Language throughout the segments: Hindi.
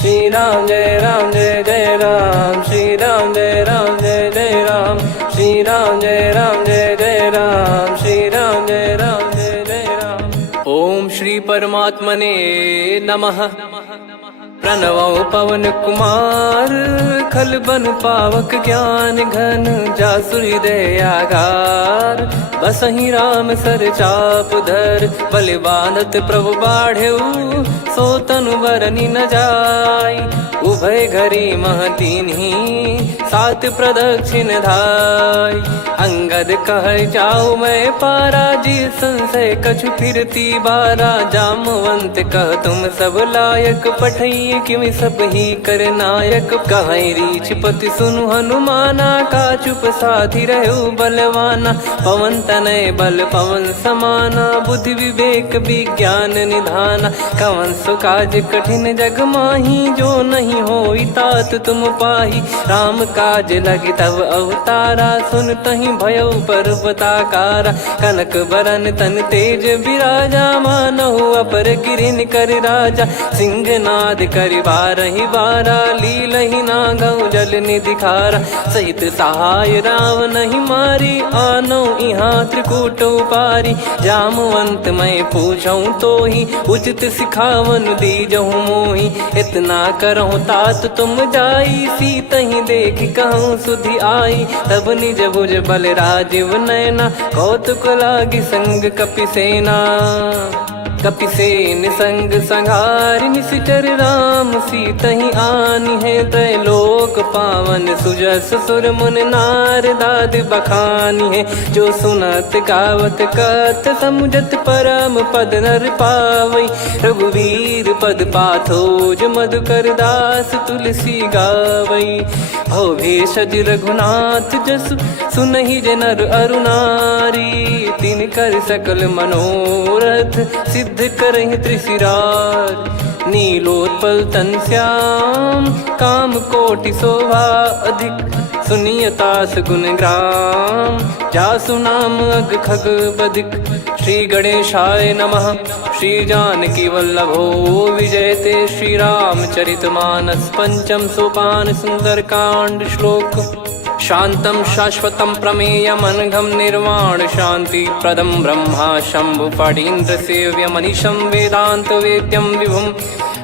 श्री राम जय जय राम, श्री राम जय जय राम, श्री राम जय जय राम, श्री राम जय जय राम। ओम श्री परमात्मने नमः। प्रणवो पवन कुमार, खल बन पावक ज्ञान घन, जासु हृदय आगार। बसहि राम सर चाप धर, बलि बांधत प्रभु बाढ़ेऊ, सो तनु बरनि न जाय। उभय घरी महतीन्ही, सात प्रदक्षिण धाय। अंगद कह जाऊ मैं पारा, जी संशय कछु फिरती बारा। जामवंत कह तुम सब लायक, पठई किमि सब ही कर नायक। कहीं रीछ पति सुनु हनुमाना, का चुप साधि रहु बलवाना। पवन तनय बल पवन समाना, बुद्धि विवेक विज्ञान निधाना। कवन सो काज कठिन जग माही, जो नहीं होई तात तुम पाही। राम काज लगी तब अवतारा, सुन तहि भयउ पर्वताकारा। कनक बरन तन तेज बिराजा, मानहु अपर गिरिन कर राजा। सिंहनाद करि बारहि बारा, लीलहि नागौ जल निधि खारा। सहित सहाय राम नहीं मारी, आनो इहाँ त्रिकूट उपारी। जामवंत मैं पूछऊँ तोहि, उचित सिखावन दीजहु मोहि। इतना करहु तात तुम जाई, सीतहि देख कहूँ सुधि आई। तब निज भुज बल राजीव नयना, कौतुक लागी संग कपिसेना। कपिसेन संग संघारि, निशिचर राम सीतहि आनी है। त्रैलोक पावन सुजस सुर मुन नार, दाद बखानी है। जो सुनत गावत कथ, समुझत परम पद नर पावई। रघुवीर पद पाथोज, मधुकर दास तुलसी गावई। भव भेषज रघुनाथ जसु, सुनहि जे नर अरु नारी। तिन कर सकल मनोरथ, सिद्ध करहि त्रिशिरार। नीलोत्पल तन श्याम, काम कोटि शोभा अधिक। सुनियतास गुण ग्राम, जासु नाम अग खग बदिक। श्री गणेशाय नमः। श्री जानकी वल्लभो विजयते, श्री रामचरित मानस। पंचम सोपान सुंदर कांड श्लोक। शांतं शाश्वतं प्रमेयमनघं, निर्वाण शांति प्रदं ब्रह्मा शंभु फणीन्द्र सेव्यमनिशं। वेदांत वेद्यं विभुं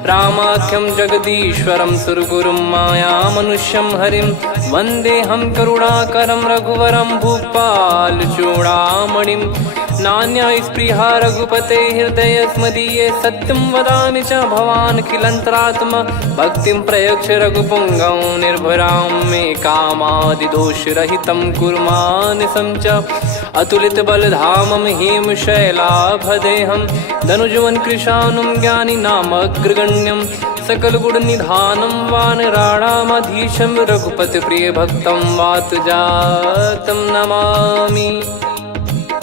रामाख्यं जगदीश्वरं, सुरगुरुं माया मनुष्यं हरिं। वन्देऽहं करुणाकरं रघुवरं, भूपाल चूडामणिं। नान्या स्पृहा रघुपते हृदय स्मदीये, सत्यं वदामि च भवान् खिलन्तरात्मा। भक्तिं प्रयच्छ रघुपुङ्गं, निर्भरां मे कामादिदोषरहितं कुर्मानिसं च। अतुलित बलधामं हेमशैलाभदेहं, धनुजवन कृशानुं ज्ञानी नामग्रगण्यं। सकल गुण निधानं वानराणामधीशं, रघुपति प्रिय भक्तं वातजातं नमामि।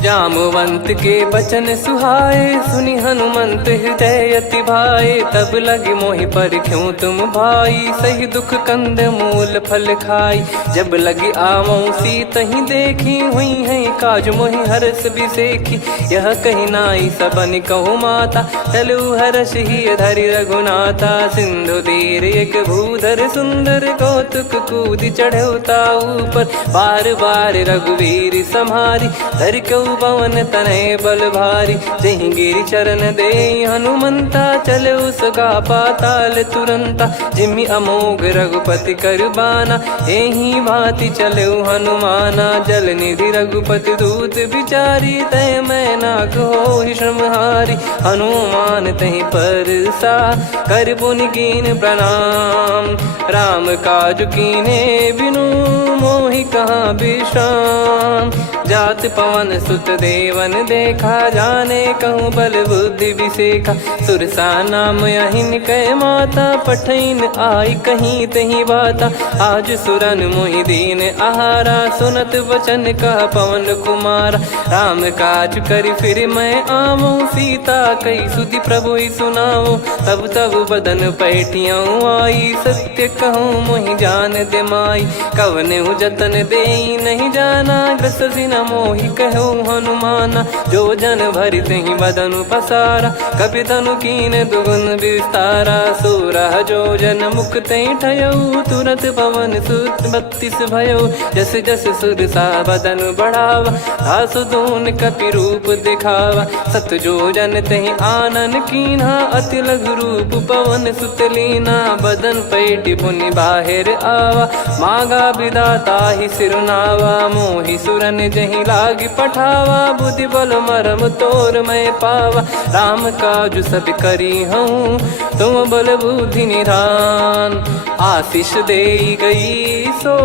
जामवंत के बचन सुहाए, सुनि हनुमंत हृदय अति भाए। तब लगे मोहि पर क्यों तुम भाई, सही दुख कंद मूल फल खाई। जब लगे आवऊं सीतहि देखी, हुई है काज मोहि हरस बिसेखी। यह कही नाई सबन कहु माता, चलु हरष ही धरि रघुनाथा। सिंधु तीर एक भूधर सुंदर, कौतुक कूद चढ़ौता ऊपर। बार बार रघुवीर सम्हारी, धर कऊ पवन तनय बल भारी। जहि गिरि चरण दे हनुमंता, चले उसका पाताल तुरंता। जिमि अमोघ रघुपति कर बाना, एहि भांति चले हनुमाना। जल निधि रघुपति दूत बिचारी, तय मैं नाग होहि श्रमहारी। हनुमान तहि परसा, कर पुनि कीन प्रणाम। राम काज कीने बिनु, मोहि कहाँ विश्राम। जात पवन सुत देवन देखा, जाने कहूँ बल बुद्धि विसेखा। सुरसा नाम अहिन कै माता, पठैन आई कहीं तही बाता। आज सुरन मोहि दीन आहारा, सुनत वचन कह पवन कुमारा। राम काज करि फिर मैं आवऊं, सीता कई सुधि प्रभु ही सुनाओ। तब तब बदन पैठियाँ आई, सत्य कहूँ मोहि जान दे माई। कवने जतन दे नहीं जाना, ग्रसि न मोहि कहो हनुमाना। जो जन भरि तेहि बदनु पसारा, कपि तनु कीन दुगुन विस्तारा। सोरह जो जन मुख तेहि ठयऊ, तुरत पवन सुत 32 भयऊ। जस जस सुरसा बदन बढ़ावा, आसु दून कपि रूप दिखावा। सत जो जन तेहि आनन कीन्हा, अति लघु रूप पवन सुत लीना। बदन पैटि पुनि बाहिर आवा, मागा विधाता ही सिरुनावा। मोहि सुरन जहि लागी पठावा, बुद्धि बल मरम तोर मैं पावा। राम काजु सब करी हूँ, तुम बल बुद्धि निधान। आशीष देई गई सो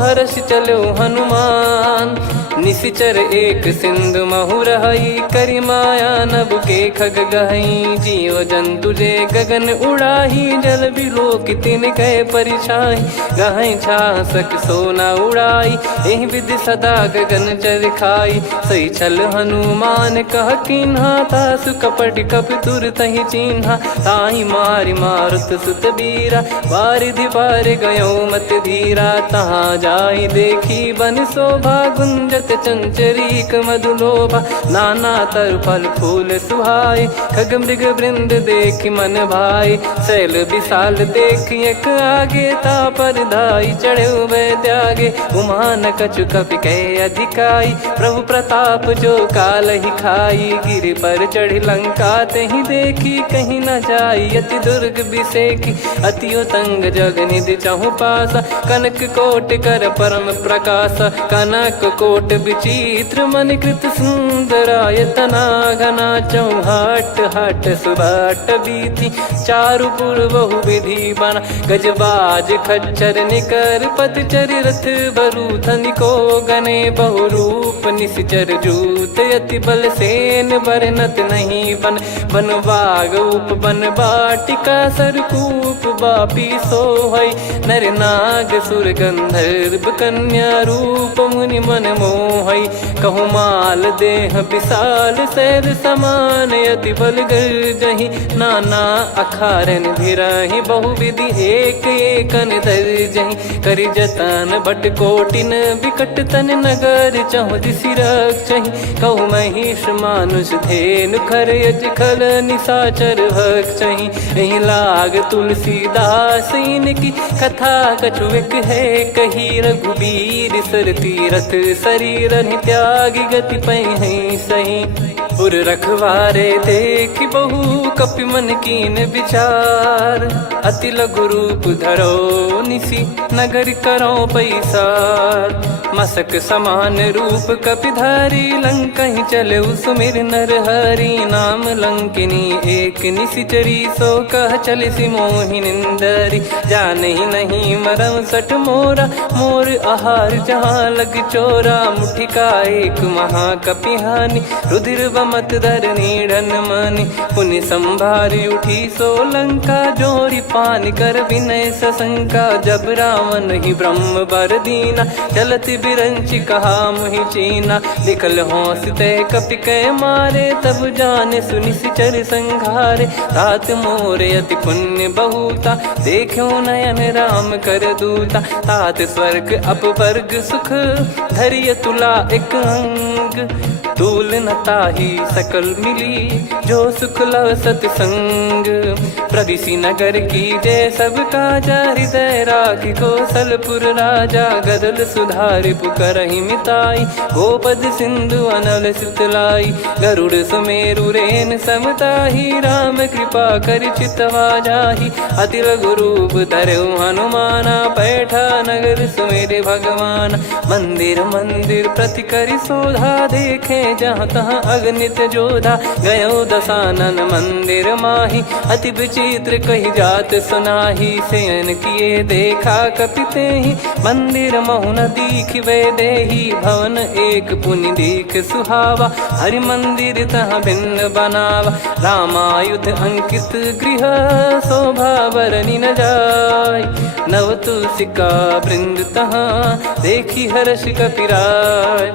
हर्ष चलो हनुमान। निशिचर एक सिंधु महु रहई, करी माया नभ के खग गहई। जीव जंतु जे गगन उड़ाही, जल बिलोक तिन कह परिछाई। गहई छासक सोना उड़ाई, एहि विधि सदा गगन चर खाई। सही छल हनुमान कह कीन्हा, तासु कपट कप तुर तहि चिन्हा। ताहि मारि मारुत सुत बीरा, वारिधि पार गयो मत धीरा। तहाँ जाई देखी बन शोभा, गुंजत चंचरीक मधुलोभा। नाना तर फल फूल सुहाए, खग मृग वृंद देख मन भाई। शैल विशाल देख एक आगे, तापर धाई चढ़े वै त्यागे। उमान कछु कपि कह अधिकाई, प्रभु प्रताप जो काल ही खाई। गिर पर चढ़ी लंका तेहि देखी, कहीं न जाई अति दुर्ग बिसेकी। अति उतंग जग निधि चहु पासा, कनक कोट कर परम प्रकाश। कनक कोट विचित्र मन कृत सुंदरायतना। घना चौहाट हाट सुबाट बीती, चारु पुर बहु विधि बना। गजबाज खच्चर निकर पतचर, रथ बरु धनिको गने। बहु रूप निशिचर जूत, अति बल सेन बरनत नहीं बन। बन बाग उप बन बाटिका, सरकूप बापी सोहई। नर नाग सुर गंधर्व कन्या, रूप मुनि मन मोहई। कहु माल देह विशाल, शैल समान अति बल गर्जहि। नाना अखारन भिरहि, बहु विधि एक एकन दर्जहि। करि जतन बट कोटिन, बिकट तन नगर चहु दिसि रक्षहि। कहु महिष मानुष धेनु, खर यज खल निशाचर भक्षहि। एहि लाग तुलसीदास इनकी, कथा कछु एक है कही। रघुबीर सर तीरथ शरीर, त्यागी गति पै सही। पुर रखवारे देख बहु, कपि मन कीन विचार। अति लघु रूप धरो निसी, नगर करो पैसार। मसक समान रूप कपि धारी, लंकहि चले सुमिर नर हरि। नाम लंकिनी एक निशिचरी, सो कह चलिसि मोहि निंदरी। जानहि नहीं मरम सठ मोरा, मोर आहार जहाँ लग चोरा। मुठिका एक महाकपिहानि, रुधिर बमत धरनी ढन मानि। पुनि संभारी उठी सो लंका, जोरी पान कर विनय सशंका। जब रावण ही ब्रह्म बर दीना, चलत बिरंचि कहा मुहि चीना। लिखल होंस ते कपि कै मारे, तब जाने सुनि सिचर संघारे। तात मोरे अति पुण्य बहुता, देखो नयन राम कर दूता। तात स्वर्ग अपवर्ग सुख, धरिय तुला एक अंग। तूल न ताहि सकल मिली, जो सुख लव सतसंग। प्रविशि नगर की जय सब काजा, हृदय राखि कौशलपुर राजा। गदल सुधारि पुकरहि मिताई, गोपद सिंधु अनल सितलाई। गरुड़ सुमेरु रेन समताहि, राम कृपा करि चितवा जाहि। अति लघु रूप धरऊ हनुमाना, पैठा नगर सुमेरे भगवान। मंदिर मंदिर प्रति करि शोधा, देखे जहाँ तहाँ अगणित जोधा। गयो दशानन मंदिर माही, अति विचित्र कही जात सुनाही। शयन किए देखा कपि तेहि, मंदिर महु न दीख वे देही। भवन एक पुनि दीख सुहावा, हरि मंदिर तहाँ भिन्न बनावा। रामायुध अंकित गृह, शोभा बरनि न जाय। नव तुलसी का वृंद तहाँ, देखी हर्ष कपिराय।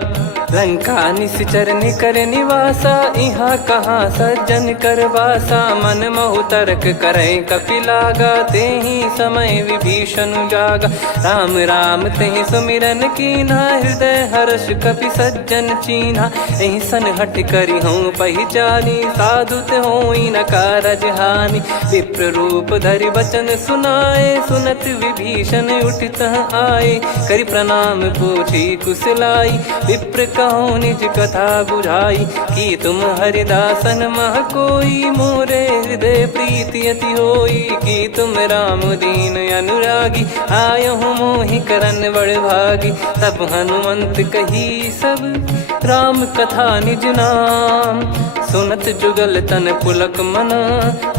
लंका निश्चर निकर निवासा, इहाँ कहाँ सज्जन कर वासा। मन महु तर्क करे कपिलागा, तेहि समय विभीषण जागा। राम राम तेहि सुमिरन कीन्हा, हृदय हर्ष कपि सज्जन चीन्हा। एहि सन हट करि हूँ पहिचानी, साधु ते होई न कारज हानि। विप्र रूप धरि वचन सुनाए, सुनत विभीषण उठित आए। करि प्रणाम पूछी कुशलाई, विप्र कहो निज कथा बुझाई। कि तुम हरिदासन मह कोई, मोरे हृदय प्रीति अति होई। कि तुम राम दीन अनुरागी, आयहु मोहि करन बड़ भागी। तब हनुमंत कही सब राम कथा निज नाम, सुनत जुगल तन पुलक मना,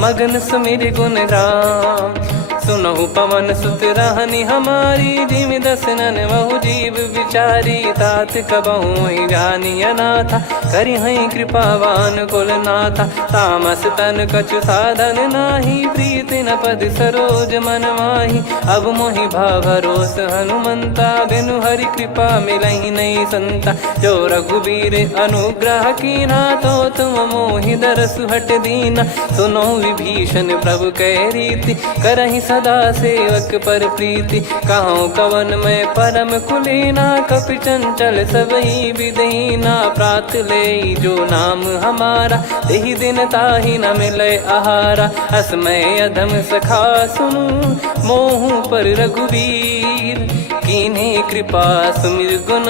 मगन सुमिर गुण राम। सुनहु पवन सुत रहनी हमारी, जिमि दसनन महु जीव विचारी। तात कबहु ही जानी अनाथा, करि हई कृपावान कुल नाथा। तामस तन कछु साधन नाही, प्रीति न पद सरोज मन माही। अब मोहि भाव भरोस हनुमंता, बिनु हरि कृपा मिलहि नहीं संता। जो रघुबीर अनुग्रह कीन्हा, तो तुम मोहि दरसु हट दीना। सुनो विभीषण प्रभु कह रीति, करहि सदा सेवक पर प्रीति। कहूँ कवन में परम कुलीना, कपि चंचल सबही विदहीना। प्रात ले जो नाम हमारा, तेहि दिन ताहि न मिले आहारा। असमय अधम सखा सुनु, मोहु पर रघुवीर। कीन्ही कृपा सुमिर गुण,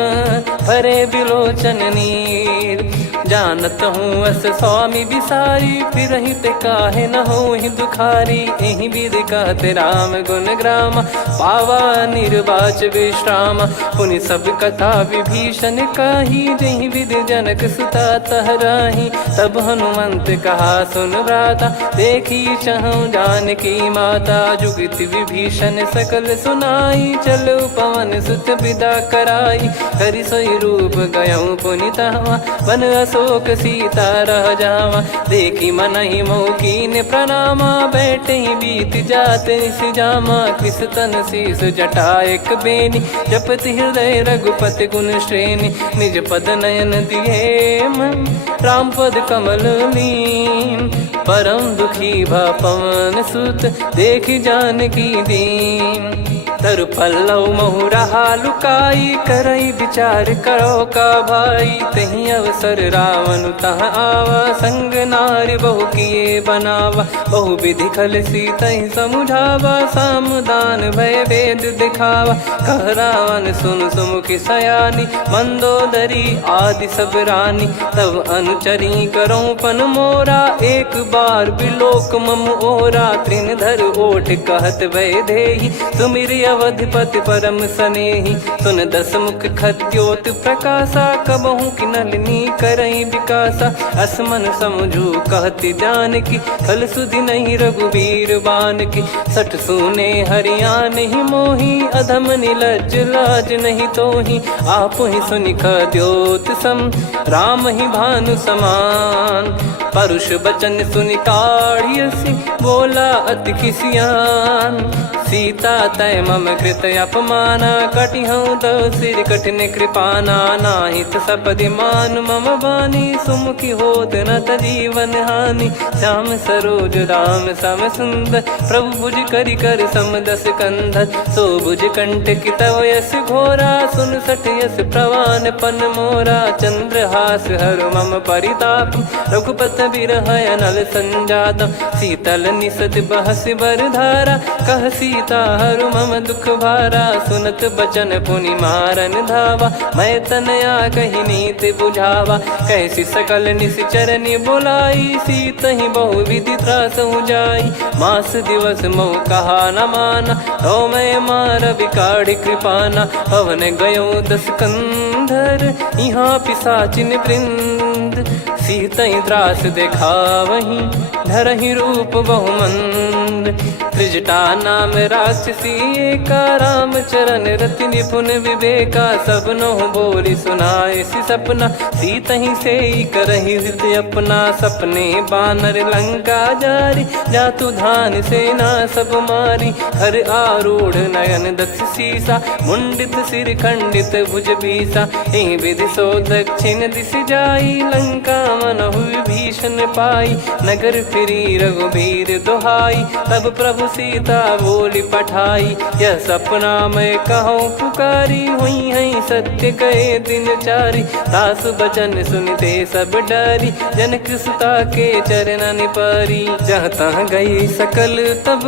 भरे बिलोचन नीर। जानत हूँ अस स्वामी बिसारी, फिरहि ते काहे न होहि दुखारी। एहि विधि कहते राम गुण ग्राम, पावा निर्वाच विश्राम। पुनि सब कथा विभीषण काही, जहि विधि जनक सुता तहराही। तब हनुमंत कहा सुन भ्राता, देखी चहु जानकी माता। जुगति विभीषण सकल सुनाई, चलो पवन सुत विदा कराई। करि सोई रूप गयऊँ पुनि तहवा, वन अशोक सीता रह जावा। देखी मनहि मोह कीन्ह प्रणामा, बैठे ही बीत जात निस जामा। कृस तन शीस जटा एक बेनी, जपति हृदय रघुपति गुण श्रेणी। निज पद नयन दिए मन, राम पद कमल लीन। परम दुखी भा पवन सुत, देखि जानकी दीन। तरु पल्लव महु रहा लुकाई, करई विचार करो का भाई। तहि अवसर रावण तह आवा, संग नारी बहु किए बनावा। बहु विधि खल सीतहि समुझावा, सामदान भय वेद दिखावा। कह रावण सुन सुमुखि सयानी, मंदोदरी आदि सब रानी। तब अनुचरी करो पन मोरा, एक बार बिलोक मम ओरा। तृण धर ओठ कहत भय देहि, सुमिर अवधिपति परम सनेहि। सुन दस मुख खद्योत प्रकाशा, कबहु कि नलिनी करई विकासा। असमन समझू कहति जानकी, खल सुधि नहीं रघुवीर बानकी। सठ सुने हरियाण ही मोही, अधम निलज्ज लाज नहीं तोही। आप ही सुनि खद्योत सम, राम ही भानु समान। परुष बचन सुनि काढ़ियसि, बोला अति किसियान। सीता तय मम कृत अपमाना, कटिहऊँ तव सिर कठिन कृपाना। नाहित सपदि मान मम बानी, सुमुखी होत न जीवन हानि। श्याम सरोज राम सम सुंदर, प्रभु भुज करि कर सम दस कंधर। सो भुज कंठ की तव यस घोरा, सुन सठ यस प्रवान पन मोरा। चंद्रहास हर मम परिताप, रघुपत बिरह अनल संजातम। शीतल निसत बहस बर धारा, कह सीता हरु मम दुख भारा। सुनत बचन पुनि मारन धावा, मैं तनया कहि नीति बुझावा। कैसी सकल निश्चरनि बुलाई, सीतहि बहु विधि त्रासहु जाई। मास दिवस मोह कहा न माना, तो मैं मार बिकाढ़ि कृपाना। पवन गयो दस कंधर, यहाँ पिशाचिन वृंद। मंद, सीतई त्रास देखावहीं धरहि रूप बहुमंद। त्रिजटा नाम राक्षसी एका, राम चरण रति निपुण विवेका। सबनो बोली सुनाए सि सपना, सीतहि से करहि हृद अपना। सपने बानर लंका जारी, जातु धान सेना सब मारी। हर आरूढ़ नयन दक्ष सीसा, मुंडित सिर खंडित भुज बीसा। एहि विधि सो दक्षिण दिश जाई, लंका मनहु विभीषण पाई। नगर फिरी रघुबीर दुहाई, तब प्रभु सीता बोली पठाई। यह सपना मैं कहूँ पुकारी, हुई है सत्य कहे दिन चारी। दास बचन सुनते सब डरी, जनक सुता के चरण परी। जहाँ तहाँ गई सकल तब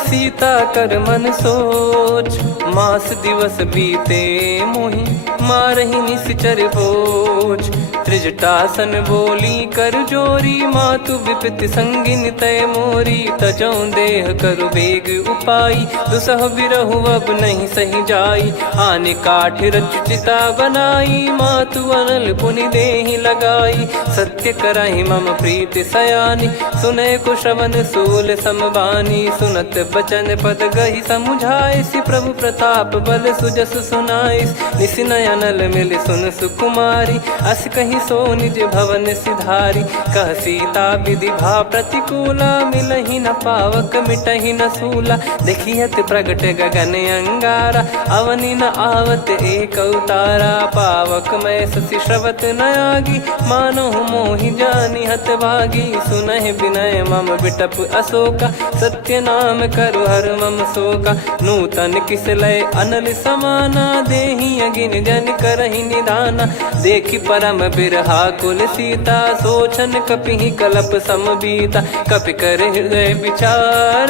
सीता कर मन सोच। मास दिवस बीते मोहि मारहि निश्चर बोझ। त्रिजटासन बोली कर जोरी, मातु विपत्ति संगिन तय मोरी। तजौ देह करु बेग उपाई, दुसह बिरहु अब नहीं सही जाई। आने काठ रचिता बनाई, मातु अनल पुनि देहि लगाई। सत्य करहि मम प्रीति सयानी, सुनय को श्रवण सूल समबानी। सुनत बचन पद गहि समुझाए, सि प्रभु प्रताप बल सुजस सुनाइस। निस नयनल मिल सुन सुकुमारी, अस कहि सो निज भवन सिधारी। कह सीता विधि भा प्रतिकूला, मिलहि न पावक मिटहि न सूला। देखियत प्रगट गगन अंगारा, अवनि न आवत एक अवतारा। पावक मैं शशि श्रवत न आगी, मानो मोहि जानि हत भागी। सुनहि विनय मम बिटप अशोका, सत्य नाम करु हर मम शोका। नूतन किस लय अनल समाना, देहि अगिन जन करहि निदाना। देखि परम बिरहा कुल सीता, सोचन कपिहि कलप समबीता। कपि कर हृदय विचार,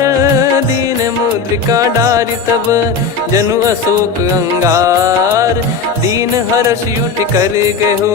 दीन मुद्रिका डारि तब जनु अशोक अंगार। दीन हर्ष उठ कर गहु,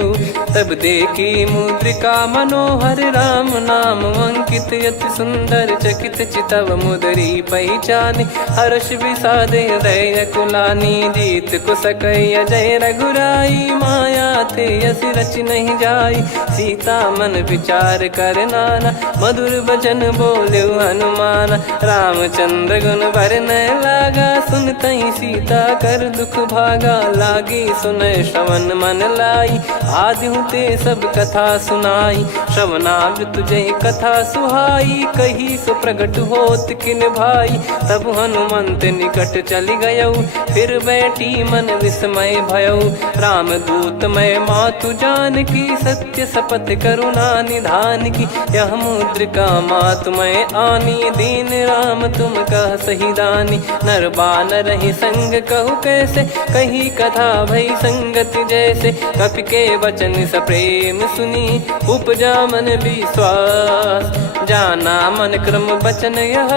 तब देखी मुद्रिका मनोहर। राम नाम अंकित अति सुंदर, चकित चितव मुदरी पहचान। हर्ष विषाद हृदय कुलानी, जीत को सकय जय रघुराई। माया थे यस रच नहीं जाई, सीता मन विचार कर नाना। मधुर बचन बोले हनुमान, रामचंद्र गुण बरनै लागा। सुनतहि सीता कर दुख भागा, लागी सुनय श्रवण मन लाई। आदि ते सब कथा सुनाई, श्रवणामृत जय कथा सुहाई। कही सो प्रगट होत किन भाई, तब हनुमंत निकट चली गयौ। फिर बैठी मन विस्मय भयौ, राम दूत मैं मातु जानकी। सत्य शपथ करुणा निधान की, यह मुद्रिका मातु मैं आनी। दीन राम तुम कह सही दानी, नर बानर ही संग कहु कैसे। कही कथा भई संगति जैसे, कपि के वचन सप्रेम सुनी। उपजा मन विश्वास, जाना मन क्रम बचन यह।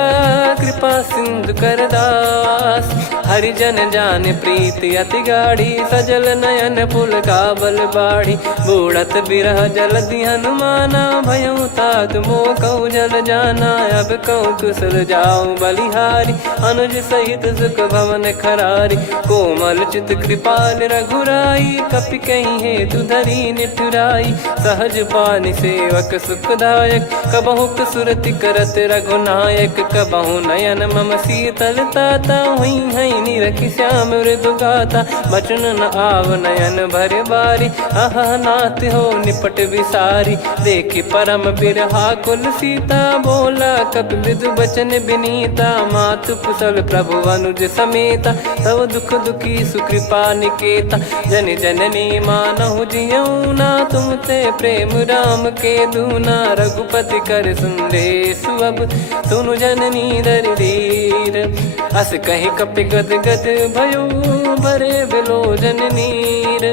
कृपा सिंधु कर दास, हरिजन जान प्रीति अति गाढ़ी। सजल नयन पुल का बल बाढ़ी, बूढ़त बिरह जल दी हनुमाना। भयउ तात मोह कहु जल जाना, अब कहु कुशल जाऊं बलिहारी। अनुज सहित सुख भवन खरारी, कोमल चित कृपाल रघुराई। कपि कहीं हेतु धरी निठुराई, सहज पानि सेवक सुखदायक। कबहु सुरति करत रघुनायक, कबहु नयन मम शीतल ताता। हुई है निरखि श्याम मृदु गाता, बचन न आव नयन भर बारी। आहा नाथ हो निपट विसारी, देखि परम बिरहा कुल सीता। बोला कपि मृदु बचन बिनीता, मातु कुशल प्रभु अनुज समेता। तव दुख दुखी सुकृपा निकेता, जन जननी मानहु जियऊ ना। तुम ते प्रेम राम के दूना, रघुपति कर संदेश अब सुनु जननी दर धीर। अस कहि कपि गद गद भयो, भरे बिलोचन नीर।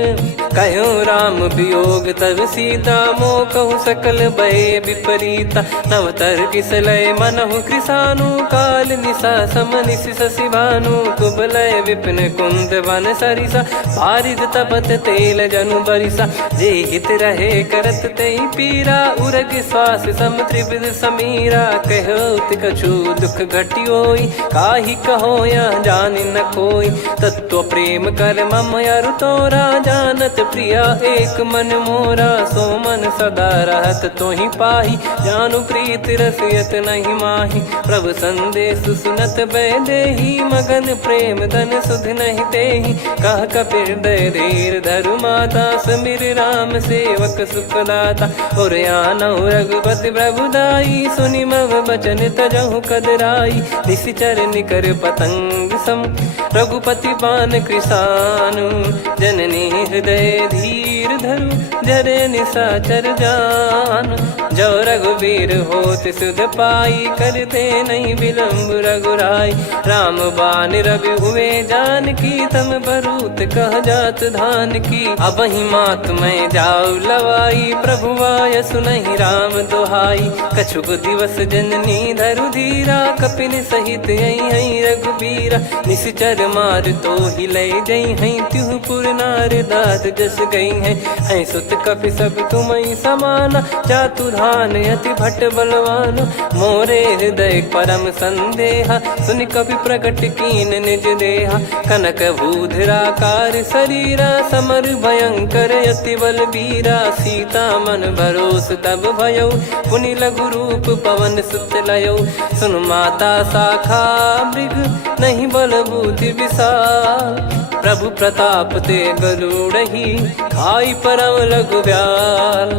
कहो राम वियोग तब सीता, मोह कहु सकल भय विपरीता। नवतर किसलय मनहु कृसानु, काल निशा समनिशि शशि भानु। कुबलय विपिन कुंद वन सरिसा, पारिद तपत तेल जनु बरिसा। जे हित रहे करत तेहि पीरा, उरग श्वास सम त्रिविध समीरा। कहो कछु दुख घटियोई, काहि कहो या जान न कोई। तत्व प्रेम कर मम अरु तोरा, जानत प्रिया एक मन मोरा। सो मन सदा रहत तो ही पाही, जानु प्रीत रसियत नहीं माही। प्रभु संदेश सुनत बैदेही, मगन प्रेम धन सुध नहीं तेही। कह कपिर दय धीर धरु माता, समिर राम सेवक सुखदाता। और आनौ रघुपति प्रभुदाई, सुनि मव बचन तजहु कदराई। निशिचर निकर पतंग सम, रघुपति पान कृसानु। जननी हृदय धीर धरु, जरे निशाचर जान। जो रघुवीर होत सुध पाई, करते नहीं विलम्ब रघुराई। राम बान रवि हुए जानकी, तम बरूत कह जात धान की। अब ही मात मैं जाऊ लवाई, प्रभु आय सुनहि राम दोहाई। कछुक दिवस जननी धरु धीरा, कपिन सहित यही रघुबीरा। निशिचर मार तो ही ले जई हैं, त्युह पुर नार दाद जस गई हैं। सुत कपि सब तुमहि समाना, जातु धान अति भट बलवान। मोरे हृदय परम संदेहा, सुनि कपि प्रकट कीन निज देहा। कनक भूधराकार शरीरा, समर भयंकर अति बलबीरा। सीता मन भरोस तब भयउ, पुनि लघु रूप पवन सुत लयउ। सुन माता शाखा मृग, नहीं बल बुद्धि विशाल। प्रभु प्रताप ते गरुड़ही, खाई परम लघु ब्याल।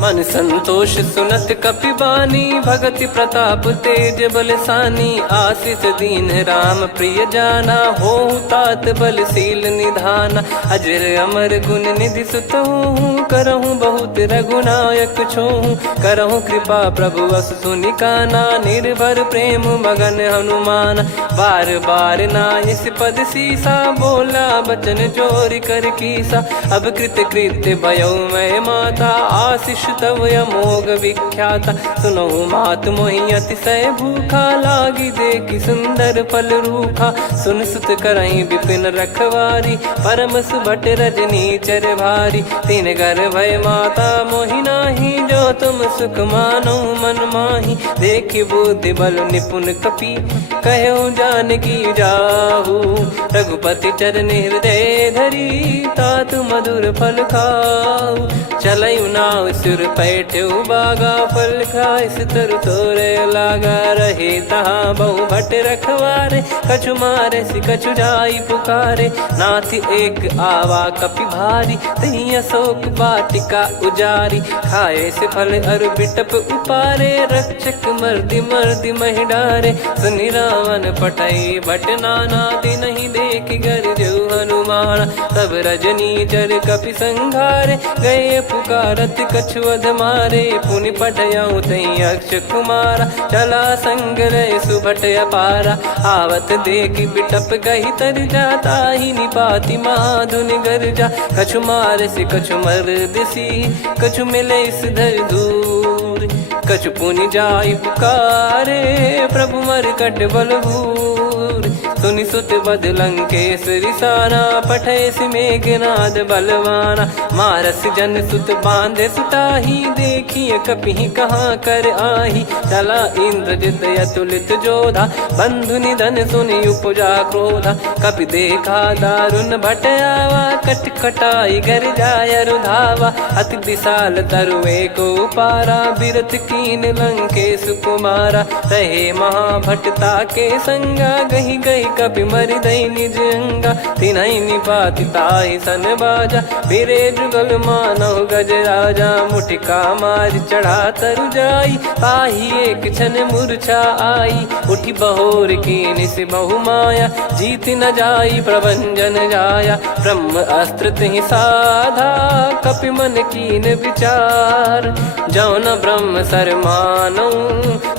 मन संतोष सुनत कपि बानी, भगति प्रताप तेज बलसानी। आशीष दीन राम प्रिय जाना, होहु तात बलशील निधाना। अजर अमर गुण निधि सुतहु, करहु बहुत रघुनायक छोहु। करहु कृपा प्रभु अस सुनि काना, निर्भर प्रेम मगन हनुमान। बार बार नायस पद सीसा, बोला बचन चोरी कर कीसा। अब कृत कृत्य भयउ मैं माता, आशीष तव अमोघ विख्याता। सुनहु मात मोहि अतिशय भूखा, लागी देखि सुंदर फल रूखा। सुन सुत करहि विपिन रखवारी, परम सुभट रजनी चर भारी। तीन घर भय माता मोहि नाही, जो तुम सुख मानो मन माही। देखि बुद्धि बल निपुण कपि, कहु जानकी जाहु। रघुपति चरण हृदय धरी, तात मधुर फल खाऊ। चलयु नाव सुर पैठ्यु बागा, फल खाइस तरु तोरे लागा। रहे तहाँ बहु भट रखवारे, कछु मारे सि कछु जाई पुकारे। नाथ एक आवा कपि भारी, तही अशोक वाटिका उजारी। खाए से फल अरु बिटप उपारे, रक्षक मर्दि मर्दि महि डारे। सुनि रावण पटई भट नाना, तिनहि देखि गरजउ हनुमान। तब रजनी चर कपि संघारे, गए पुकारत कछु अध मारे। पुनि पठयउ तई अक्ष कुमारा, चला संग रहे सुभट अपारा। आवत देखि बिटप गही तर जाता, ही निपाति महाधुनि गर्जा। कछु मार से कछु मर्दिसी, कछु मिले इस धर दूर। कछु पुनि जाई पुकारे, प्रभु मरकट बलभूर। सुनि सुत बद लंकेश्वरी साना, पठय मेघनाद बलवाना। मारस जन सुत बांधे सुताही, देखिए कपि कहाँ कर आही। चला इंद्रजित अतुलित जोधा, बंधु निधन सुनि उपजा क्रोधा। कपि देखा दारुण भट आवा, कट कटाई गर जाय रुधावा। अति विशाल तरुए को पारा, बिरत कीन लंकेश कुमारा। रहे महाभटता के संगा, गही गही कपि मरि दई निज अंगा। तिन्हि निपाति ताहि सन बाजा, फिरे जुगल मानव गज राजा। मुटिका मार चढ़ा तरु जाई, ताहि एक क्षण मूर्छा आई। उठि बहोर कीन से बहु माया, जीत न जाई प्रभंजन जाया। ब्रह्म अस्त्र तिहि साधा, कपि मन कीन विचार। जौ न ब्रह्म सर मानौ,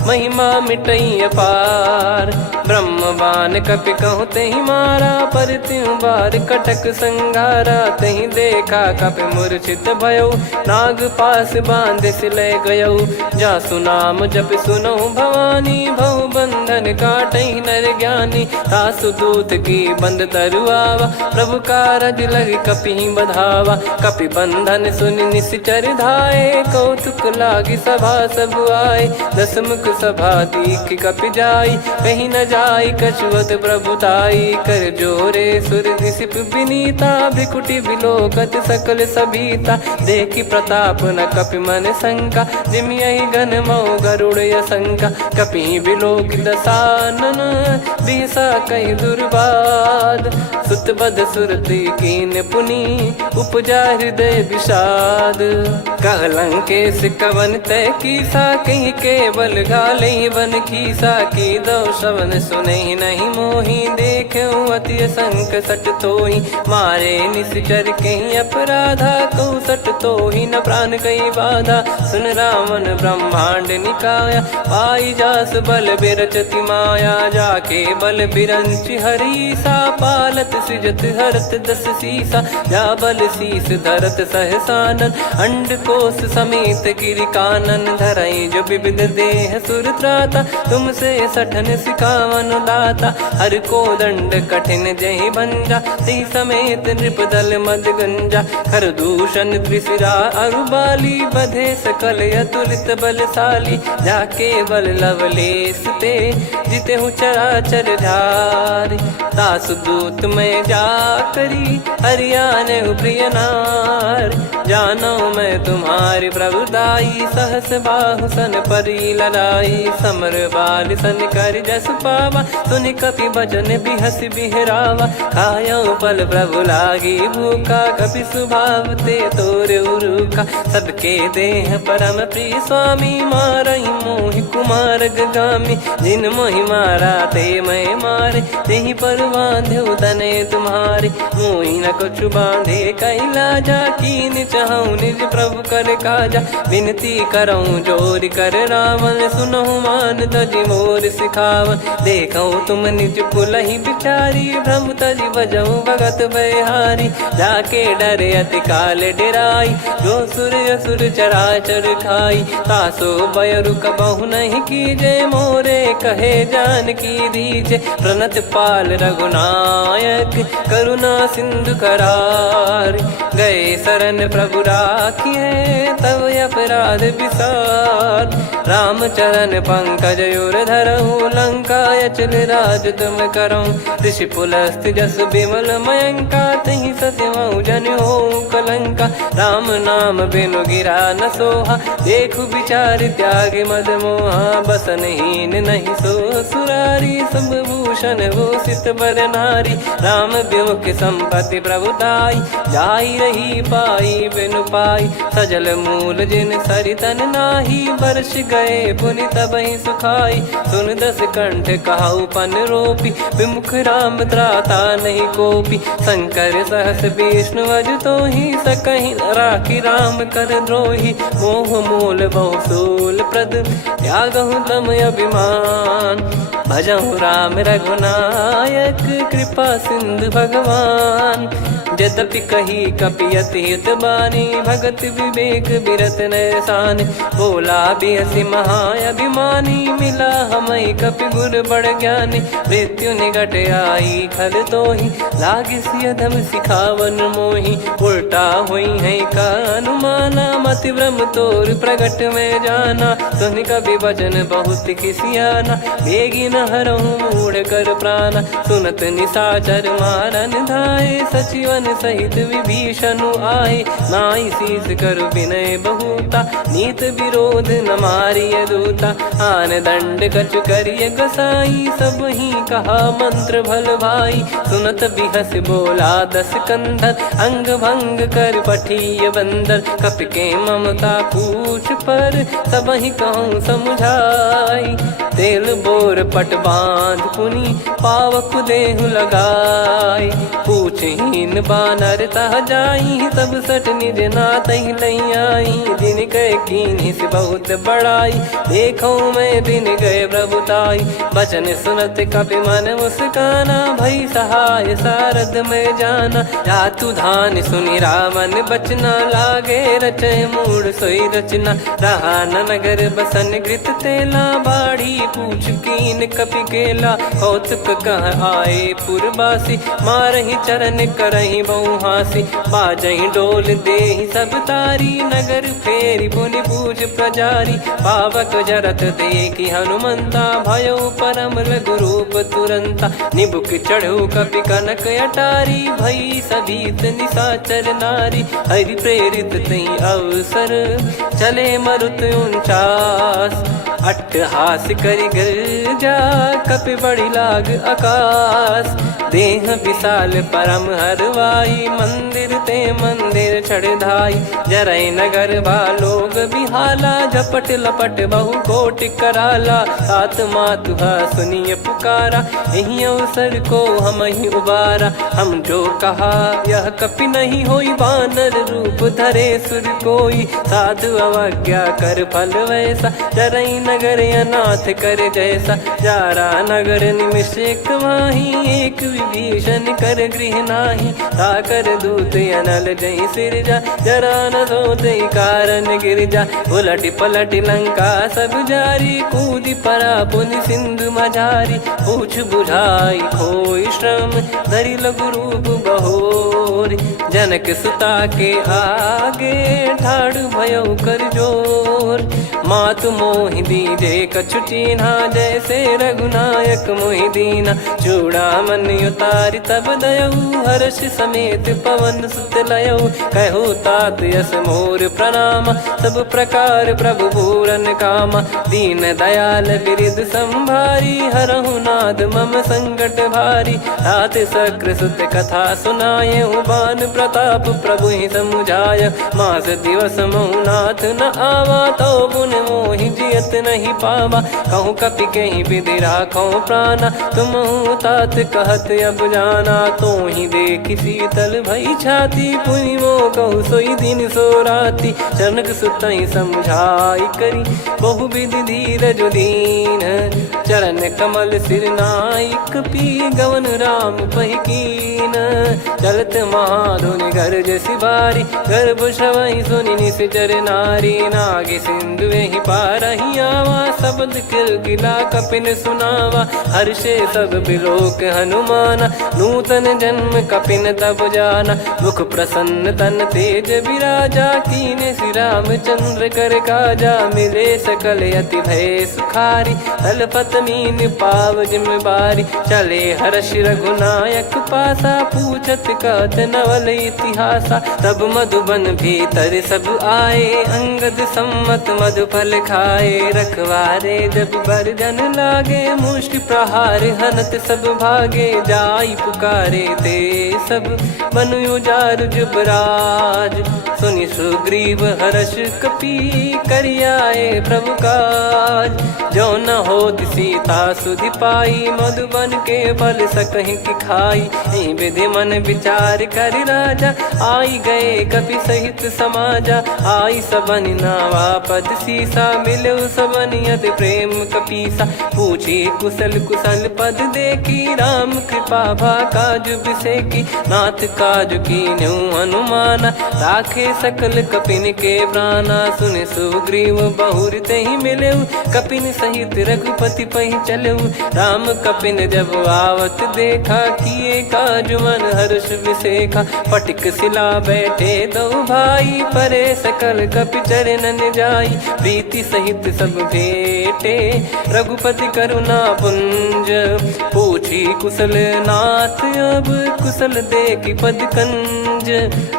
महिमा मिटई अपार। ब्रह्म बान कपि कहु तहि मारा, पर त्यों बार कटक संगारा। तहि देखा कपि मूर्छित भयउ, नाग पास बांध सिले गयउ। जासु नाम जप सुनहु भवानी, भव बंधन काटहि नर ज्ञानी। तासु दूत की बंद तरुआवा, प्रभु कारज लग कपि बधावा। कपि बंधन सुनि निश्चर धाये, कौतुक लागी सभा सब आए। दस मुख सभा दीख कपि जाई, कहीं न जाई कछुवत प्रभुताई। कर जोरे सुर दिसिप विनीता, भ्रिकुटि बिलोकत सकल सबीता। देखि प्रताप न कपि मन शंका, जिमियहि गन मऊ गरुड़ असंका। कपि बिलोक दसानन, बिहसा कहि दुर्वाद। सुत बध सुरति कीन पुनि, उपजा हृदय विषाद। कहलंकेश कवन तय कीसा, कहीं केवल गाले बन खीसा। की दो श्रवण सुने नहीं मोही, देखे अति संक सट तोही। मारे निश्चर कहीं अपराधा, कहूँ सट तोही न प्राण कहीं बाधा। सुन रावण ब्रह्मांड निकाया, पाई जास बल बिरचति माया। जाके बल बिरंच हरीसा, पालत सृजत हरत दस सीसा। जा बल शीस धरत सहसानन, अंड कोश समेत गिरि कानन। धरई जो विविध देह सुर त्राता, तुमसे सठन सिखावन दाता। हर को दंड कठिन जहि भंजा, ती समेत नृप दल मद गंजा। खर दूषण त्रिशिरा अरुबाली, बधे सकल अतुलित बलशाली। जाके बल लवलेश ते, जिते हूँ चराचर धारी। दास दूत में जा करी, हरियाने प्रिय नार। जानो मैं तुम्हारी प्रभुताई, सहस बाहु सन परी लड़ाई। समर बाल सन कर जस पावा, सुनि कपि भजन बिहस बिहरावा। खायो पल प्रभु लागी भूखा, कपि स्वभाव ते तोर उरुखा। सबके देह परम प्रिय स्वामी, मारई मोहि कुमार गगामी। जिन मोहि मारा ते मैं मारे, तेहि पर बांधो तने तुम्हारे। मोहि न कुछ बांधे कैलाजा, कीन चाहूँ निज प्रभु कर काजा। विनती करऊँ जोर कर रावण, सुनहु मान तजि मोर सिखावन। देखऊँ तुम निज पुलहि बिचारी, भ्रम तजि बजऊँ भगत बहारी। जाके डरे अति काल डेराई, जो सुर असुर चराचर खाई। तासो बयरु कबहु नहीं कीजे, मोरे कहे जान की दीजे। प्रणत पाल रघुनायक, करुणा सिंधु करार। गए शरण प्रभु राखिए, तब अपराध विसार। राम चरण पंकज उर धरऊँ, लंका अचल राज तुम करऊँ। ऋषि पुलस्त जस विमल मयंका, तहि सत्यमऊ जन हो कलंका। राम नाम बिनु गिरा न सोहा, देखु विचार त्याग मद मोहा। बसनहीन नहीं सो सुरारी, सब भूषण भूषित बर नारी। राम विमुख संपत्ति प्रभुताई, जाई रही पाई बिनु पाई। सजल मूल जिन सरितन नाही, वर्ष गए पुनि तबहि सुखाई। सुन दस कंठ कहाऊ पन रोपी, विमुख राम त्राता नहीं कोपी। शंकर सहस विष्णु अज तोहि, सकहि न राखी राम कर द्रोही। मोह मूल बहु सूल प्रद, त्यागहु तम अभिमान। भजहु राम रघुनायक, कृपा सिंधु भगवान। यद्यपि कही कपियति हित बानी, भगत विवेक बिरत नैसान। बोला बिहसि महाअभिमानी, मिला हमई कपि गुर बड़ ज्ञानी। मृत्यु निकट आई खल तोहि, लागिसि अधम सिखावन मोहि। उल्टा हुई है का अनुमाना, मति भ्रम तोर प्रगट में जाना। सुन कवि वचन बहुत खिसियाना, बेगी न हरहु मूढ़ कर प्राणा। सुनत निशाचर मारन धाये, सचिवन सहित विभीषणु आए। नाई शीस कर विनय बहुता, नीत विरोध न मारिय दूता। आन दंड कछु करिय गसाई, सब ही कहा मंत्र भल भाई। सुनत बिहस बोला दस कंधर, अंग भंग कर पठिय बंदर। कपि के ममता पूछ पर, सब ही कहूँ समुझाई। तेल बोर पट बांध पुनि, पावक देहु लगाई। पूछहीन बानर तह जाई, सब सट निज नातहि लई आई। दिन गए कीन्ही से बहुत बड़ाई, देखो मैं दिन गए प्रभुताई। बचन सुनत कपि मन मुस्काना, भई सहाय सारद में जाना। जातु धान सुनि रावण बचना, लागे रचय मूढ़ सोई रचना। रहा न नगर बसन घृत तेला, बाढ़ी पूछ कीन कपि केला कौतुक कह आए पुरबासी मारही चरण करही बहु हासी बाजही डोल देहि सब तारी नगर फेरी पुनि पूज प्रजारी पावक जरत देखी हनुमंता भयो परम लघु रूप तुरंता निबुक चढ़ू कपि कनक अटारी भई सभीत निशाचर नारी हरि प्रेरित तई अवसर चले मरुत 49 अट्टहास करि गिरजा कपि बड़ी लाग आकाश देह विशाल परम हरवाई मंदिर ते मंदिर चढ़ाई जरई नगर बालोग बिहाला झपट लपट बहु कोट कराला सात मातुहा सुनिय पुकारा यही अवसर को हम ही उबारा हम जो कहा यह कपि नहीं होई बानर रूप धरे सुर कोई साधु अवज्ञा कर फल वैसा जरई नगर अनाथ कर जैसा जारा नगर निमिष एक माही एक विभीषण कर गृह नाही ताकर दूत अनल जय सिरजा जरा न सोते कारण गिरजा उलट पलट लंका सब जारी कूदी परा पुनि सिंधु मझारी पूछ बुझाई खोई श्रम धरि लघु रूप बहोरी जनक सुता के आगे ठाड़ भयो कर जोर मातु मोहि दीजे कछु चीन्हा जैसे रघुनायक मोहि दीना चूड़ामन उतारि तब दयऊ हर्ष समेत पवन सुत लयऊ कहु तात यस मोर प्रणाम सब प्रकार प्रभु पूरन कामा दीन दयाल बिरिद संभारी हरहु नाद मम संकट भारी तात सक्र सुत कथा सुनाये बान प्रताप प्रभु ही समुझाय मास दिवस महु नाथ न आवा तो पुन मोहि जियत नहीं पावा कहूँ कपि कहीं विधि राखो प्राणा तुम तात कहत अब जाना तो ही देख शीतल भई छाती पुनि मो कहु सोई दिन सो राती जनक सुतई समझाई करी बहु विधि धीरज दीन चरण कमल सिर नाइक पी गवन राम पहिकीन चलत महाधुनि गर्ज सिबारी गर्भ श्रवहि सुनि निश्चर नारी नागे सिंधु ही पारही आवा शब्द किलकिला कपिन सुनावा हर्षे सब बिलोक हनुमाना नूतन जन्म कपिन तब जाना मुख प्रसन्न तन तेज विराजा कीने श्री रामचंद्र कर काजा मिले सकल अति भय सुखारी तलपत मीन पाव जिम्मेवारी चले हर्ष रघुनायक पासा पूछत कहत नवल इतिहासा तब मधुबन भीतर सब आए अंगद सम्मत मधुफल खाए रखवारे जब बरजन लागे मुष्टि प्रहार हनत सब भागे जाई पुकारे ते सब मनु उजार जुबराज सुनि सुग्रीव हर्ष कपि करियाए प्रभु काज जो न हो सीता सुधि पाई मधुबन के फल सकहि की खाई विधि मन विचार कर राजा आई गए कपि सहित समाजा आई सबन नावा पद सीसा मिलो सबनियत प्रेम कपीसा पूछी कुशल कुशल पद देखी राम कृपा भा काज बिसेकी नाथ काज की न्यू हनुमाना राखे सकल कपिन के प्राणा सुन सुग्रीव बहुर ते ही मिले कपिन सहित रघुपति पहि चले राम कपिन जब आवत देखा किए काज मन हर्ष विसेखा पटिक सिला बैठे दो भाई परे सकल कपि चरणन जाई प्रीति सहित सब भेटे रघुपति करुणा पुंज पूछी कुशल नाथ अब कुशल देखी पद कंज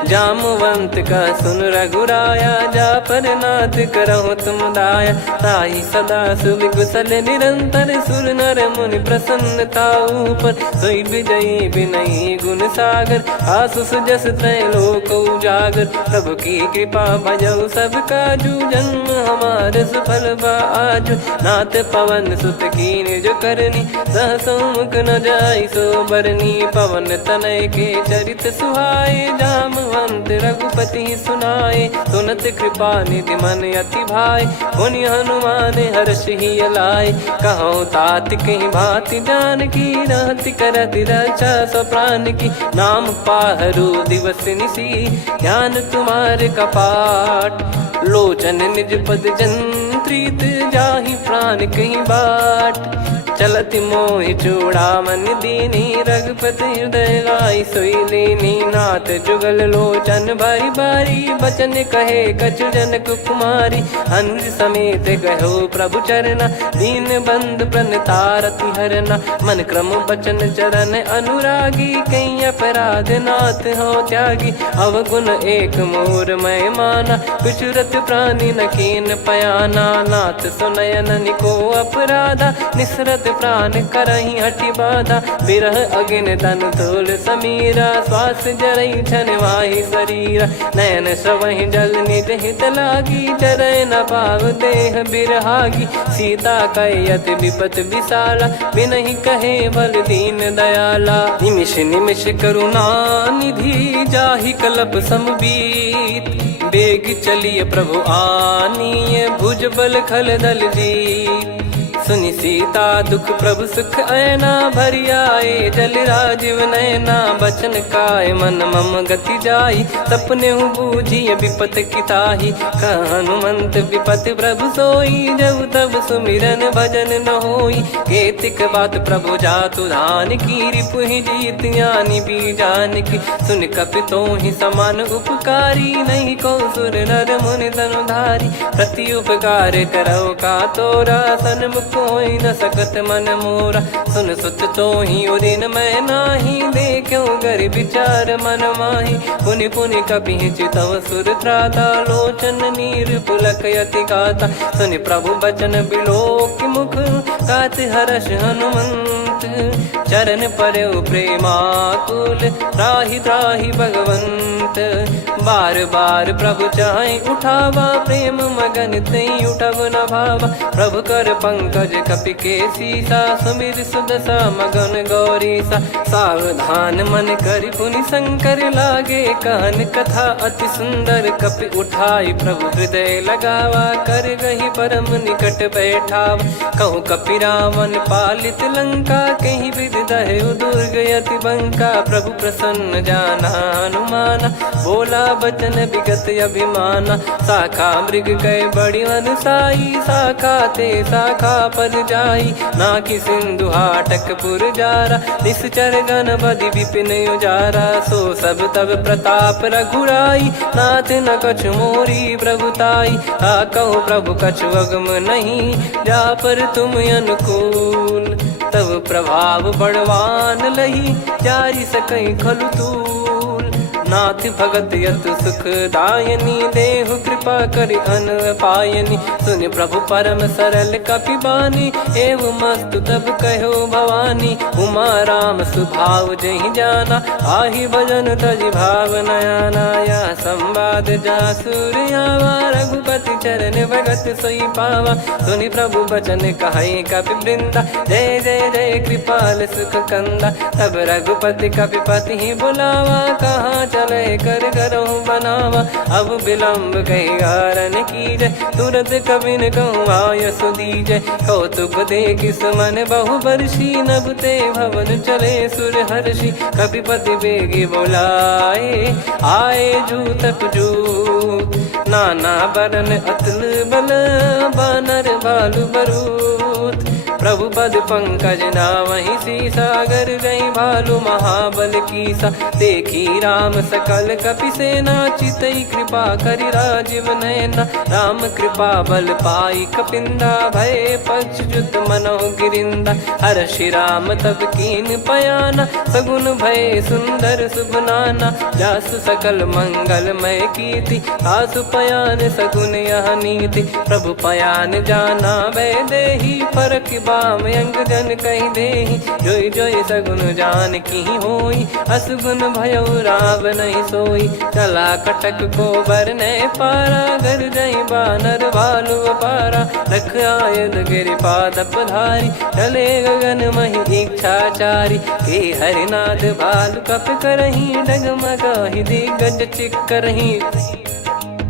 जामवंत का सुन रघुराया जा पर नाथ करहु तुम दाया ताई सदा सुभि कुशल निरंतर सुर नर मुनि प्रसन्नता ऊपर सोई विजयी विनयी गुण सागर आसु सुजस त्रैलोक उजागर प्रभु की कृपा भजऊ सब काजू जन्म हमार सफल बाजू नाथ पवन सुत कीन जो करनी सहसो मुख न जाई सो बरनी पवन तनय के चरित सुहाए जामवंत रघुपति सुनाए सुनत कृपा निधि मन अति भाई पुनि हनुमान हर्ष ही लाए कहो तात कहीं भांति जान की रहति करति रक्षा सो प्राण की नाम पाहरू दिवस निसी ध्यान तुम्हारे कपाट लोचन निज पद जन प्रीत जाहि प्राण कहीं बाट। चलत मोहि चूड़ामन दीनी रघुपति हृदय लाई सोई लीनी। नाथ जुगल लोचन बारी बारी बचन कहे कछु जनक कुमारी। हंस समेत गहो प्रभु चरना दीन बंद प्रणतारति हरना। मन क्रम बचन चरण अनुरागी कहीं अपराध नाथ हो त्यागी। अवगुण एक मोर मैं माना विचुरत प्राणी न कीन पयाना। नाथ सुनयन निको अपराधा निसरत प्राण करही हटि बाधा। बिरह अगिन तन तोल समीरा श्वास जरई छन वाहि शरीरा। नयन सवहि जल निज हित लागी चरय न पाव देह बिरहागी। सीता कयत विपत विशाला बिनहि कहे बल दीन दयाला। निमिष निमिष करुणा निधि जाहि कलप समबीत। बेग चलिए प्रभु आनीय भुज बल खल दल जीत। सुनि सीता दुख प्रभु सुख ऐना भरि आए जल राजीव नैना। बचन काय मन मम गति जाई सपने बूझी विपत किताही। हनुमंत विपत प्रभु सोई जब तब सुमिरन भजन न होई। केतिक बात प्रभु जातु धान की रिपुहि जीत ज्ञानी बीजान की। सुन कपितो ही समान उपकारी नहीं को सुर नर मुनि तनुधारी। प्रति उपकार करो का तोरा सन्मुख कोई न सकत मन मोरा। सुन सुत तो ही उदिन मैं नाही देखो गर विचार मन माही। पुनि पुनि कपि चितव सुर त्राता लोचन नीर पुलक यति गाता। सुनि प्रभु बचन बिलोक मुख गात हर्ष हनुमंत। चरण परयो प्रेमाकुल त्राहि त्राहि भगवंत। बार बार प्रभु चाहि उठावा प्रेम मगन तई उठब न भावा। प्रभु कर पंकज कपि के सीसा सुमिर सुदशा मगन गौरीसा। सावधान मन करि पुनि शंकर लागे कहन कथा अति सुंदर। कपि उठाई प्रभु हृदय लगावा कर गही परम निकट बैठावा। कहूँ कपि रावण पालित लंका कहीं विधि दहु दुर्ग यति बंका। प्रभु प्रसन्न जाना हनुमाना बोला बचन विगत अभिमाना। शाखा मृग गए बड़ी अनुसाई शाखा ते शाखा पर जाई। ना कि सिंधु हाटक पुर जारा निश्चर गण बदि विपिन उजारा। सो सब तब प्रताप रघुराई नाथ न कछु मोरी प्रभुताई। कहूँ प्रभु कछु अगम नहीं जा पर तुम अनुकूल। तब प्रभाव बड़वान लही जारी सकई खलु तूल। नाथ भगत यत सुख दायनी देहु कृपा करि अन पायनी। सुन प्रभु परम सरल कपि बानी एवं मस्तु तब कहो भवानी। उमा राम सुभाव जहि जाना आहि भजन तजि भाव नयाना। या संवाद जासुर आवा रघुपति चरण भगत सोई पावा। सुनि प्रभु बचन कहै कपि वृंदा जय जय जय कृपाल सुख कंदा। तब रघुपति कपि पति बुलावा कहाँ चले कर करहु बनावा। अब विलम्ब कही कारण कीजय तुरत कबिन कहूँ आयस दीजय। कौतुक देख सुमन बहु बरसी नभ ते भवन चले सुर हर्षि। कपिपति बेगी बोलाए आए जूतक जूत। नाना बरन अतुल बल बानर बालु बरूत। प्रभु पद पंकज नावहि सीसागर गई भालु महाबल कीसा। देखी राम सकल कपि सेना चितई कृपा करि राजीव नयना। राम कृपा बल पाई कपिंदा भय पक्ष जुत मनो गिरिंदा। हर्षि राम तब कीन पयाना सगुन भय सुंदर शुभ नाना। जासु सकल मंगलमय कीर्ति आसु पयान सगुन यह नीति। प्रभु पयान जाना वै देहि फरक बाम अंग जन कहीं देहि। जोई जोई सगुन जान की होई असगुन भयो राव नहीं सोई। चला कटक को बरने पारा घर जई बानर भालु पारा। रख आयद गिरि पाद पधारी चले गगन मही इच्छाचारी। के हरिनाथ भालु कप करही डगमगाहि दिग्गज चिक्करही।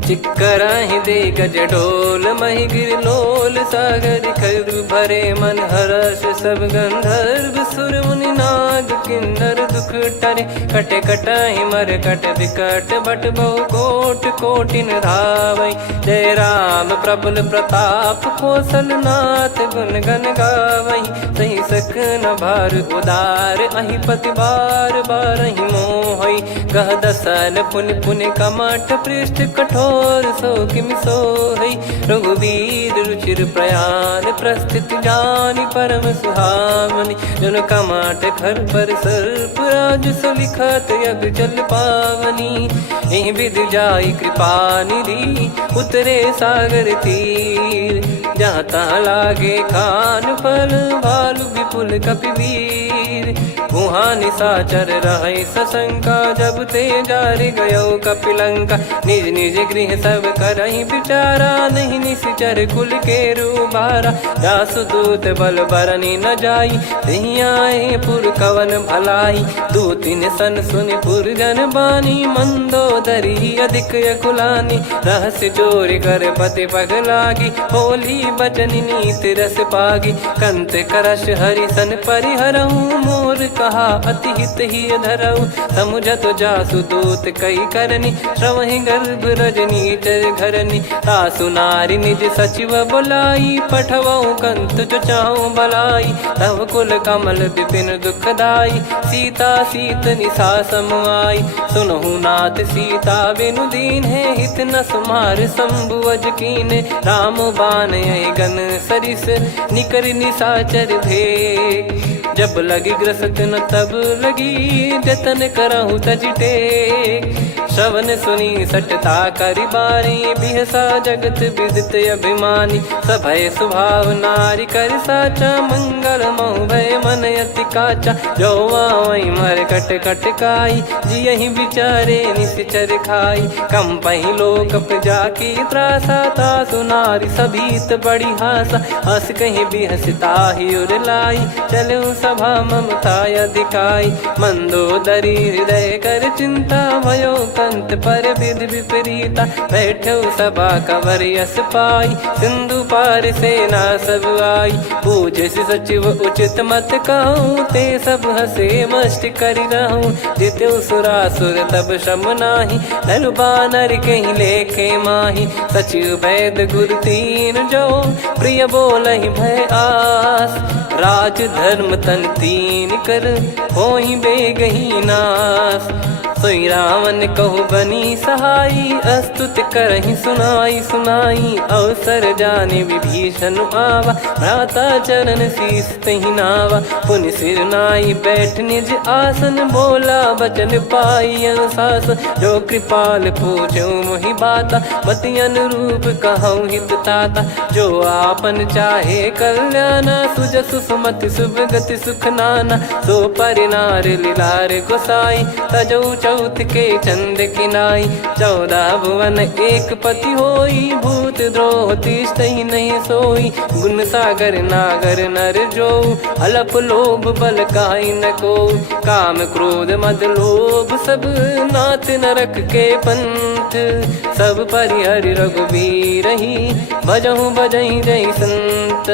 चिक्कराहि दे गज डोल महि गिर लोल सागर खर भरे मन हर्ष सब गंधर्व सुर मुनि नार। नाग किन्नर दुख टरे, कटे कटहि मर कट विकट बट बहु कोट कोटिन धावै। जय राम प्रबल प्रताप कौशलनाथ गुण गण गावै। सही सकन भार उदार अहि पति बार बारहि मोहै। गह दसन पुन पुन कमठ पृष्ठ कठोर सो किमि सोहै। रघुवीर रुचिर प्रयाण प्रस्थित जानि परम सुहावनि। जन कमठ खर पर सर्प राज सलिखत यग जल पावनी। एहि विधि जाई कृपा निधि उतरे सागर तीर। जहाँ तहाँ लागे खान फल भालु विपुल कपिवीर। वहाँ निशाचर रहै सशंका जब ते जारि गयो कपिलंका। निज निज गृह सब करहि विचारा नहीं निश्चर कुल के रूबारा। जासु दूत बल बरनि न जाई तेहि आए पुर कवन भलाई। दूतिन सन सुनि पुर जन बानी मंदोदरी अधिक यकुलानी। रहस्य चोरी कर पति पगलागी होली बचन नीति रस पागी। कंत करश हरिसन परिहरहु मोर कहा अति हित ही धरऊ। समुझत जासु दूत कई करनी श्रवहि गर्भ रजनी चर घरनी। तासु नारी निज सचिव बुलाई पठवऊ कंत जो चाहूं बलाई। तव कुल कमल विपिन दुखदाई सीता सीत निशा समाई। सुनहु नाथ सीता बिनु दीन है हित न सुमार शंभु अज कीने। राम बाण गन सरिस निकर निशाचर भेग। जब लगी ग्रसत न तब लगी जतन करहु तज टेक। श्रवण सुनी सटता करि बारी बिहसा जगत विदित अभिमानी। सभय स्वभाव नारी कर साचा मंगल मऊ भय मन अति काचा। जो आवै मर कट कट काई जियहि विचारे निश्चर खाई। कम पहि लोक जाकी त्रासा तासु नारी सभीत बड़ी हासा। हस कहीं बिहसता ही उर लाई चलऊ सभा ममता अधिकाई। मंदोदरी हृदय कर चिंता भयो कंत पर विधि विपरीता। बैठो सभा कवर यस पाई सिंधु पार सेना सब आई। पूज्य सचिव उचित मत कहूँ ते सब हसे मष्ट करि रहूँ। जित्यु सुरासुर तब श्रम नाही नर बानर कहीं लेखे माही। सचिव वैद गुरु तीन जो प्रिय बोलहि भय आस। राज धर्म तन तीन कर होई बेगही नास। सोई रावण कहु बनी सहाई अस्तुत करहि सुनाई सुनाई। अवसर जाने विभीषण आवा भ्राता चरण शीस तहि नावा। पुनि सिर नाई बैठ निज आसन बोला बचन पाई अनुशासन। जो कृपाल पूछो मोहि बाता मति अनुरूप कहूँ हित ताता। जो आपन चाहे कल्याणा सुजसु सुमति सुभगति सुख नाना। सो परिनार लीलार गोसाई तजौ चौथ के चंद किनाई। 14 भुवन एक पति होई भूत द्रोह तिष्ठहि नहीं सोई। गुण सागर नागर नर जो अलप लोभ बल काई न को। काम क्रोध मद लोभ सब नाथ नरक के पंथ। सब परिहरि रघुबीर ही भजहु भजहि जय संत।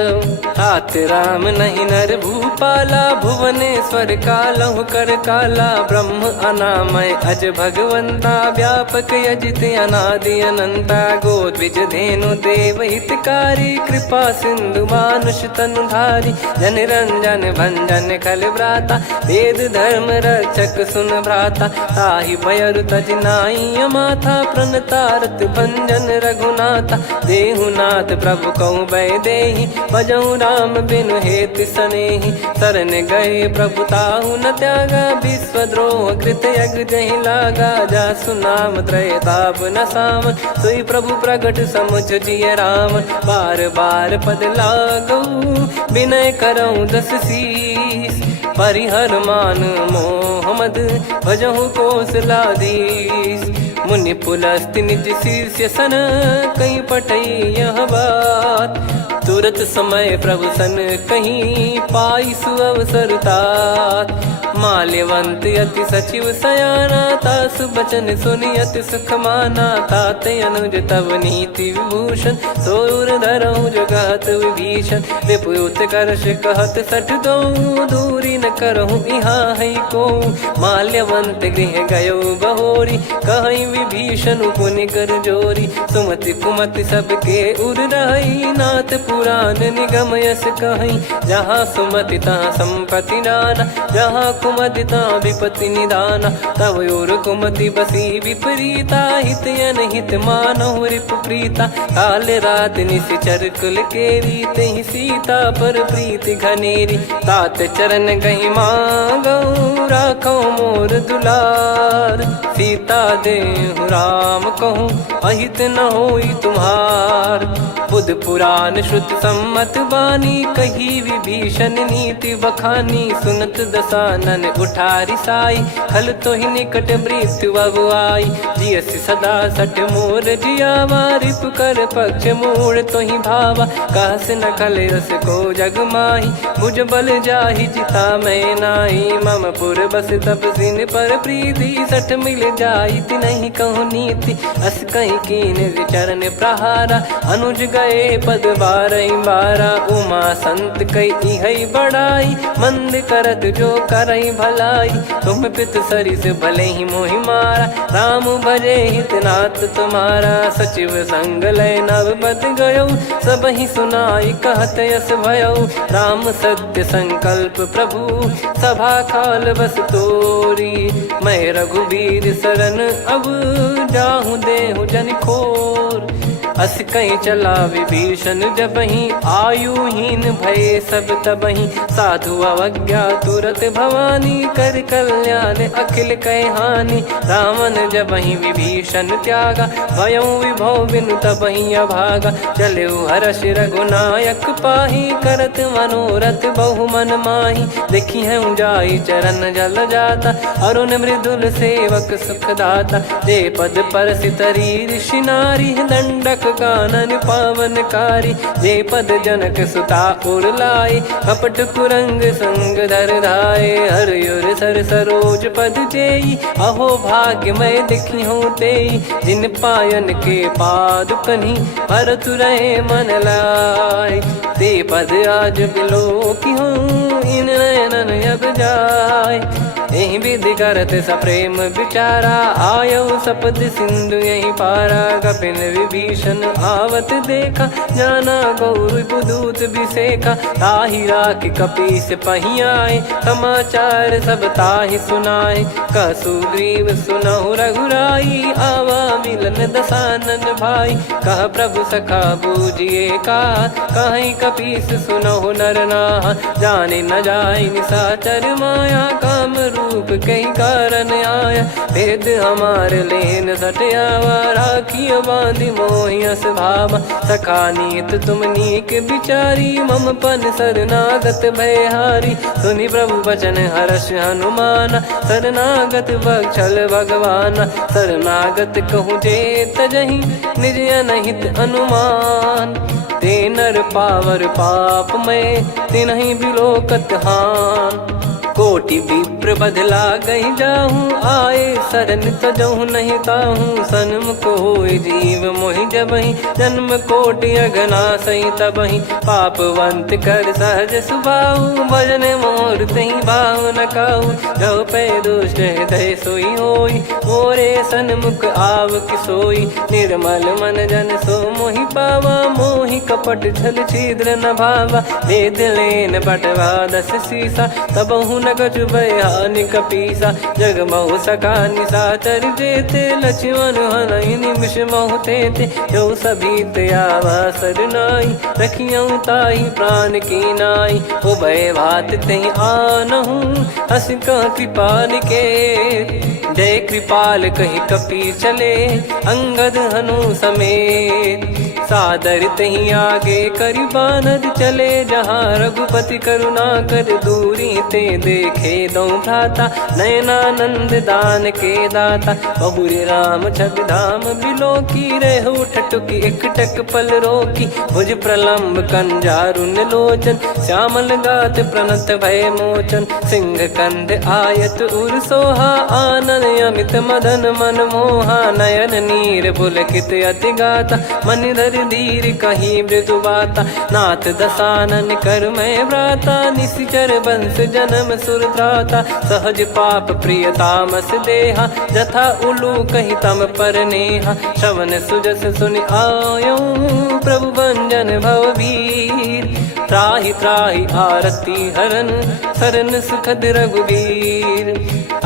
तात राम नहीं नर भूपाला भुवनेश्वर कालहु कर काला। ब्रह्म अनामय अज भगवंता व्यापक यजित अनादि अनंता। गोद्विज धेनु देव हितकारी कृपा सिंधु मानुष तनुधारी। जन रंजन भंजन खल भ्राता वेद धर्म रक्षक सुन भ्राता। ताहि भयरु तज नाई माथा प्रणतारत भंजन रघुनाथा। देहुनाथ प्रभु कहु भय देहि भजहु राम बिनु हेतु सनेहि। शरण गए प्रभु ताहु न त्यागा विश्वद्रोह कृत यज्ञ जहि लागा। जासु नाम त्रय ताप न सावन सोई प्रभु प्रगट समुझ जिय राम। बार बार पद लागऊ विनय करऊँ 10 शीस। परिहर मान मोह मद भजहु कौशलाधीश। मुनि पुलस्त्य निज शिष्य सन कहीं पठई यह बात। तुरत समय प्रभु सन कहीं पाई सुअवसर तात। माल्यवंत अति सचिव सयाना तासु बचन सुनि अति सुख माना। ताते अनुज तव नीति विभूषण सोर धरऊ जगत विभीषण। विपुत करश कहत सठ दो दूरी न करहु यहाँ है को। माल्यवंत गृह गयो बहोरी, कहीं विभीषण पुनि कर जोरी। सुमति कुमति सबके उर रही, नाथ पुराण निगम यस कहीं। जहाँ सुमति तहाँ संपत्ति नाना, जहाँ कुमति तहाँ विपत्ति निदाना। तब और कुमति बसी विपरीता, हित अनहित मानहु रिपु प्रीता। काल रात निश्चर कुल केरी, तहि सीता पर प्रीति घनेरी। तात चरण गही मांगऊ, राखो मोर दुलार। सीता देहु राम कहूँ, अहित न होई तुम्हार। बुध पुराण श्रुत सम्मत बानी, कही विभीषण नीति बखानी। सुनत दसानन उठारी साई, खल तो ही निकट मृत्यु अब आई। जियसि सदा सठ मोर जियावा, रिप कर पक्ष मूड़ तो ही भावा। कहस न खल रस को जग माही, मुझ बल जाहि जिता मैं नाई। मम पुर बस तपसिन पर प्रीति, सठ मिल जाई नहीं कहूँ नीति। अस कहीं कीन चरण प्रहारा, अनुज गए पद बारई बारा। उमा संत कई है बड़ाई, मंद करत जो करई भलाई। तुम पित सरिस भले ही मोहि मारा, राम भजे हित नाथ तुम्हारा। सचिव संग लय नव बद गयो, सब ही सुनाई कहत यस भयो। राम सत्य संकल्प प्रभु, सभा काल बस तोरी। मैं रघुबीर शरण अब, जाहूँ देहु जन खोर। अस कहीं चला विभीषण जबहि, आयुहीन भय सब तबहि। साधु अवज्ञा तुरत भवानी, कर कल्याण अखिल कह हानि। रावण जबहि विभीषण त्यागा, भयउ विभव बिनु तबहि अभागा। चलऊ हर्ष रघुनायक पाही, करत मनोरथ बहु मन माही। देखी है जाई चरण जल जाता, अरुण मृदुल सेवक सुखदाता। जे पद पर सितरी ऋषि नारी, दंडक कानन पावनकारी। जे पद जनक सुता उर लाए, कपट कुरंग संग धर धाये। हरियुर सर सरोज पद जेई, अहो भाग्य मैं दिखी हूँ तेई। जिन पायन के पाद कन्ही, भरत रहे मन लाए। ते पद आज बिलो की हूँ, इन नयनन अब जाय। यही विधि करत सप्रेम विचारा, आयऊ सपद सिंधु यही पारा। कपिन विभीषण आवत देखा, जाना गौर बुदूत बिसेखा। ताहि राख कपीस पही आए, समाचार सब ताहि सुनाए। कह सुग्रीव सुनहु रघुराई, आवा मिलन दसानन भाई। कह प्रभु सखा बूझिए का, कहीं कपीस सुनहु नर नाहा। जाने न जाय निशाचर माया, काम रूप कई कारण आया। भेद हमार लेन सटयावा, राखियो बांधि मोहियस भावा। सखा नीत तुम नीक बिचारी, मम पन शरणागत भयहारी। सुनि प्रभु वचन हर्ष हनुमाना, शरणागत बक्षल भगवाना। शरणागत कहूँ जे तजहि, निज अनहित अनुमान। ते नर पावर पाप में, तिन्हि बिलोकत हान। कोटि विप्र बदला गई जाहूँ, आए शरण तजहु नहीं ताहूँ। सन्मुख होय जीव मोहि जबहि, जन्म कोटि अगना सही तबहि। पापवंत कर सहज सुभाऊ, भजन मोर तहि भाव न काहू। जो पै दुष्ट हृदय सोई होई, मोरे सन्मुख आव किसोई। निर्मल मन जन सो मोहि पावा, मोहि कपट छल छिद्र न भावा। वेद लेन बटवा दस सीसा, तबहु न कछु भयानि कपीसा। जग महु सखा निशाचर जेते, लक्ष्मण हनहि निमिष महु तेते। जो सभी त्यावा सरनाई, रखियऊ ताहि प्राण की नाई। उभय भात तहि आनहु, हस कह कृपाल के। जय कृपाल कहि कपी चले, अंगद हनु समेत। सादर तही आगे करि बानर चले, जहाँ रघुपति करुणा कर दूरी ते देखे दो भ्राता। नयनानंद दान के दाता, बहुरी राम छग धाम बिलो की। रेहु ठटुकी एकटक पल रोकी, भुज प्रलम्ब कंजारुन लोचन। श्यामल गात प्रणत भय मोचन, सिंह कंध आयत उर सोहा। आनन अमित मदन मन मोहा, नयन नीर पुलकित अति गाता। मनिधर कर धीर कहीं मृदु बाता, नाथ दसानन कर मैं व्राता, निशिचर बंस जन्म सुर त्राता, सहज पाप प्रिय तामस देहा, जथा उलू कही तम पर नेहा, श्रवण सुजस सुनि आयो प्रभु भंजन भववीर, त्राहि त्राहि आरती हरन सरन सुखद रघुवीर,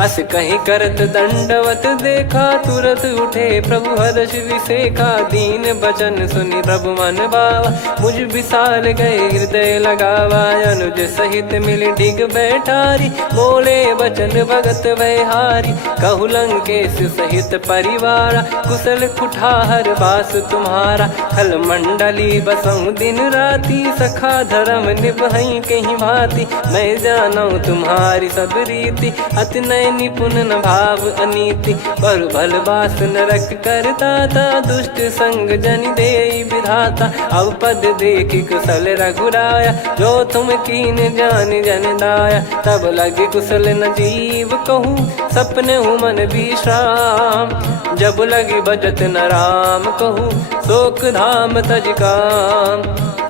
अस कहीं करत दंडवत देखा, तुरत उठे प्रभु हर्ष विसेखा, दीन बचन सुनि प्रभु मन भावा, मुझ विशाल गए हृदय लगावा, अनुज सहित मिल डिग बैठारी, बोले बचन भगत वैहारी, कहु लंकेश सहित परिवारा, कुशल कुठार बास तुम्हारा, खल मंडली बसऊं दिन राती, सखा धर्म निभई कहीं भांति, मैं जानू तुम्हारी सब रीति, अति नय निपुण न भाव अनीति, पर भल बास नरक करता था, दुष्ट संग जन दे विधाता, अब पद देखी कुशल रघुराया, जो तुम कीन जान जन दाया, तब लगे कुशल न जीव कहूँ, सपने हूँ मन विश्राम, जब लगी बजत न राम कहूँ, शोक धाम तज काम,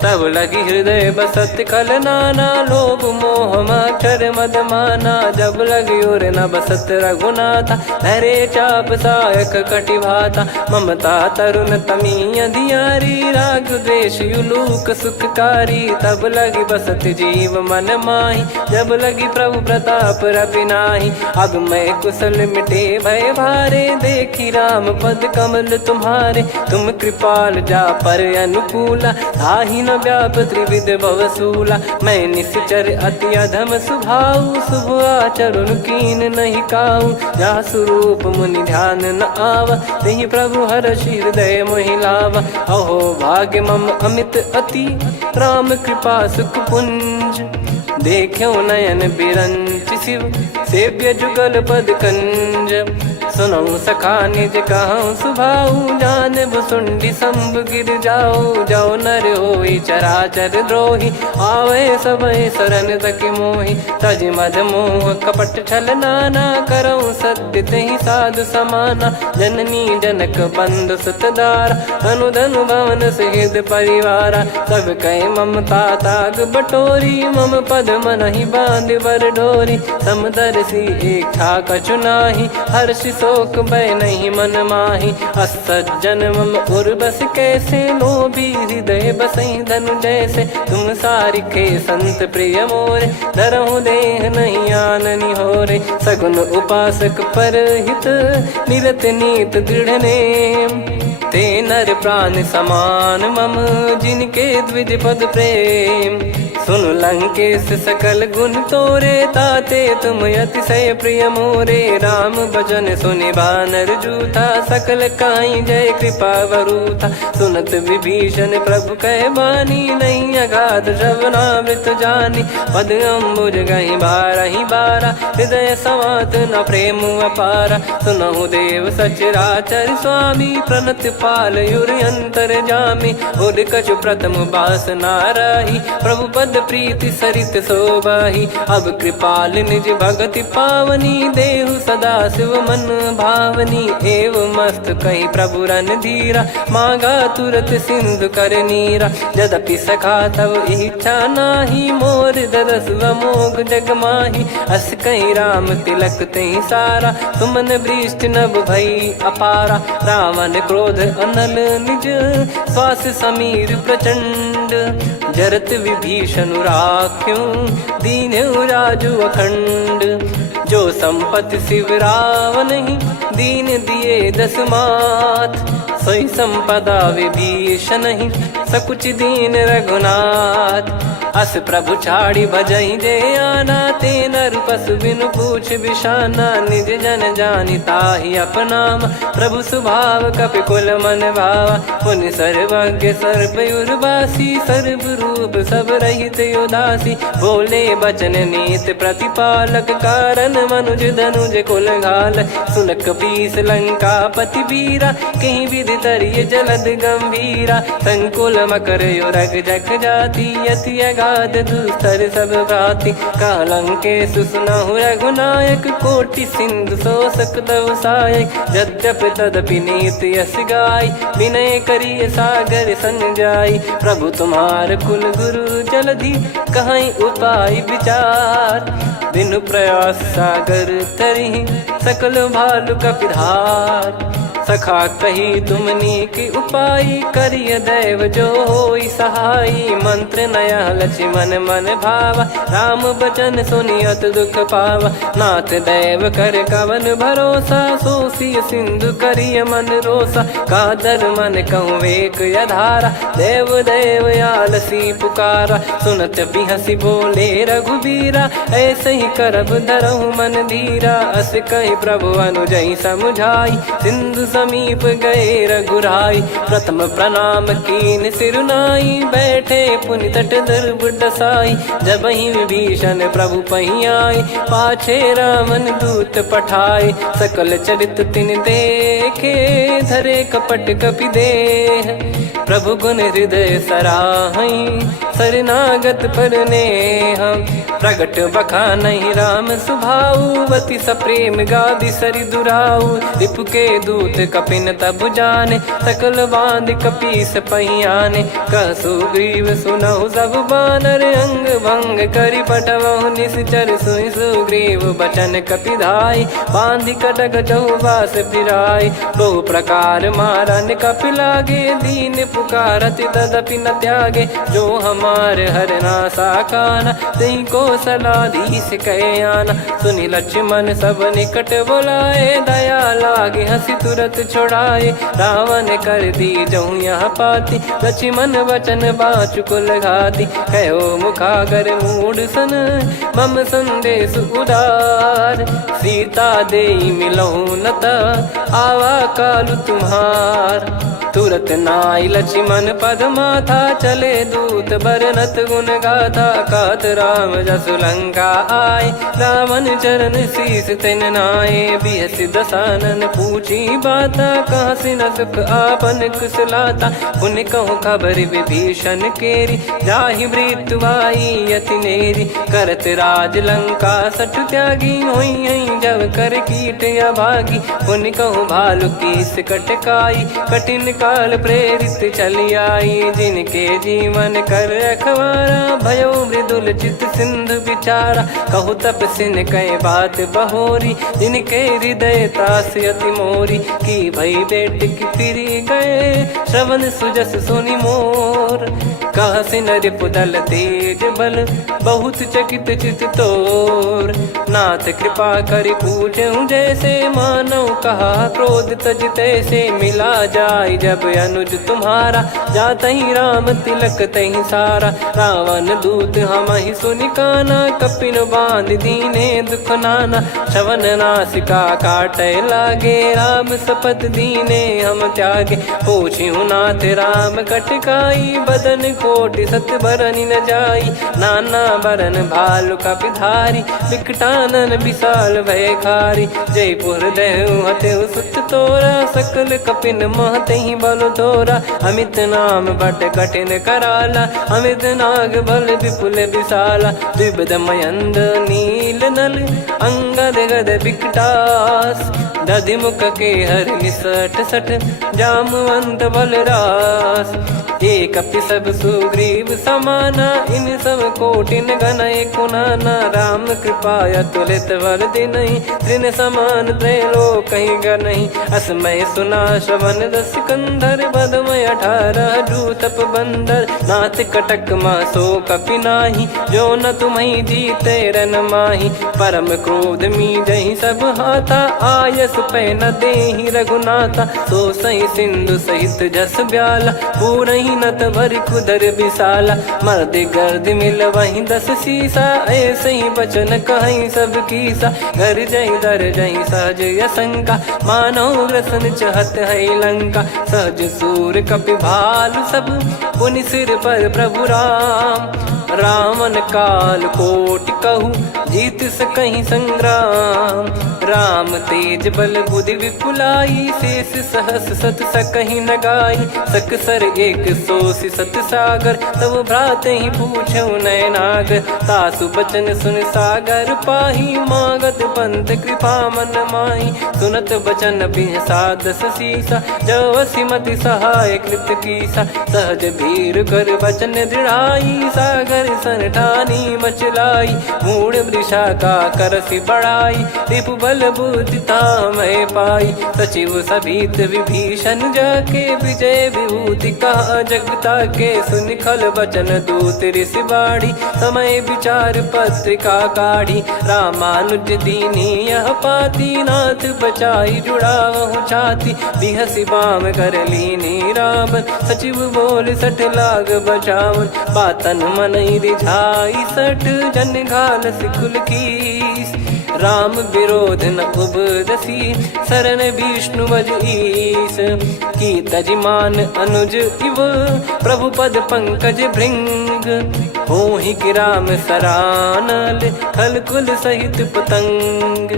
तब लगी हृदय बसत खल नाना, लोभ मोह मक्षर मद माना, जब लगी और न बसत रघुनाथा, धरे चाप सायक कटि भाता, ममता तरुण तमी अधियारी, राग द्वेष युलूक सुखकारी, तब लगी बसत जीव मन माही, जब लगी प्रभु प्रताप रवि नाही, अब मैं कुशल मिटे भय भारे, देखी राम पद कमल तुम्हारे, तुम कृपाल जा पर अनुकूला, ताहि न व्याप त्रिविध भवसूला, मैं निश्चर अति अधम सुभाऊ, शुभ आचरण कीन नहीं काऊ, जा स्वरूप मुनि ध्यान न आवा, तेहि प्रभु हर्ष हृदय मोहि लावा, अहो भाग्य मम अमित अति, राम कृपा सुख पुंज, देखो नयन बिरंच शिव, सेव्य जुगल पद कंज, सुनऊ सखा निज कहूँ सुभाऊ, जान भुसुंडी संभ गिर जाओ, जाओ नर होई चराचर द्रोही, आवे सबय शरण तक मोहि, तज मद मोह कपट छल नाना, करऊँ सत्य तेहि साधु समाना, जननी जनक बंधु सुतदारा, अनु धनु भवन सहित परिवारा, सब कहे ममता ताग बटोरी, मम पद मनहि बांध बर डोरी, समदर्शी इच्छा कछु नाही, हर्ष शोक भय नहीं मन माही, असज्जन मम उर्वश कैसे, लोभी हृदय बसई धनु जैसे, तुम सारिखे संत प्रिय मोरे, धरहु देह नहीं आननि होरे, सगुन उपासक पर हित, निरत नीत दृढ़ नेम, ते नर प्राण समान मम, जिनके द्विज पद प्रेम, सुन लंकेश सकल गुण तोरे, ताते तुम अतिशय प्रिय मोरे, राम भजन सुनि बानर जूथा, सकल काई जय कृपा वरूथा, सुनत विभीषण प्रभु कह बानी, नहीं अगाध श्रवणामृत जानी, पद अम्बुज गहि बारहि बारा, हृदय समात न प्रेम अपारा, सुनहु देव सचराचर स्वामी, प्रणत पाल युर अंतर जामी, उद कछु प्रथम बास नाराही, प्रभु पद प्रीति सरित शोभाही, अब कृपाल निज भगति पावनी, देहु सदा शिव मन भावनी, एव मस्त कही प्रभु रन धीरा, मांगा तुरत सिंधु कर नीरा, यद्यपि सखा तब इच्छा नाही, मोर दरस अमोघ जग माही, अस कहीं राम तिलक तहि सारा, सुमन वृष्ट नभ भई अपारा, रावण क्रोध अनल निज, श्वास समीर प्रचंड, जरत विभीषण राख्यों, दीन्हु राजु अखंड, जो संपत्ति शिव रावण ही, दीन दिए दस मात, सोई संपदा विभीषण ही, सकुच दीन रघुनाथ, अस प्रभु छाड़ी भजई जे आना, ते नर पशु बिनु पूछ बिशाना, निज जन जानि ताहि अपनाम, प्रभु स्वभाव कपि कुल मन भावा, मुनि सर्वज्ञ सर्वयुर्वासी, सर्व रूप सब रहित उदासी, बोले बचन नीत प्रतिपालक, कारण मनुज धनुज कुल घाल, सुन कपीस लंका पति वीरा, कहीं विधि तरिय जलद गंभीरा, संकुल मकर युरग जख जाति, यति गाद दुस्तर सब भांति कालंके सुसुनाहु रघुनायक कोटि सिंधु शोषक तव सहायक यद्यपि तदपि नीत यस गाय विनय करिय सागर सन जाई प्रभु तुम्हार कुल गुरु जलधि कहीं उपाय विचार बिनु प्रयास सागर तरिहि सकल भालु कपिधार सखा कही तुमनी की उपाय करिय दैव जो होई सहाई मंत्र नया लक्ष्मण मन भावा राम बचन सुनियत दुख पावा नाथ दैव कर कवन भरोसा सोसिय सिंधु करिय मन रोसा कादर मन कहूँ वेक यधारा देव देव आलसी पुकारा सुनत बिहसी बोले रघुबीरा ऐसे ही करब धरहु मन धीरा अस कही प्रभु अनुजई समुझाई सिंधु समीप गए रघुराई प्रथम प्रणाम कीन सिरुनाई बैठे पुनि तट दर्भ डसाई जब ही विभीषण प्रभु पही आए पाछे रामन दूत पठाए सकल चरित तिन देखे धरे कपट कपि देह प्रभु गुण हृदय सराहई शरणागत पर नेह प्रगट बखानहि राम सुभाऊ वति सप्रेम गादि सरि दुराऊ रिपु के दूत कपिन तब जाने सकल बांध कपीस पहियाने कह सुग्रीव सुनहु सब बानर अंग भंग करि पटवहु निश्चर सुनि सुग्रीव बचन कपिधाई बांधि कटक चहुबास फिराई बहु प्रकार मारन कपि लागे दीन पुकारति तदपि न त्यागे जो हमार हरना साकाना तई को सलाधीश कहे आना सुनि लक्ष्मण सब निकट बुलाए दया लागे हंसी तुरत छोड़ाए रावण कर दी जहूँ यहाँ पाती लक्ष्मण वचन बाचु कुल घाती कहो मुखागर मूड सन मम संदेश उदार सीता देई मिलहु नता आवा कालु तुम्हार तुरत नाई लक्ष्मण पद माथा चले दूत बरनत गुण गाथा कात राम जसु लंका आए रावण चरण शीस तिन नाये बिहसि दसानन पूछी बाता कहाँ से न सुख आपन कुशलाता पुन कहूँ खबर विभीषण केरी जाहि मृत्यु आई यति नेरी करत राज लंका सठ त्यागी होई जब कर कीट अभागी पुन कहूँ भालु कीस कटकाई कठिन काल प्रेरित चली आई जिनके जीवन कर रखवारा भयो मृदुल चित सिंधु विचारा कहु तप सिन कई बात बहोरी जिनके हृदय तास अति मोरी की भई बेट की फिरी गए श्रवण सुजस सुनि मोर कह सिन रिपुदल तेज बल बहुत चकित चित तोर नाथ कृपा करि पूछूं जैसे मानव कहा क्रोध तज तैसे मिला जाय जब अनुज तुम्हारा जात ही राम तिलक तही सारा रावण दूत हम ही सुनि काना कपिन बांध दीने दुख नाना श्रवण नासिका काटे लागे राम सपत दीने हम त्यागे पूछ्यू नाथ राम कटकाई बदन कोटि सत बरनि न जाई नाना बरन भालु कपिधारी विकटानन विशाल भय खारी जयपुर देहु हतेउ सुत तोरा सकल कपिन महतहि बल तोरा अमित नाम बट कठिन कराला अमित नाग बल विपुल विशाला द्विपद मयंद नील नल अंगद गद विकटास दधि मुख के हर निसठ सठ जामवंत बलरास एक अपि सब सुग्रीव समाना इन सब कोटिन गनय कुनाना राम कृपा अतुलित बल दिनहि त्रिन समान त्रैलोक कहीं गनहि असमय सुना श्रवण दस कंधर बदमय 18 जूतप बंदर नाथ कटक मासो कपि नाही जो न तुम्हि जीते रन माही परम क्रोध मी जहि सब हाथा आयस पै न देहि रघुनाथा सो सही सिंधु सहित जस ब्याला पूरहि नत भरि कुदर विशाला मर्द गर्द मिल वहीं 10 सीसा ऐसे ही बचन कहीं सब कीसा घर जहि दर जहि सहज यसंका मानव रसन चहत है लंका सहज सूर कपि भालु सब पुनि सिर पर प्रभु राम रावण काल कोटि कहु जीत सकहीं संग्राम। राम तेज बल बुद्धि विपुलाई, शेष सहस सत सकहीं न गाई। सकसर एक सोसी सत सागर, तब भ्रात ही पूछो नयनागर। तासु बचन सुन सागर पाही, मागत पंथ कृपा मन माही। सुनत बचन बिहसादस सीसा, जव सिमति सहाय कृत कीसा। सहज भीर कर बचन दृढ़ाई, सागर सन ठानी मचलाई। मूढ़ वृषा का करसि बढ़ाई, रिपु बल बुद्धि तामय पाई। सचिव सभीत विभीषण जाके, विजय विभूति कहा जगता के। सुनि खल बचन दूत ऋषि बाड़ी, समय विचार पत्रिका काढ़ी। रामानुज दीनी यह पाती, नाथ बचाई जुड़ावहु छाती। बिहसि बाम कर लीनी रावण, सचिव बोल सठ लाग बचावन। बातन मनई रिझाई सठ, जन घाल सिकुल कीस। राम विरोध न उपदसी, शरण विष्णु बज ईस। की तजिमान अनुज इव, प्रभु पद पंकज भृंग। होहि कि राम सरानल, खल कुल सहित पतंग।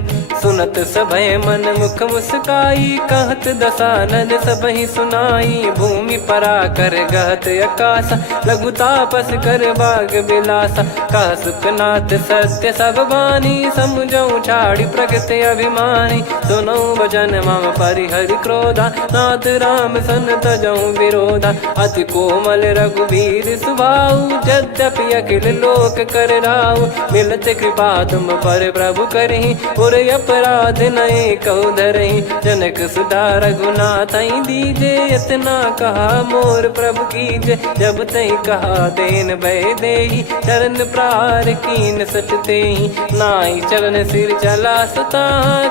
सुनत सभय मन मुख मुस्काई, कहत दसानन सबहि सुनाई। भूमि परा कर गहत आकाशा, लघु तापस कर बाग बिलासा। कह सुखनाथ सत्य सब बानी, समुझौ छाड़ी प्रगति अभिमानी। सुनो भजन मम परिहरि क्रोधा, नाथ राम सन तजौ विरोधा। अति कोमल रघुवीर सुभाऊ, यद्यपि अखिल लोक कर राऊ। मिलत कृपा तुम पर प्रभु करहि, पुर अपराध नए कौ धरहि। जनक सुधा रघुनाथ दीजे, इतना कहा मोर प्रभु कीजे। जब तई कहा देन भय देहि, चरण प्रार कीन सट तेहि। नाई चरण सिर चला सता,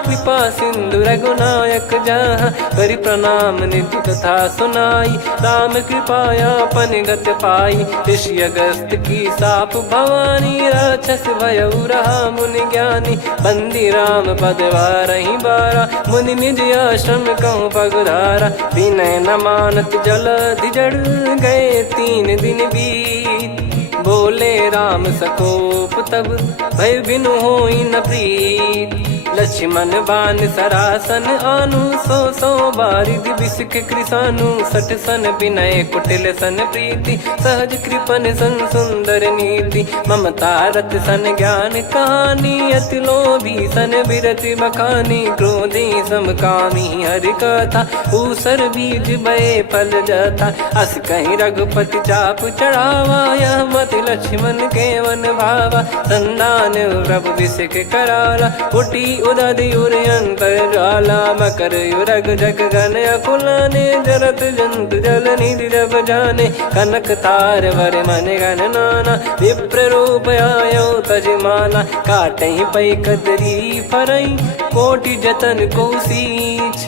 कृपा सिंधु रघुनायक जहाँ। करि प्रणाम निधि कथा सुनाई, राम कृपाया पन गत पाई। ऋषि अगस्त की साप भवानी, राक्षस भयउ रहा मुनि ज्ञानी। बंदी राम पद वारहि बारा, मुनि निज आश्रम कहूँ पगुधारा। विनय न मानत जलधि जड़, गए 3 दिन बीत। बोले राम सकोप तब, भय बिनु होई न प्रीत। लक्ष्मण बान सरासन आनु, 100 बारिधि बिसक कृसानु। 60 सन विनय कुटिल सन प्रीति, सहज कृपन सन सुंदर नीति। ममता रत सन ज्ञान कहानी, अति लोभी सन बिरति बखानी। क्रोधी समकामी हरि कथा, ऊसर बीज बये फल जथा। अस कहीं रघुपति चाप चढ़ावा, यह मत लक्ष्मण के वन भावा। संदान प्रभु बिसक कराला, उठी उदधि उर अंतर ज्वाला। मकर युरग जग गण अकुलाने, जरत जंतु जल निधि जब जाने। कनक तार वर मन गण नाना, विप्र रूप आयो तजमाना। काटहि पै कदरी फरई, कोटि जतन को सींच।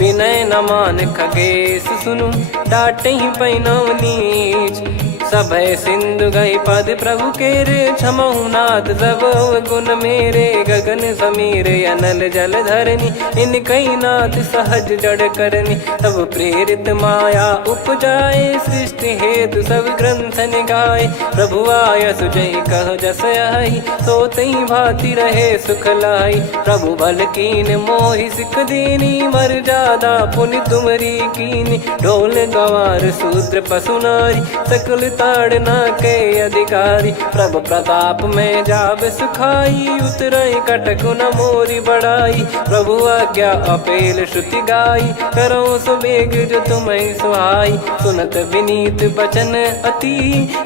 विनय न मान खगेश सुनु, डांटहि पै नव नीच। सभय सिंधु गई पद प्रभु केरे, क्षमहु नाथ सब गुण मेरे। गगन समीरे अनल जल धरनी, इन कई नाथ सहज जड़ करनी। तब प्रेरित माया उपजाए, सृष्टि हेतु सब ग्रंथ निगाए। प्रभु आय सुजई कह जस आई, सोतई भांति रहे सुख लाई। प्रभु बल कीन मोहि सिख दीनी, मर्यादा पुनि तुमरी कीनी। ढोल गवार शूद्र पशु नारी, सकल ताड़ना के अधिकारी। प्रभु प्रताप में जाब सुखाई, उतरई कटक न मोरी बढ़ाई। प्रभु आज्ञा अपेल श्रुति गाई, करो सुबेग जो तुम्हें सुहाई। सुनत विनीत बचन अति,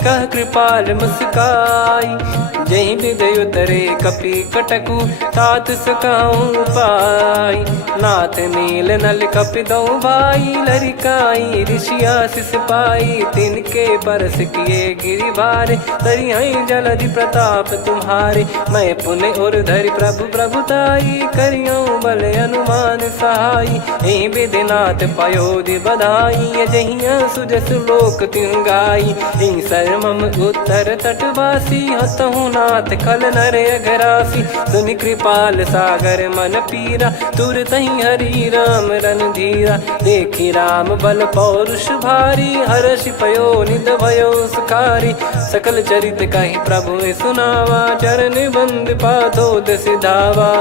कह कृपाल मुस्काई। जहि हृदय उतरे कपि कटकु, तात सकाऊं पाई। नाथ नील नल कपि दो भाई, लरिकाई ऋषि आशीष पाई। तिनके परस किए गिरि भारे, तरिहै जलधि प्रताप तुम्हारे। मैं पुन और धरि प्रभु प्रभुताई, करियौ बल अनुमान सहाई। एहि विधिनाथ पयोधि बधाई, जहिया सुजस लोक तिहुँ गाई। एहि सरमम उत्तर तटवासी, हतहु रघुनाथ खल नर अघरासी, सुनि कृपाल सागर मन पीरा, तुरतहि हरि राम रणधीरा। देखि राम बल पौरुष भारी, हर्षि पयो निध भयो सुखारी। सकल चरित कहि प्रभु सुनावा, चरण बंद पादोद सिधावा।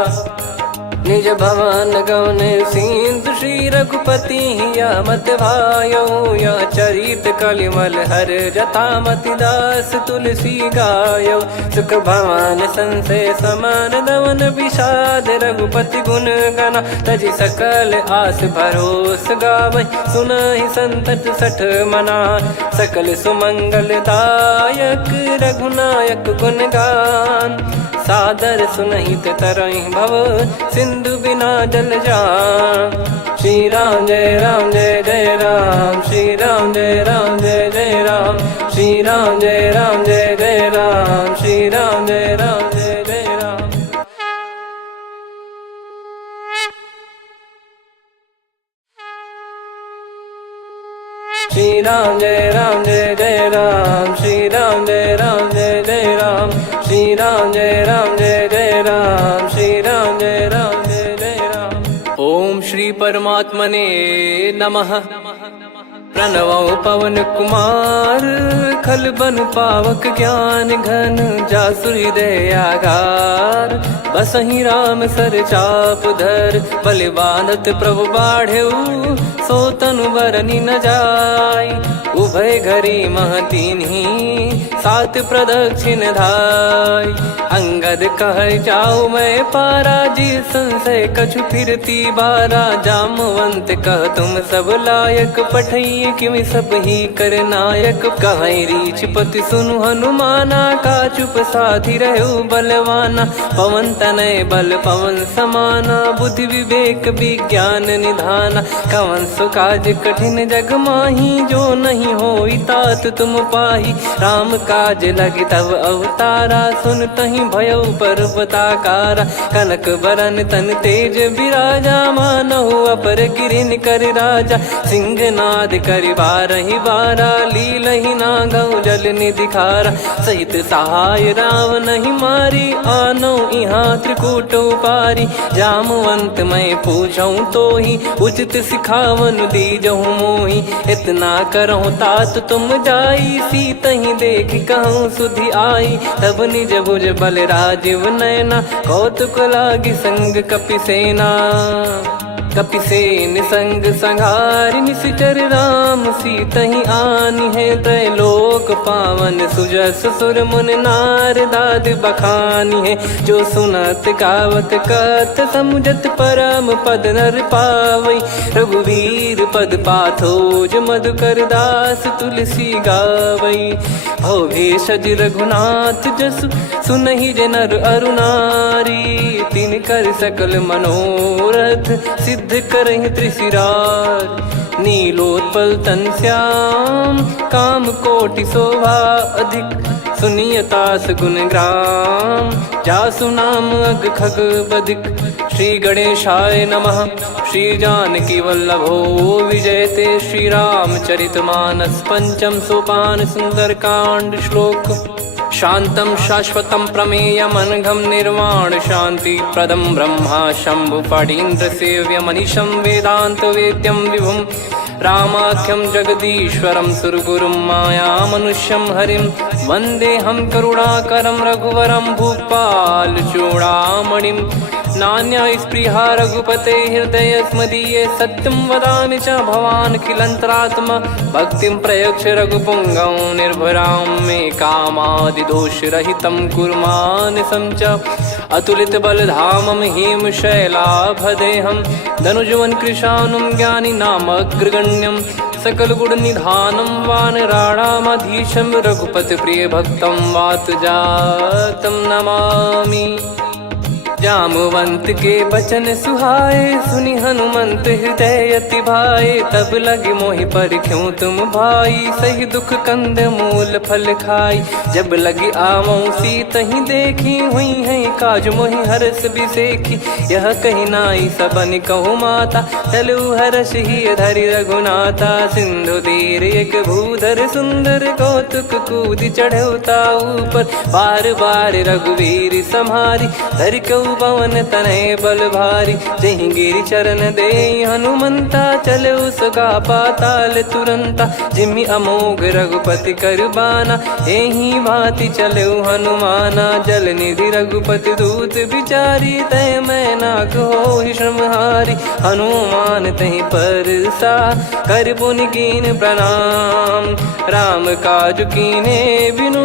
निज भवन गौन सिंधु श्री रघुपति हिया मत भायो, यह चरित कलिमल हर जथा मति दास तुलसी गायो। सुख भवन संशय समान दवन विषाद, रघुपति गुण गना तजि सकल आस भरोस गावै। सुनहि संतत सठ मना, सकल सुमंगल दायक रघुनायक गुण गान। सादर सुनहित तरहि भव, सिंधु बिना जल जान। श्री राम जय जय राम, श्री राम जय जय राम, श्री राम जय जय राम, श्री राम जय जय राम। श्री राम जय जय राम, श्री राम जय जय राम, श्री राम जय जय राम, श्री राम जय जय राम। ओम श्री परमात्मने नमः। प्रणवो पवन कुमार, खल बन पावक ज्ञान घन, जासु हृदय आगार। बसहि राम सर चाप धर, बलि बांधत प्रभु बाढ़ऊ, सो तनु बरनि न जाय। उभय घरी महतीन्ही, सात प्रदक्षिण धाय। अंगद कह जाऊ मैं पारा, जी संशय कछु फिरती बारा। जामवंत कह तुम सब लायक, पठई किमि सब ही कर नायक। कहै रीछ पति सुनु हनुमाना, का चुप साधि रहु बलवाना। पवन तनय बल पवन समाना, बुद्धि विवेक विज्ञान निधाना। कवन सो काज कठिन जग माही, जो नहीं होई तात तुम पाही। राम काज लगी तब अवतारा, सुन तहि भयउ पर्वताकारा। कनक बरन तन तेज बिराजा, मानहु अपर गिरिन कर राजा। सिंहनाद करि बारहि बारा, लीलहि नागौ जल निधि खारा। सहित सहाय राम नहीं मारी, आनो इहाँ त्रिकूट उपारी। जामवंत मैं पूछऊँ तोहि, उचित सिखावन दीजहु मोहि। इतना करहु तात तुम जाई, सीतहि देख कहूँ सुधि आई। तब निज भुज बल राजीव नयना, कौतुक लागी संग कपिसेना। कपिसेन संग संघारि निशिचर राम, सीतहि आनि है त्रैलोक पावन। सुजस सुर मुन नार दाद बखानी है, जो सुनत गावत कथ समुझत परम पद नर पावै। रघुवीर पद पाथोज मधुकर दास तुलसी गावै। भव भेषज रघुनाथ जसु, सुनहि जे नर अरु नारी। तिन कर सकल मनोरथ, सिद्ध करहि त्रिशिरार। नीलोत्पल तन श्याम, काम कोटि शोभा अधिक। सुनियतास गुण ग्राम, जासु नाम अग खग बधिक। श्री गणेशाय नमः। श्री जानकी वल्लभो विजयते, श्री रामचरित मानस पंचम सोपान सुंदरकांड श्लोक। शांतं शाश्वतं प्रमेयमनघं निर्वाण शांति प्रदं ब्रह्मा शंभु फणीन्द्र सेव्य मनीषं वेदांत वेद्यं विभुं। रामाख्यं जगदीश्वरं सुरगुरुं माया मनुष्यं हरिं। वन्देऽहं करुणाकरं रघुवरं भूपाल चूडामणिं। नान्या स्पृहा रघुपते हृदय स्मदीये, सत्यं वदामि च भवान् खिलन्तरात्मा। भक्तिं प्रयच्छ रघुपुङ्गं निर्भरां मे कामादिदोषरहितं कुर्मानसं च। अतुलित बलधामं हेमशैलाभदेहं, धनुजवन कृशानुं ज्ञानिनामग्रगण्यं। सकल गुण निधानं वानराणामधीशं, रघुपति प्रिय भक्तं वातजातं नमामि। जामवंत के बचन सुहाए, सुनि हनुमंत हृदय अति भाए। तब लगे मोहि पर क्यों तुम भाई, सही दुख कंद मूल फल खाई। जब लगी आवऊं सीत ही देखी, हुई है काज मोहि हरस बिसेखी। यह कही नाई सबन कहु माता, चलू हरष ही धरि रघुनाथा। सिंधु तीर एक भूधर सुंदर, कौतुक कूद चढ़ौता ऊपर। बार बार रघुवीर सम्हारी, धरि कहु पवन तनय बल भारी। जहि गिरि चरण दे हनुमंता, चलो सगा पाताल तुरंता। जिमि अमोघ रघुपति कर बाना, एहि भांति चलो हनुमाना। जल निधि रघुपति दूत बिचारी, तय मैं नाग होहि श्रमहारी। हनुमान तहि परसा, कर पुनि कीन प्रणाम। राम काज कीने बिनु,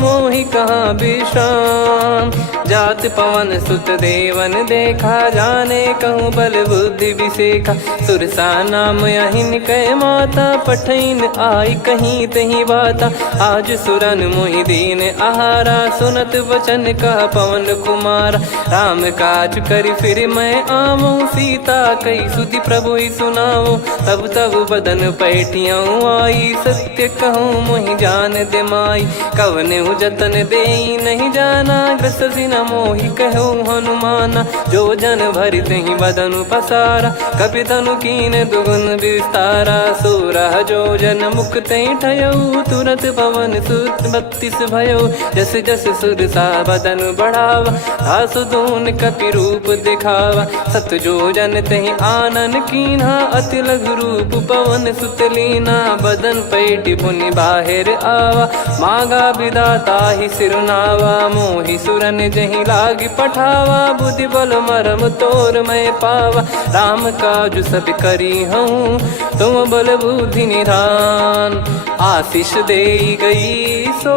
मोहि कहाँ विश्राम। जात पवन सुत देवन देखा, जाने कहूँ बल बुद्धि विसेखा। सुरसा नाम अहिन कै माता, पठैन आई कहीं तहीं बाता। आज सुरन मोहि दीन आहारा, सुनत वचन कह पवन कुमारा। राम काज करि फिर मैं आवऊं, सीता कई सुधि प्रभु ही सुनाओ। तब तब बदन पैठियाँ आई, सत्य कहूँ मोहि जान दे माई। कवने जतन देई नहीं जाना, ग्रसि न मोहि कहूँ हनुमाना। जो जन भरि तहि बदनु पसारा, कपि तनु कीन दुगुन विस्तारा। सोरह जो जन मुख तहि ठयऊ, तुरत पवन सुत 32 भयऊ। जस जस सुरसा बदन बढ़ावा, आसु दून कपि रूप दिखावा। सत जो जन तहि आनन कीन्हा, अति लघु रूप पवन सुत लीना। बदन पैठि पुनि बाहिर आवा, मांगा विधाता ही सिरुनावा। मोहि सुरन जहि लागी पठावा, बुद्धि बल मरम तोर मैं पावा। राम काज सब करी हूँ, तुम बल बुद्धि निधान। आशीष देई गई सो,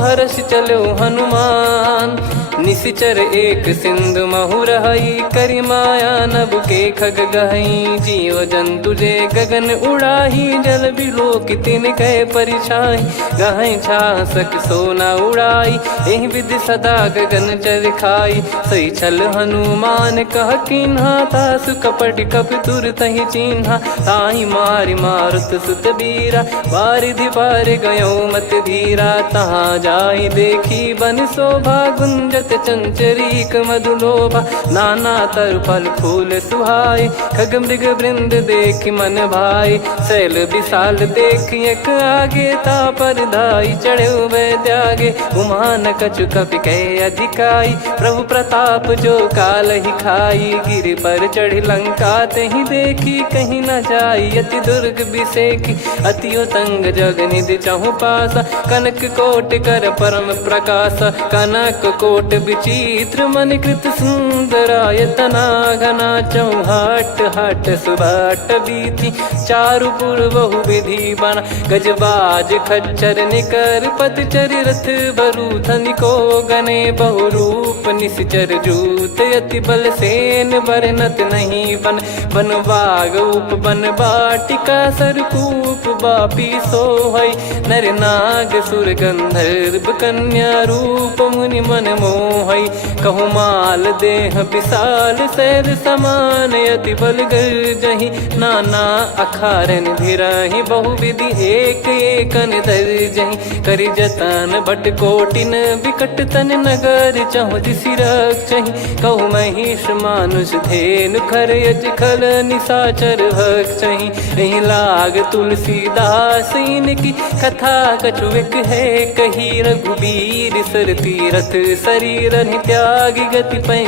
हर्ष चलो हनुमान। निशिचर एक सिंधु महु रहई, करि माया नभ के खग गहई। जीव जंतु जे गगन उड़ाही, जल बिलोक तिन कह परिछाई। गहई छासक सोना उड़ाई, एहि विधि सदा गगन चर खाई। सही छल हनुमान कह कीन्हा, तासु कपट कपि तुर तहि चिन्हा। ताहि मारि मारुत सुत बीरा, बारिधि पार गयो मत धीरा। तहाँ जाई देखी बन शोभा, गुंजत चंचरीक मधुलोभा। नाना तरु फल फूल सुहाए, खग मृग वृंद देख मन भाई। शैल विशाल देख एक आगे, तापर धाई चढ़े वै त्यागे। उमान कछु कपि कह अधिकाई, प्रभु प्रताप जो काल ही खाई। गिर पर चढ़ी लंका तहि देखी, कहीं न जाई अति दुर्ग बिसेखी। अति उतंग जग निधि चहु पासा, कनक कोट कर परम प्रकाशा। कनक कोट विचित्र मन कृत सुंदरायतना। घना चौहाट हाट सुबाट बीथी, चारु पुर बहु विधि बना। गजबाज खच्चर निकर पतचर, रथ बरु धनिको गने। बहु रूप निश्चर जूत, अति बल सेन बरनत नहीं बन। बन बाग उप बन बाटिका, सरकूप बापी सोहई। नर नाग सुर गंधर्व कन्या, रूप मुनि मन मोहई। कहु माल देह विशाल, शैल समान अति बल गर्जहि। नाना अखारन भिराहि, बहु विधि एक एकन दर्जहि। करि जतन भट कोटिन, विकट तन नगर चहु दिसि रक्षहि। कहु महिष मानुष धेनु, खर यज खल निशाचर भक्षहि। एहि लाग तुलसीदास इनकी, कथा कछु एक है कही। रघुबीर सर तीरथ शरीर, त्यागी गति पै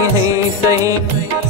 सही।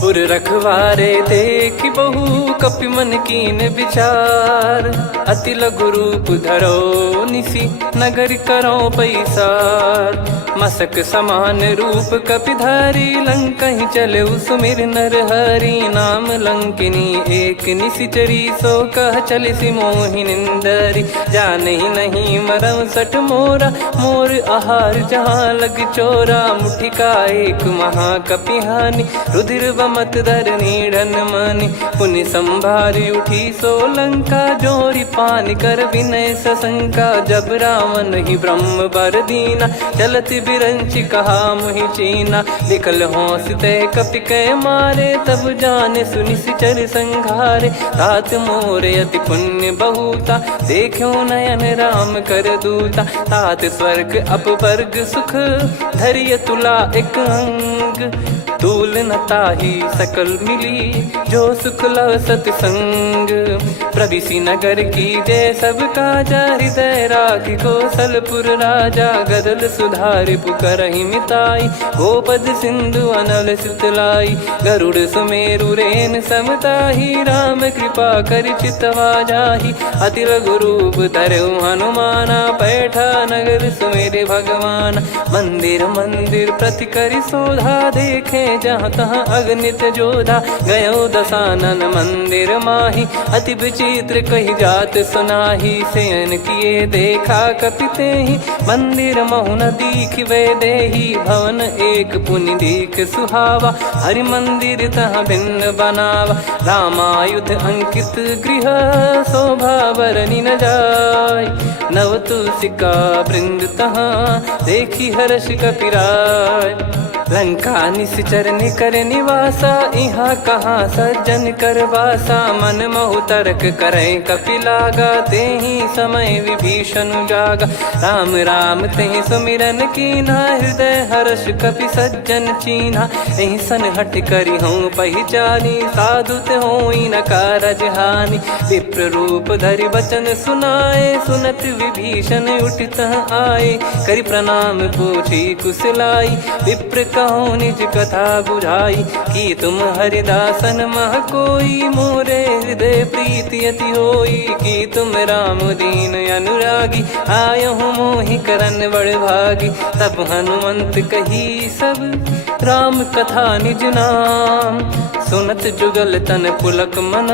पुर रखवारे देख बहु, कपि मन कीन विचार। अति लघु रूप धरो निसी, नगर करो पैसार। मसक समान रूप कपि धारी, लंकहि चले सुमिर नर हरि। नाम लंकिनी एक निशिचरी, सो कह चलिसि मोहि निंदरी। जानहि नहीं मरम सठ मोरा, मोर आहार जहाँ लग चोरा। मुठिका एक महाकपि हानि, रुधिर बमत धरनी ढन मनि पुनि संभारी उठी सोलंका जोरी पानी कर विनय सशंका जब रावण ही ब्रह्म बर दीना चलत बिरंची कहा मुहि चीना निकल होंस ते कपि कै मारे तब जाने सुनि सिचर संघारे तात मोरे अति पुण्य बहुता देखो नयन राम कर दूता तात स्वर्ग अपवर्ग सुख धरिय तुला एक अंग तूल न ताही सकल मिली जो सुख लव सतसंग प्रविसी नगर की जय सब काजा हृदय राखी कौशलपुर राजा गदल सुधारि पुकरहि मिताई गोपद सिंधु अनल सितलाई गरुड़ सुमेरु रेन समताही राम कृपा कर चितवा जाही अति लघु रूप धरऊ हनुमाना बैठा नगर सुमेरे भगवान मंदिर मंदिर प्रति करि शोधा देखे जहाँ तहाँ अगणित जोधा गयो दशानन मंदिर माही अति विचित्र कही जात सुनाही सेन किए देखा कपिते ही मंदिर महु न दीख वे देही भवन एक पुनि दीख सुहावा हरि मंदिर तहाँ भिन्न बनावा रामायुध अंकित गृह शोभा बरनी न जाय नव तुलसी का वृंद तहाँ देखी हर्ष कपिराय लंका निश्चर निकर निवासा यहाँ कहाँ सज्जन कर वासा मन महु तर्क करे कपिलागा ते ही समय विभीषण जागा राम राम ते सुमिरन कीना हृदय हर्ष कपि सज्जन चीन्हा यही सन हट करी हूँ पहचानी साधु ते होई न कारज हानि विप्र रूप धरि वचन सुनाए सुनत विभीषण उठित आए करि प्रणाम पूछी कुशलाई विप्र कहो निज कथा बुझाई कि तुम हरिदासन मह कोई मोरे हृदय प्रीति अति होई कि तुम राम दीन अनुरागी आयहु मोहि करन बड़ भागी तब हनुमंत कही सब राम कथा निज नाम सुनत जुगल तन पुलक मन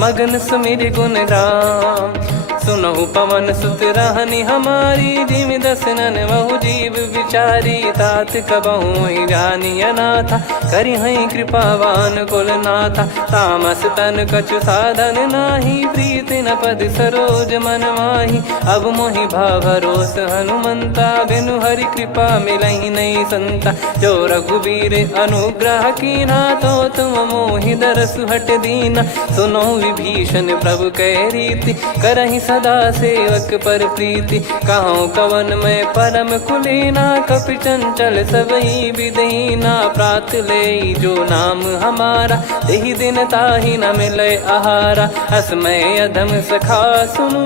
मगन सुमिर गुण राम सुनहु पवन सुत रहनी हमारी जिमि दसनन बहु जीव विचारी तात कबहु ही जानी अनाथा करि हई कृपावान कुल नाथा तामस तन कछु साधन नाही प्रीति न पद सरोज मन माही अब मोहि भाव भरोस हनुमंता बिनु हरि कृपा मिलहि नहीं संता जो रघुबीर अनुग्रह कीना तो तुम मोहि दरस हट दीना सुनो विभीषण प्रभु कह रीति करहि सदा सेवक पर प्रीति कहूँ कवन में परम कुलीना कपि चंचल सबही विदहीना प्रात ले जो नाम हमारा तेहि दिन ताहि न मिले आहारा असमय अधम सखा सुनु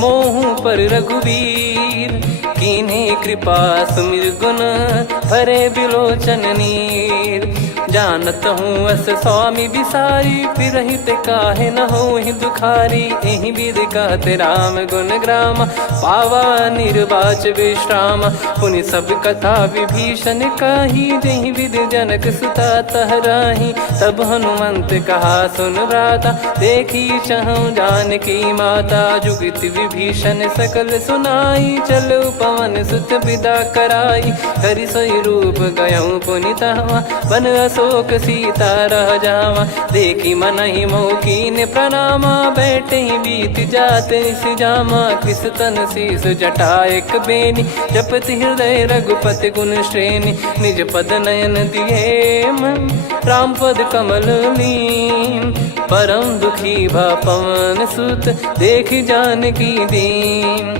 मोहु पर रघुवीर कीन्हे कृपा सुमिर गुण भरे बिलोचन नीर जानत हूँ अस स्वामी बिसारी फिर हित काहे न हो ही दुखारी एहि विध कहते राम गुण ग्राम पावा निर्वाच विश्राम पुनि सब कथा विभीषण काही जहि विध जनक सुता तहराही तब हनुमंत कहा सुन भ्राता देखी चहु जानकी माता जुगित विभीषण सकल सुनाई चलो पवन सुत विदा कराई करि सोई रूप गयऊँ पुनि तहवा बन अशोक सीता रह जावा देखी मन ही मौकीन प्रणामा बैठे ही बीत जाते जामा कृष तन शीस जटा एक बेनी जपति हृदय रघुपति गुण श्रेणी निज पद नयन दिए मन राम पद कमल लीन परम दुखी भा पवन सुत देखी जानकी दीन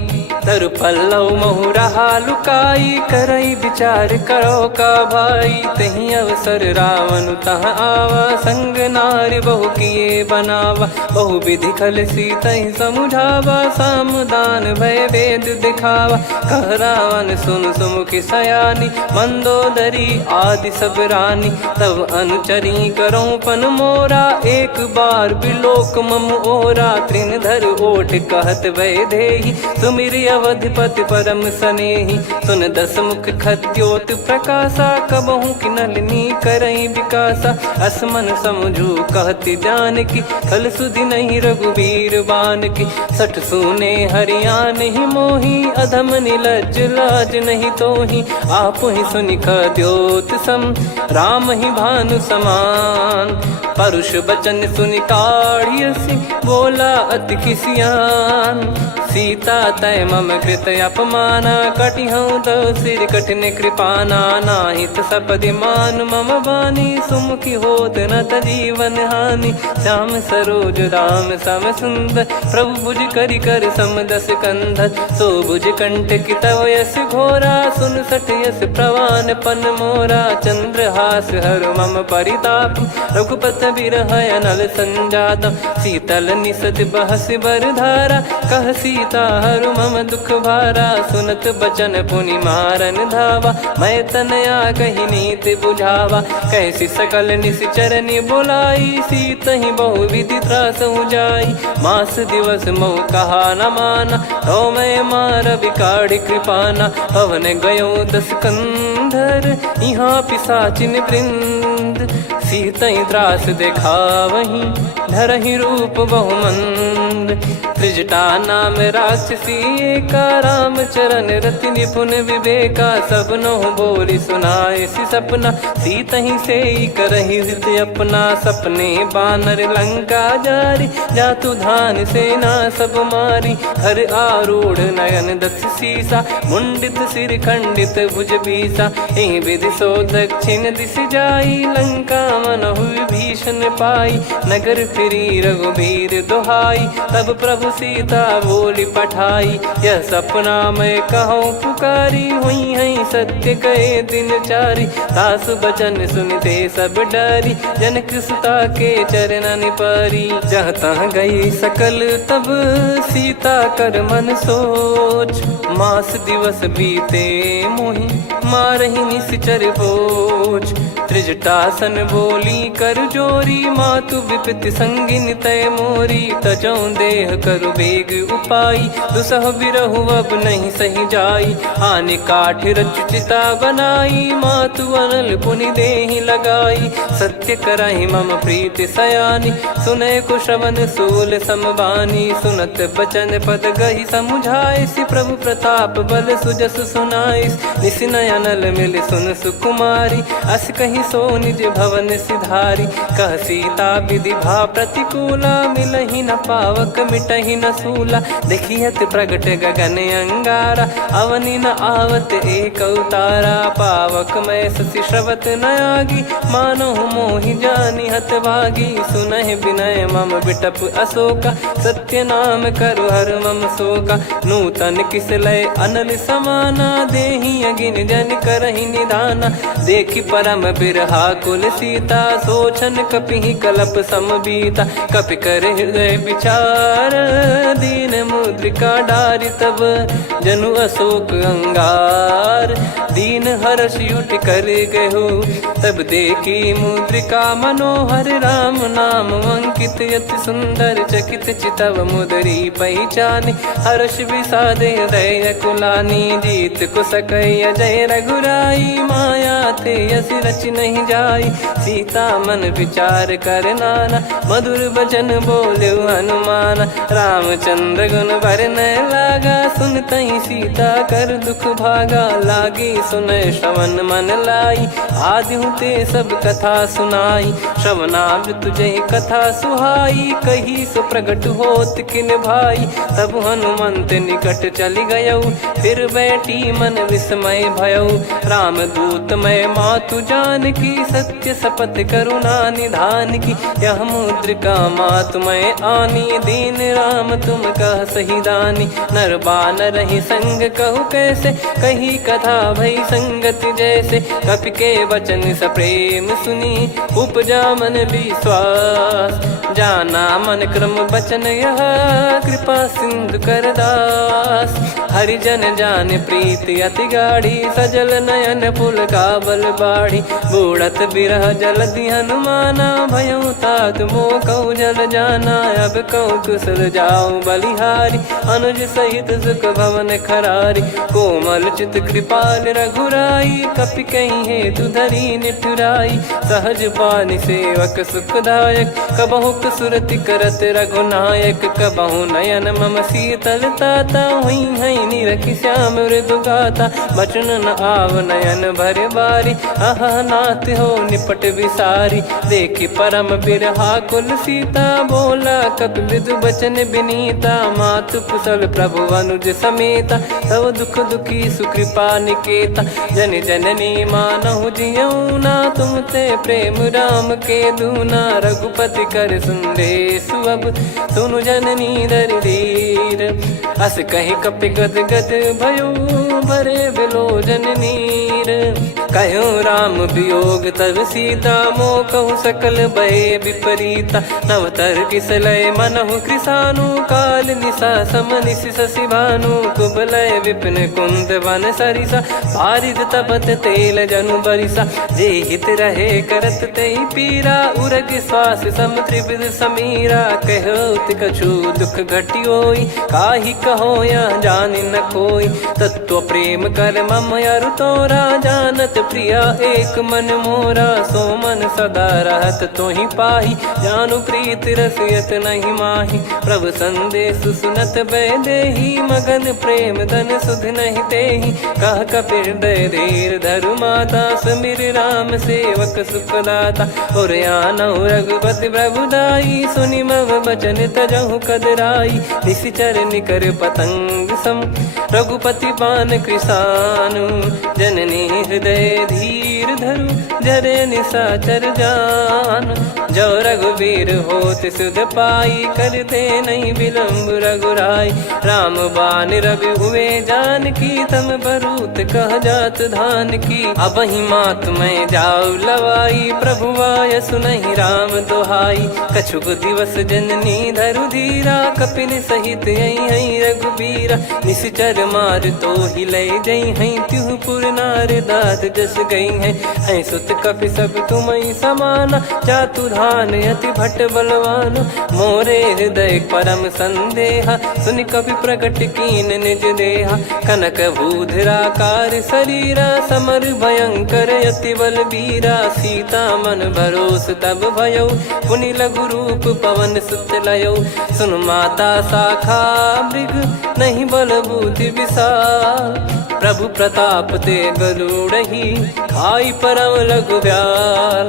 तरु पल्लव महु रहा लुकाई करई विचार करो का भाई तही अवसर रावण तह आवा संग नारी बहु किए बनावा बहु विधि खल सीतहि समुझावा सामदान भय वेद दिखावा कह रावण सुन सुमुखी सयानी मंदोदरी आदि सब रानी तब अनुचरी करो पन मोरा एक बार बिलोक मम ओरा तृण धर ओट कहत वै देहि सुमिर अवधिपति परम सनेही। सुन दस मुख खद्योत प्रकाशा, कबहू की नलिनी करई विकासा। असमन समझू कहती जान की, फल सुधि नहीं रघुबीर बान की। सठ सुने हरियाण ही मोही, अधम निलज लाज नहीं तोही। आप ही सुनि खद्योत सम, राम ही भानु समान। परुष बचन सुनि काढ़ियसि, बोला अति किसियान। सीता तय मम कृत अपमाना, कटिहऊँ तो सिर कठिन कृपाना। नाहित सपदि मान मम बानी, सुमुखी होत न जीवन हानि। श्याम सरोज राम सम सुंदर, प्रभु भुज करि कर सम दस कंधर। सो भुज कंठ की तव यस घोरा, सुन सठ यस प्रवान पन मोरा। चंद्रहास हर मम परिताप, रघुपत बिरह अनल संजात। शीतल निसत बहस बर धारा, कह सीता हरु मम दुख भारा। सुनत बचन पुनि मारन धावा, मैं तनया कही नीति बुझावा। कैसी सकल निश्चरनि बुलाई, सीत ही बहु विधि त्रास जाई। मास दिवस मोह कहा न माना, तो मैं मार बिकाढ़ी कृपाना। पवन गयो दस कंधर, यहाँ पिशाचिन वृंद। सीतहि त्रास देखावहीं, धरहि रूप बहुमंद। त्रिजटा नाम राक्षसी एका, राम चरण रति निपुण विवेका। सबनो बोली सुनाए सि सपना, सीतहि सेई करहि हृद अपना। सपने बानर लंका जारी, जातु धान सेना सब मारी। हर आरूढ़ नयन दस सीसा, मुंडित सिर खंडित भुज बीसा। एहि विधि सो दक्षिण दिश जाई, लंका मनहु भीषण पाई। नगर फिरी रघुबीर दुहाई, तब प्रभु सीता बोली पठाई। यह सपना मैं कहूँ पुकारी, हुई है सत्य कहे दिन चारी। सासु बचन सुनते सब डरी, जनक सुता के चरण परी। जहाँ तहाँ गई सकल तब, सीता कर मन सोच। मास दिवस बीते मोहि, मारहि निश्चर बोझ। त्रिजटासन बोली कर जोरी, मातु विपति संगिन तय मोरी। तजौ देह करु बेग उपाई, दुसह बिरहु अब नहीं सही जाई। आने काठ रचु चिता बनाई, मातु अनल पुनि देहि लगाई। सत्य करहि मम प्रीति सयानी, सुनय को श्रवण सूल समबानी। सुनत बचन पद गहि समुझाइसि, प्रभु प्रताप बल सुजस सुनाइस। निसिनय अनल मिल सुन सुकुमारी, अस कहि सो निज भवन सिधारी। कह सीता विधि भा प्रतिकूला, मिलहि न पावक मिटहि न सूला। देखियत प्रगट गगन अंगारा, अवनि न आवत एक अवतारा। पावक मैं ससि श्रवत न आगी, मानो मोहि जानि हत भागी। सुनहि विनय मम बिटप अशोका, सत्य नाम करु हर मम शोका। नूतन किस लय अनल समाना, देहि अगिन जन करहि निधाना। देखि परम बिरहा कुल सीता, सोचन कपिहि कलप समबीता। कपि कर हृदय विचार, दीन मुद्रिका डारि तब। जनु अशोक अंगार, दीन हर्ष उठ कर गहो। तब देखी मुद्रिका मनोहर, राम नाम अंकित अति सुंदर। चकित चितव मुदरी पहचानी, हर्ष विषाद हृदय कुलानी। जीत को सकय जय रघुराई, माया थे यस रच नहीं जाई। सीता मन विचार कर नाना, मधुर बचन बोले हनुमान। रामचंद्र गुण बरनय लागा, सुनतहि सीता कर दुख भागा। लागी सुनय श्रवण मन लाई, आदिहु ते सब कथा सुनाई। श्रवणाब तुझे कथा सुहाई, कही सो प्रगट होत किन भाई। तब हनुमंत निकट चली गयऊ, फिर बैठी मन विस्मय भयऊ। राम दूत मैं मातु जान की, सत्य शपथ करुणा निधान की। यह मुद्रिका मातु मैं आनी, दीन राम तुम कह सही दानी। नर बानर ही संग कहु कैसे, कही कथा भई संगति जैसे। कपि के वचन सप्रेम सुनी, उपजा मन विश्वास। जाना मन क्रम बचन यह, कृपा सिंधु कर दास। हरिजन जान प्रीति अति गाढ़ी, सजल नयन पुल काबल बाढ़ी। बूढ़त बिरह जलधि हनुमाना, भयउ तात मोह कहु जल जाना। अब कहु कुशल जाऊं बलिहारी, अनुज सहित सुख भवन खरारी। कोमल चित कृपाल रघुराई, कपि कहीं हेतु धरी निठुराई। सहज पानि सेवक सुखदायक, कबहु सुरति करत रघुनायक। कबहु नयन मम शीतलता, हुई हई निरखि श्याम मृदु गाता। बचन न आव नयन भर बारी, आहा नाथ हो निपट विसारी। देखि परम बिरहा कुल सीता, बोला कपि मृदु बचन बिनीता। मातु कुशल प्रभु अनुज समेता, तव दुख दुखी सुकृपा निकेता। जन जननी मानहु जियऊ ना, तुम ते प्रेम राम के दूना। रघुपति कर संदेशु अब, सुनु जननी दर धीर। अस कहि कपि गद गद भयो, भरे बिलोचन नीर। कहूँ राम वियोग तब सीता, मोह कहूँ सकल भय विपरीता। नवतर किसलय मनहु कृसानु, काल निशा समनिशि शशि भानु। कुबलय विपिन कुंद वन सरिसा, पारिद तपत तेल जनु बरिसा। जे हित रहे करत तेहि पीरा, उरग श्वास सम त्रिविध समीरा। कहत कछु दुख घटियोई, काहि कहो या जानि न कोई। तत्व प्रेम कर मम अरु तोरा, जानत प्रिया एक मन मोरा। सो मन सदा रहत तोहि पाही, जानु प्रीत रसियत नहीं माही। प्रभु संदेश सुनत बैदेही, मगन प्रेम धन सुध नहीं तेहि। कह कपिर दय धीर धरु माता, सुमिर राम सेवक सुखदाता। और आनहु रघुपति प्रभु दाई, सुनि मव बचन तजहु कदराई। निशिचर निकर पतंग सम, रघुपति पान कृसानु। जननी हृदय धीर धरु, जरे निशाचर जान। जो रघुवीर होत सुध पाई, कर दे नहीं विलम्ब रघुराई। राम बान रवि हुए जानकी, तम बरूत कह जात धान की। अब ही मात मैं जाऊ लवाई, प्रभु आय सुनहि राम दोहाई। कछुक दिवस जननी धरु धीरा, कपिन सहित यही रघुबीरा। निशिचर मार तो ही ले जई हैं, त्यों पुर नार दाद जस गई हैं। सुत कपि सब तुमहि समाना, चातुधान अति भट्ट बलवान। मोरे हृदय परम संदेहा, सुन कपि प्रकट कीन निज देहा। कनक भूधराकार शरीरा, समर भयंकर अति बलबीरा। सीता मन भरोस तब भयउ, पुनि लघु रूप पवन सुत लयउ। सुन माता शाखा मृग, नहीं बल बुद्धि विशाल। प्रभु प्रताप ते गरुड़हि, खाई परम लघु ब्याल।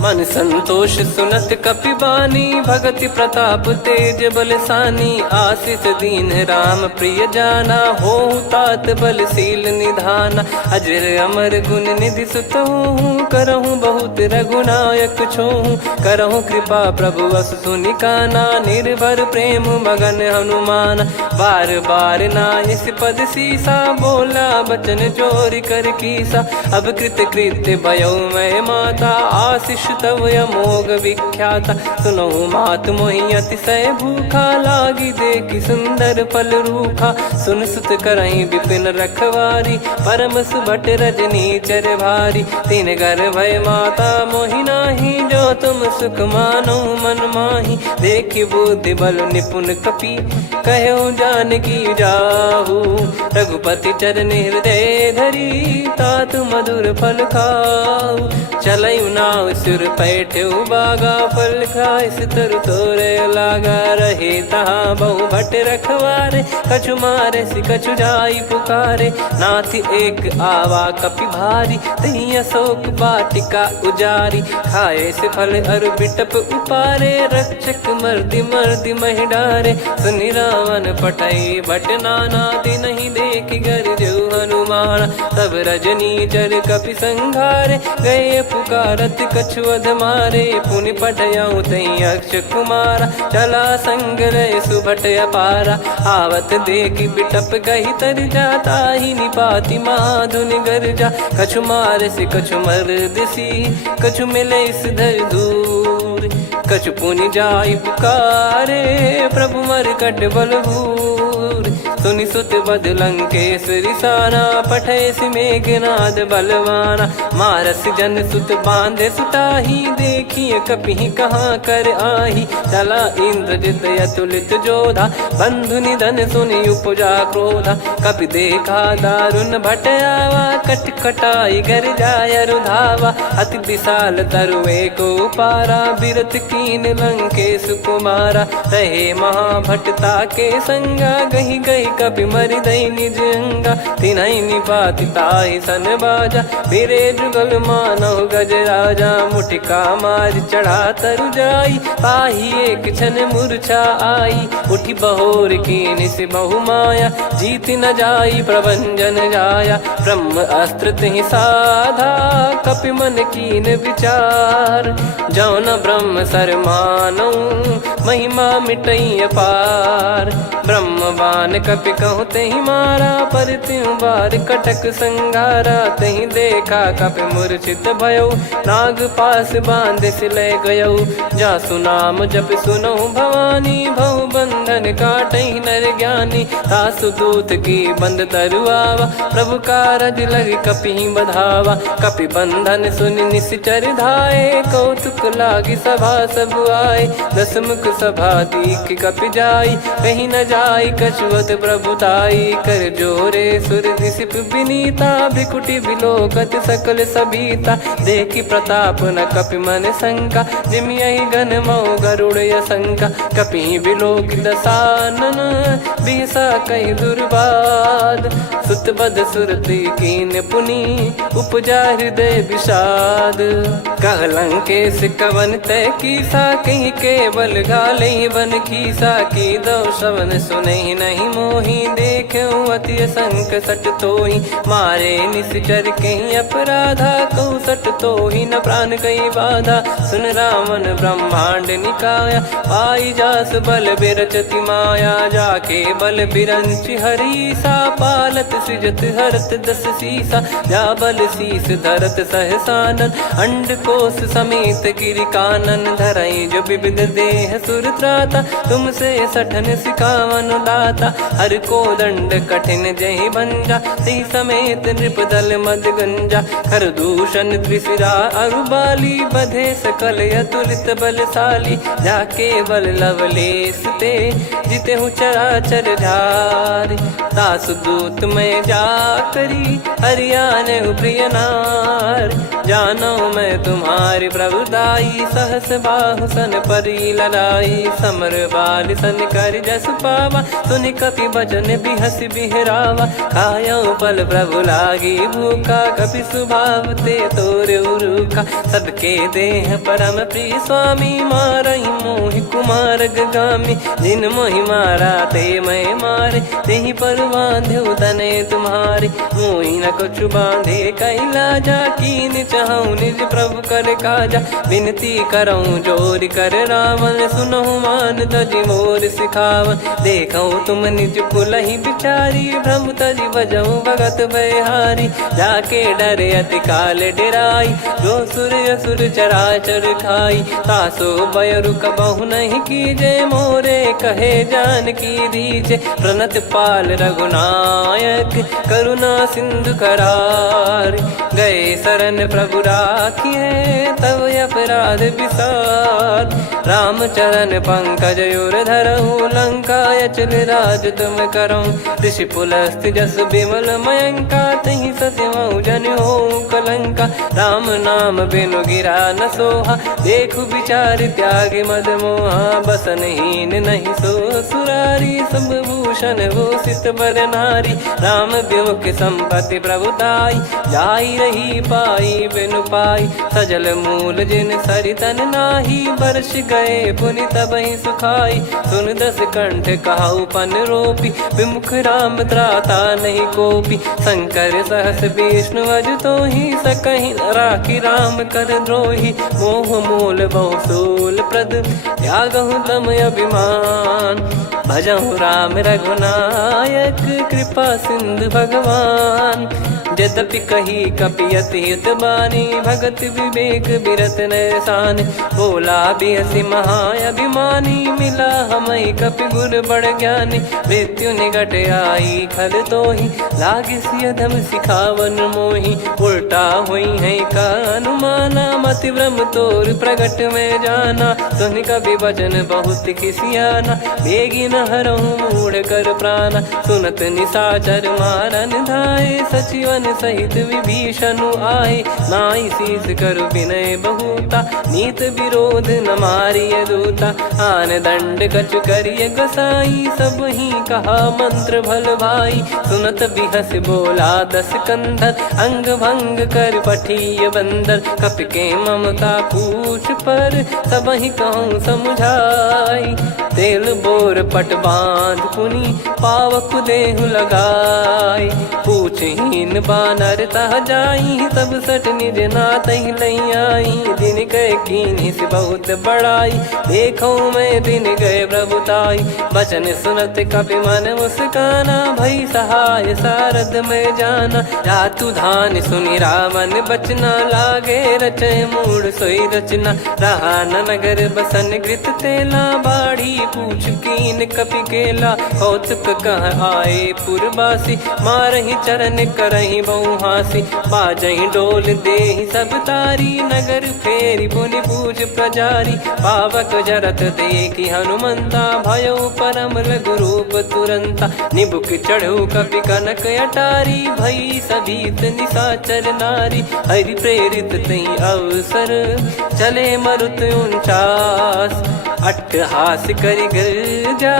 मन संतोष सुनत कपि बानी, भगति प्रताप तेज बलसानी। आशीष दीन राम प्रिय जाना, होहु तात बलशील निधाना। अजर अमर गुण निधि सुतहु, करहु बहुत रघुनायक छोहु। करहु कृपा प्रभु अस सुनि काना, निर्भर प्रेम मगन हनुमान। बार बार नायस पद सीसा, बोला बचन चोरी कर कीसा। अब कृत कृत्य भयो मैं माता, आशीष तव अमोघ विख्याता। सुनहु मात मोहि अतिशय भूखा, लागी देखि सुंदर फल रूखा। सुन सुत करहि विपिन रखवारी, परम सुभट रजनी चर भारी। तीन घर भय माता मोहि नाही, जो तुम सुख मानो मन माही। देखि बुद्धि बल निपुण कपि, कहु जानकी जाहु। रघुपति चरण हृदय धरी, तात मधुर फल खाऊ। चलऊ नाव सुर पैठऊ बागा, फल खाइस तरु तोरे लागा। रहे तहाँ बहु भट रखवारे, कछु मारे सि कछु जाई पुकारे। नाथ एक आवा कपि भारी, तही अशोक वाटिका उजारी। खाए से फल अरु बिटप उपारे, रक्षक मर्दि मर्दि महि डारे। सुनि रावण पटई भट नाना, तिनहि देखि गरजऊ हनुमान। तब रजनी चर कपि संघारे, गए पुकारत कछु अध मारे। पुनि पटयऊ तई अक्ष कुमारा, चला संग रहे सुभट अपारा। आवत देखि बिटप गही तर जाता, ही निपाति माधुन गर्जा। कछु मार से कछु मर्द सी, कछु मिले इस धर दूर। कछु पुनि जाई पुकारे, प्रभु मर कट बलभूर। सुनि सुत बद लंकेश्वरी साना, पठैसि मेघनाद बलवाना। मारस जन सुत बांधे सुताही, देखिए कपिहि कहाँ कर आही। चला इंद्रजित अतुलित जोधा, बंधु निधन सुनि उपजा क्रोधा। कपि देखा दारुण भट आवा, कट कटाई घर जाय रुधावा। अति विशाल तरुए को पारा, बिरत कीन लंकेश कुमारा। रहे महाभटता के संगा, गही गही कपि मरि दई निज अंगा। तिन्है निपाति ताहि सन बाजा, बिरे जुगल मानव गज राजा। मुटिका मार चढ़ा तरु जाई, पाही एक क्षण मूर्छा आई। उठी बहोर कीन से बहु माया, जीत न जाई प्रभंजन जाया। ब्रह्म अस्त्र तिहि साधा, कपि मन कीन विचार। जौ न ब्रह्म सर मानौ, महिमा मिटई अपार। ब्रह्म बान कपि कहु तेहि मारा, पर त्यों बार कटक संगारा। तेहि देखा कपि मूर्छित भयौ, नाग पास बांध सिले गयौ। जासु नाम जप सुनौ भवानी, भव बंधन काटहि नर ज्ञानी। तासु दूत की बंद तरुआवा, प्रभु कारज लग कपि बधावा। कपि बंधन सुनि निश्चर धाये, कौतुक लागी सभा सब आए। दसमुख सभा दीख कपि जाई, कहीं न जाई कछुवत प्रभुताई। कर जोरे सुर दिसिप विनीता, भ्रिकुटि बिलोकत सकल सबीता। देखि प्रताप न कपि मन शंका, जिमियहि घन मऊ गरुड़ असंका। कपि बिलोक दसानन, बिहसा कहि दुर्बाद। सुत बद सुरति कीन पुनि, उपजा हृदय विषाद। कह लंकेश कवन तय कीसा, कहीं केवल घाले बन खीसा। की दो श्रवण सुनहि नहीं मोही, देखऊं अति संक सट तोहि। मारे निश्चर कहीं अपराधा, कहूँ सट तोहि न प्राण कहीं बाधा। सुन रावण ब्रह्मांड निकाया, पाई जास बल बिरचति माया। जाके बल बिरंच हरीसा, पालत सृजत हरत दस सीसा। जा बल शीस धरत सहसानन, अंड कोश समेत गिरि कानन। धरई जो विविध देह सुर त्राता, तुमसे सठन सिखावन दाता। हर को दंड कठिन जहि भंजा, ती समेत नृप दल मद गंजा। कर दूषण त्रिशिरा अरुबाली, बधे सकल अतुलित बलशाली। जाके बल लवलेस ते, जिते हूँ चराचर झारी। दास दूत में जा करी, हरियाने प्रिय नार। जानो मैं तुम्हारी प्रभुताई, सहस बाहु सन परी लड़ाई। समर बाल सन कर जस पावा, सुनि कपि बचन बिहस बिहरावा। खायो पल प्रभु लागी भूखा, कपि स्वभाव ते तोर उरुखा। सबके देह परम प्रिय स्वामी, मारहि मोहि कुमार गगामी। जिन मोहि मारा ते मैं मारे, तेहि पर बांधो तने तुम्हारे। मोहि न कछु बांधे कैलाजा, कीन चाहूं निज प्रभु कर काजा। विनती करऊं जोरि कर रावण, सुनहु मान तजि मोर सिखावन। देखऊं तुम निज कुलहि बिचारी, भ्रम तजि बजऊं भगत बयहारी। जाके डरे अति काल डेराई, जो सुर असुर चराचर खाई। तासो बयरु कबहु नहीं कीजे, मोरे कहे जान की दीजे। प्रणत पाल रघुनायक, करुणा सिंधु करार। गए शरण प्रभु राखिए, तब अपराध विसार। राम चरण पंकज उर धरऊं, लंका अचल राज तुम करऊं। ऋषि पुलस्त्य जस विमल मयंका, तहि ससिमऊ जन होऊं कलंका। राम नाम बिनु गिरा न सोहा, देखु विचार त्याग मद मोहा। बसनहीन नहीं सो सुरारी, सब भूषण भूषित बर नारी। राम विमुख संपत्ति प्रभुताई, जाई रही पाई बिनु पाई। सजल मूल जिन सरितन नाही, बरस गए पुनि तबहि सुखाई। सुन दस कंठ कहाऊ पन रोपी, विमुख राम त्राता नहीं कोपी। शंकर सहस विष्णु अज तोहि, सकहि न राखी राम कर द्रोही। मोह मूल बहु सूल प्रद, त्यागहु तम अभिमान। भजहु राम रघुनायक, कृपा सिंधु भगवान। यद्यपि कही कपियत हित बानी भगत विवेक बिरत नैसान बोला बियसि महाअभिमानी मिला हमई कपि गुर बड़ ज्ञानी मृत्यु निकट आई खल तो ही लागिस अधम सिखावन मोही उल्टा हुई है का अनुमाना मति भ्रम तोर प्रगट में जाना सुन कवि वचन बहुत खिसियाना बेगी न हरहु मूढ़ कर प्राण सुनत निशाचर मारन धाये सचिवन सहित विभीषण आए नाई शीस कर विनय बहुता नीत विरोध न मारिय दूता आन दंड कछु करिय गोसाई सब ही कहा मंत्र भल भाई सुनत बिहस बोला दस कंधर अंग भंग कर पठिय बंदर कपि के ममता पूछ पर सब ही कहूँ समझाई तेल बोर पट बांध पुनी पावक देहु लगाई पूछहीन बानर तह जाई तब सट निज नाथ लई आई दिन गए कीनी से बहुत बड़ाई देखो मैं दिन गए प्रभुताई बचन सुनत कपि मन मुस्काना भई सहाय सारद में जाना जातु धान सुनि रामन बचना लागे रचय मूड सोई रचना रहा न नगर बसन कृत तेला बाड़ी पूछ कीन कपि केला कौतुक कह आए पुरबासी मारहि चरण करहि बहुहासी बाजहि डोल देहि सब तारी नगर फेरी पुनि पूज प्रजारी पावक जरत देखि हनुमंता भयो परम लघु रूप तुरंता निबुक चढ़ऊ कपि कनक अटारी भई सभीत निशाचर नारी हरि प्रेरित तई अवसर चले मरुत 49 अट्टहास करि गिरजा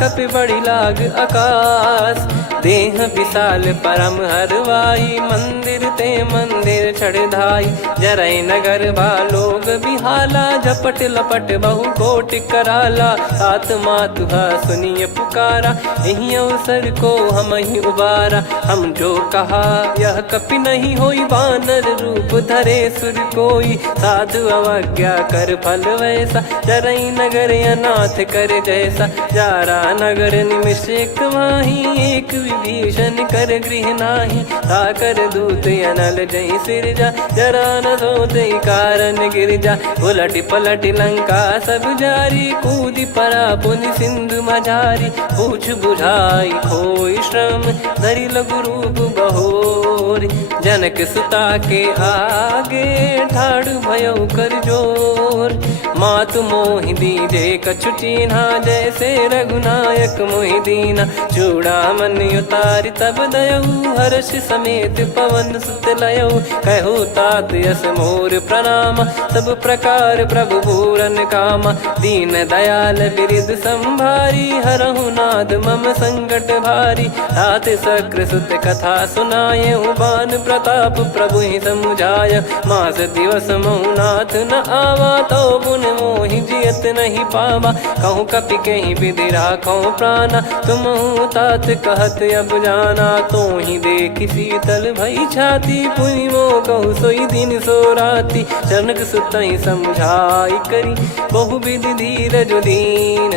कपि बड़ी लाग आकाश देह विशाल परम हरवाई मंदिर ते मंदिर चढ़ाई जरई नगर लोग बिहाला झपट लपट बहु कोट कराला सात मातुहा सुनिय पुकारा यही अवसर को हम ही उबारा हम जो कहा यह कपि नहीं होई बानर रूप धरे सुर कोई साधु अवज्ञा कर फल वैसा जरई नगर अनाथ कर जैसा जारा नगर निमिष एक माही एक विभीषण कर गृह नाही ताकर दूत अनल जय सिरजा जरा न सोते कारण गिरजा उलट पलट लंका सब जारी कूदी परा पुनि सिंधु मझारी पूछ बुझाई खोई श्रम धरि लघु रूप बहोरी जनक सुता के आगे ठाड़ भयो कर जोर मातु मोहि दीजे कछु चिन्हा जैसे रघुनायक मोहि दीना चूड़ामन उतारि तब दयऊ हर्ष समेत पवन सुत लयऊ कहु तात यस मोर प्रणाम सब प्रकार प्रभु पूरन कामा दीन दयाल बिरिद संभारी हरहु नाद मम संकट भारी तात सक्र सुत कथा सुनाये बान प्रताप प्रभु ही समुझाय मास दिवस मौनाथ न आवा तो पुन मोहि जियत नहीं पावा कहूँ कपि कहीं विधि राखो प्राणा तुम तात कहत अब जाना तो ही देख शीतल भई छाती पुनि मो कहु सोई दिन सो राती जनक सुतई समझाई करी बहु विधि धीरज दीन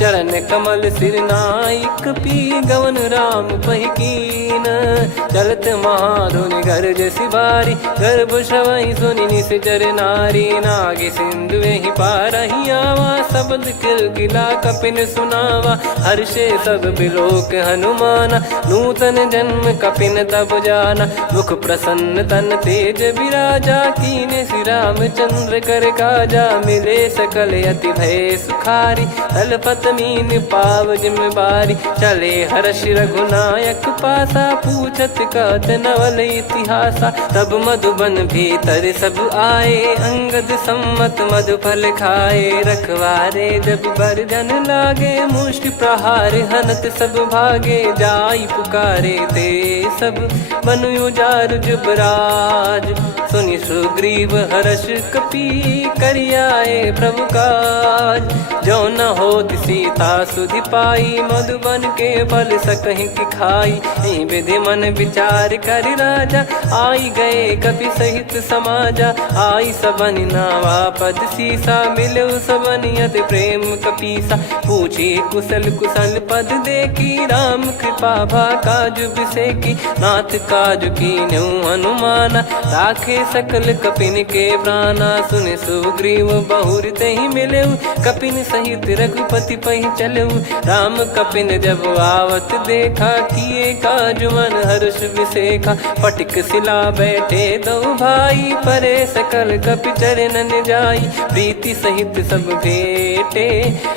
चरण कमल सिर नाइक पी गवन राम पहिकीन चलत महाधुनि गर्ज सिबारी गर्भ श्रवई सुनि निश्चर नारी नागे सिंधु ही पारही आवा शब्द किलकिला कपिन सुनावा हर्षे सब बिलोक हनुमाना नूतन जन्म कपिन तब जाना मुख प्रसन्न तन तेज विराजा कीने श्री रामचंद्र कर काजा मिले सकल अति भय सुखारी तलपत मीन पाव जिम्मेवारी चले हर्ष रघुनायक पासा पूछत कहत नवल इतिहासा तब मधुबन भीतर सब आए अंगद सम्मत मधुफल खाए रखवारे जब बरजन लागे मुष्टि प्रहार हनत सब भागे जाई पुकारे ते सब बनु उजार जुबराज सुनि सुग्रीव हर्ष कपि करियाए प्रभु काज जो न होत सीता सुधि पाई मधुबन के फल सकहि की खाई विधि मन विचार कर राजा आई गए कपि सहित समाजा आई सबन नावा पद सीसा मिलो सबन करत प्रेम कपीसा। पूछी कुशल कुशल पद देखी राम कृपा भा काज बिसेकी। नाथ काज कीन्हु हनुमाना राखे सकल कपिन के प्राणा। सुन सुग्रीव बहुर तेहि मिलेउ कपिन सहित रघुपति पहि चलेउ। राम कपिन जब आवत देखा किए काज मन हर्ष विसेखा। फटिक सिला बैठे दो भाई परे सकल कपि चरणन जाई। प्रीति सहित सब भेटे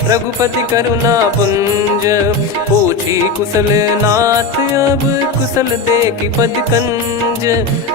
रघुपति करुणा पुंज। पूछी कुशल नाथ अब कुशल देखी पद कंज।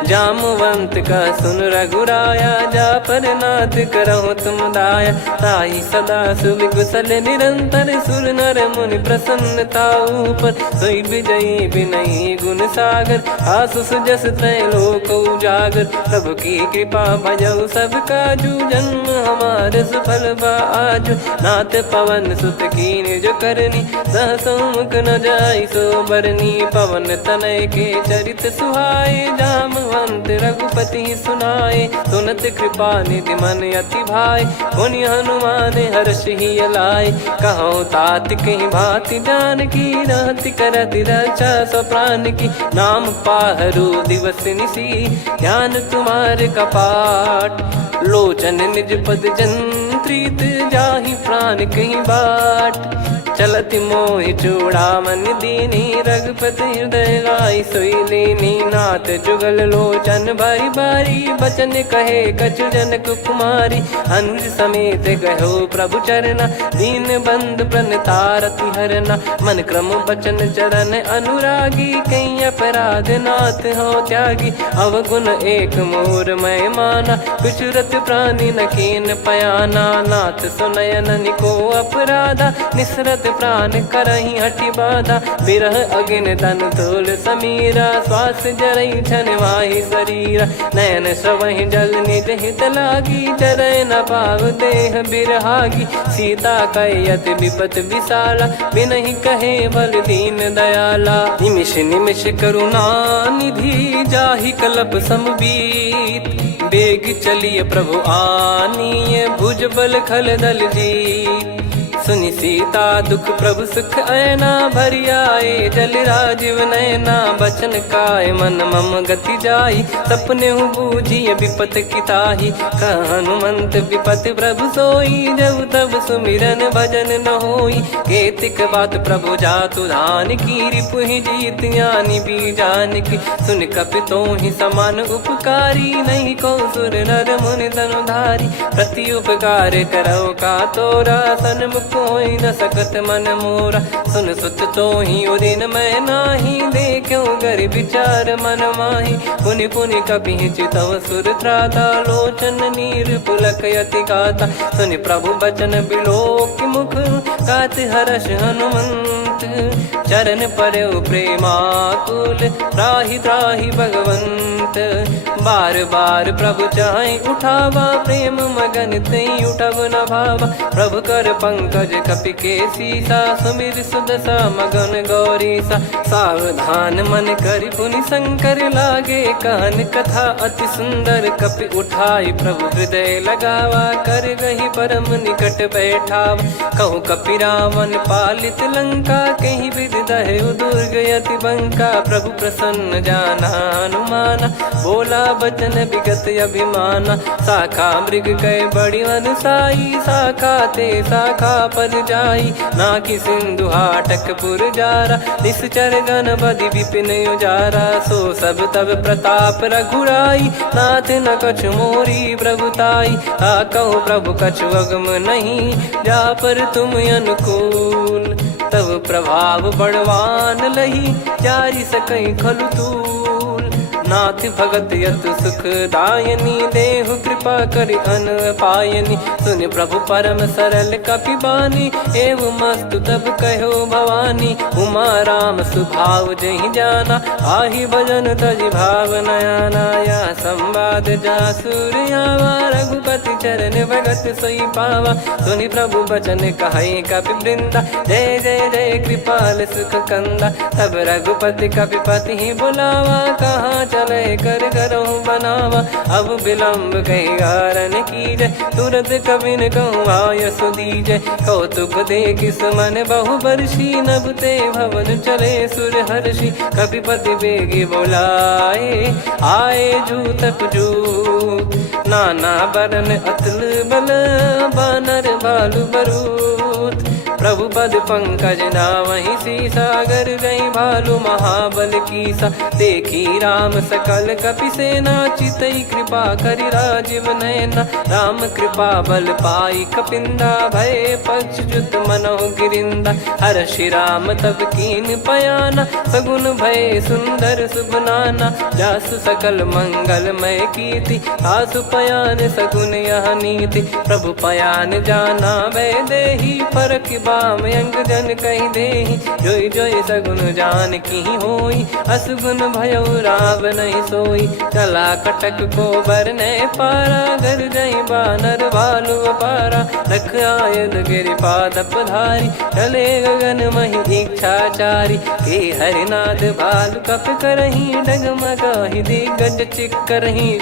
जामवंत का सुन रघुराया जा पर नाथ करहु तुम दाया। ताई सदा सुविकुशल निरंतर सुर नर मुनि प्रसन्नता ऊपर। सोई विजयी विनयी गुण सागर आसु सुजस त्रैलोक उजागर। प्रभु की कृपा भजऊ सब काजू जन्म हमारे सफल बा आजु। नाथ पवन सुत कीन्ह जो करनी सहसो मुख न जाई सो बरनी। पवन तनय के चरित सुहाए जामवंत रघुपति सुनाए। सुनत कृपा निधि मन अति भाई पुनि हनुमान हर्ष ही लाए। कहो तात कहीं भांति जान की रहति करति रक्षा सो प्राण की। नाम पाहरु दिवस निसी ध्यान तुम्हारे कपाट। लोचन निज पद जंत्रित जाहि प्राण कहीं बाट। चलति मोहि चूड़ामन दीनी रघुपति हृदय लाई सोई लीनी। नाथ जुगल लोचन बारी बारी बचन कहे कछु जनक कुमारी। अनुज समेत गहो प्रभु चरना दीन बंद प्रणतारति हरना। मन क्रम बचन चरण अनुरागी कहीं अपराध नाथ हो त्यागी। अवगुण एक मोर मैं माना कुछुरत प्राणी न कीन पयाना। नाथ सुनयन निको अपराधा निसरत प्राण करही हटि बाधा। बिरह अगिन तन तोल समीरा श्वास जरई छन वाहि शरीरा। नयन श्रवहि जल निज हित लागी चरय न पाव देह बिरहागी। सीता कयत विपत विशाला बिनहि कहे बल दीन दयाला। निमिष निमिष करुणा निधि जाहि कलप समबीत। बेग चलिए प्रभु आनीय भुज बल खल दल जीत। सुनि सीता दुख प्रभु सुख ऐना भरि आए। जल राजीव नयना बचन काय मन मम गति जाई। सपने हूँ बूझिए विपत किताही हनुमंत विपत प्रभु सोई। जब तब सुमिरन भजन न होई केतिक बात प्रभु जातु धान की। रिपु ही जीत ज्ञानी बीजान की सुन कपि तो ही समान उपकारी। नहीं को सुर नर मुनि धनुधारी प्रति उपकार करो का तोरा। सन्मुख कोई न सकत मन मोरा सुन सुत तो ही उदिन मैं नाही। देखो गर विचार मन माही पुनि पुनि कपि चितव सुर त्राता। लोचन नीर पुलक यति गाता सुनि प्रभु बचन बिलोक मुख। गात हर्ष हनुमंत चरण परउ प्रेमाकुल। त्राहि त्राहि भगवंत बार बार प्रभु चाहि उठावा। प्रेम मगन तई उठब न भावा। प्रभु कर पंकज कपि के सीसा सुमिर सुदशा मगन गौरीसा। सावधान मन करि पुनि शंकर लागे कहन कथा अति सुंदर। कपि उठाई प्रभु हृदय लगावा कर गही परम निकट बैठावा। कहु कपि रावण पालित लंका कहीं विधि दहु दुर्ग यति बंका। प्रभु प्रसन्न जाना हनुमाना बोला बचन विगत अभिमाना। शाखा मृग कय बड़ी अनुसाई शाखा ते शाखा पर जाई। नाकि सिंधु हाटक पुर जारा निश्चर गण बदि विपिन उजारा। सो सब तब प्रताप रघुराई नाथ न कछु मोरी प्रभुताई। कहो प्रभु कछु अगम नहीं जा पर तुम अनुकूल। तब प्रभाव बड़वान लही जारी सकई खलु तूल। नाथ भगत यतु सुख दायनी देहु कृपा करि अन पायनी। सुन प्रभु परम सरल कपि बानी एवं मस्तु तब कहो भवानी। उमा राम सुभाव जहि जाना आहि भजन तजि भाव नयाना। या संवाद जासुर आवा रघुपति चरण भगत सोई पावा। सुनि प्रभु बचन कहै कपि वृंदा जय जय जय कृपाल सुख कंदा। तब रघुपति कपिपति बुलावा कहाँ चले कर करहु बनावा। अब विलम्ब कही कारण कीजय, तुरत कबिन कहूँ आयस दीजय। कौतुक देखिस मन बहु बरसी, नभ ते भवन चले सुर हर्षि। कपिपति बेगी बोलाए, आए जूतक जूत। नाना बरन अतुल बल, बानर भालु बरूत। प्रभु पद पंकज नावहि सीसा, गर गई भालु महाबल कीसा। देखी राम सकल कपि सेना, चितई कृपा करि राजीव नयना। राम कृपा बल पाई कपिंदा, भय पक्ष जुत मनोह गिरिंदा। हर्षि राम तब कीन पयाना, सगुन भय सुंदर शुभ नाना। जासु सकल मंगलमय कीर्ति, आसु पयान सगुन यह नीति। प्रभु पयान जाना वै देहि, फरक बाम अंग जन कहि देहि। जोई जोई सगुन जान की होई, असगुन भयो राव नहीं सोई। चला कटक को बरने पारा, घर जई बानर भालु अपारा। रख आयद गिरिपाद पधारी, चले गगन महि इच्छाचारी। के हरिनाथ भालु कप करही, डगमगाहि दिग्गज चिक्करही।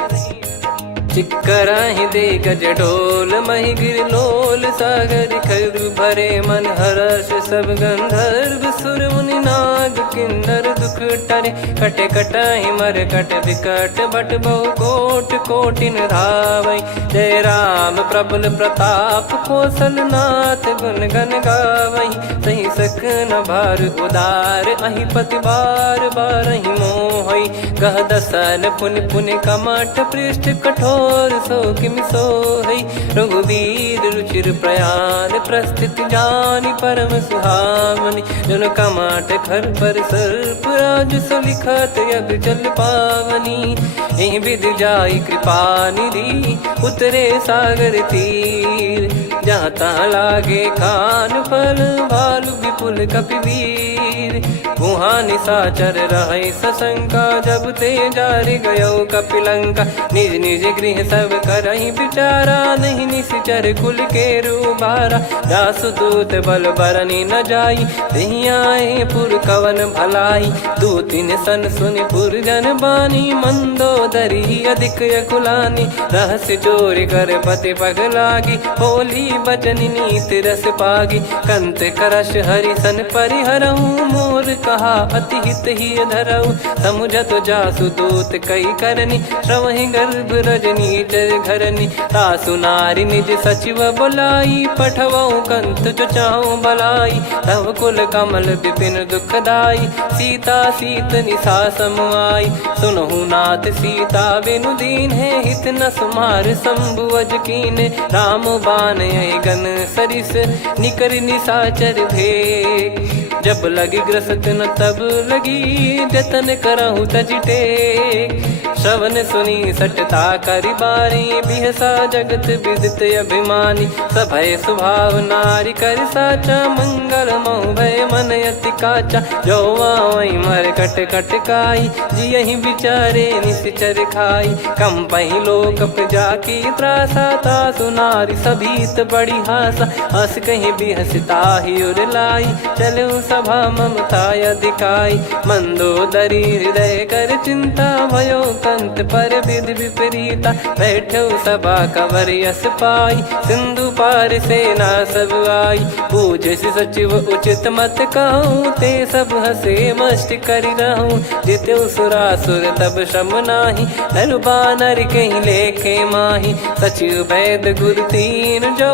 चिक्कराहि दे गज ढोल, महि गिर लोल। सागर खर भरे मन हर्ष, सब गंधर्व सुर मुनि नाग किन्नर दुख टरे। कटे कटाहि मर कट विकट, बट बहु कोट कोटिन धावै। जय राम प्रबल प्रताप, कौशल नाथ गुण गन गावै। सही सकन भार उदार, अहि पति बार बारहि मोहै। गह दसन पुन पुन कमठ, पृष्ठ कठोर सो किमि सोहै। रघुवीर रुचिर प्रयाण, प्रस्थित जानि परम सुहावनि। जन कमाट खर पर सर्प, राज सलिखत यग जल पावनी। एहि विधि जाई कृपा निधि, उतरे सागर तीर। जहाँ तहाँ लागे खान फल, भालु विपुल कपिवीर। गुहा निशाचर रहै सशंका, जब ते जारि गयो कपिलंका। निज निज गृह सब करहि विचारा, नहीं निश्चर कुल के रूबारा। जासुदूत बल बरनि न जाई, तेहि आए पुर कवन भलाई। दूतिन सन सुनि पुर जन बानी, मंदोदरी अधिक यकुलानी। रहस्य चोरी कर पति पग लागी, होली बचन नीत रस पागी। कंत करश हरिसन परिहरहु, मोर कहा अति हित ही धरऊ। समुझत जासुदूत कई करनी, श्रवहि गर्भ रजनी चर घरनी। तासु नारी निज सचिव बोलाई, पठवऊ कंत जो चाहूं बलाई। तव कुल कमल विपिन दुखदाई, सीता सीत निशा समाई। सुनहु नाथ सीता बिनु दीन है, हित न सुमार शंभु अज कीने। राम बान गन सरिस, निकर निशाचर भेग। जब लगी ग्रसत न तब लगी, जतन करहु तज टेक। श्रवण सुनी सटता करि बारी, बिहसा जगत विदित अभिमानी। सभय स्वभाव नारी कर साचा, मंगल महु भय मन अति काचा। जो आवै मर कट कट काई, जियहि विचारे निश्चर खाई। कम पहि लोक जाकी त्रासा, तासु नारी सभीत बड़ी हासा। हस कहीं बिहसता ही उर लाई, चलऊ सभा ममता अधिकाई। मंदोदरी हृदय कर चिंता, भयो कंत पर विधि विपरीता। बैठो सभा कवर यस पाई, सिंधु पार सेना सब आई। पूज्य सचिव उचित मत कहूँ, ते सब हसे मस्त करि रहूं। जित्यु सुरासुर तब श्रम नाही, नर बानर कहीं लेखे माही। सचिव वैद गुरु तीन जो,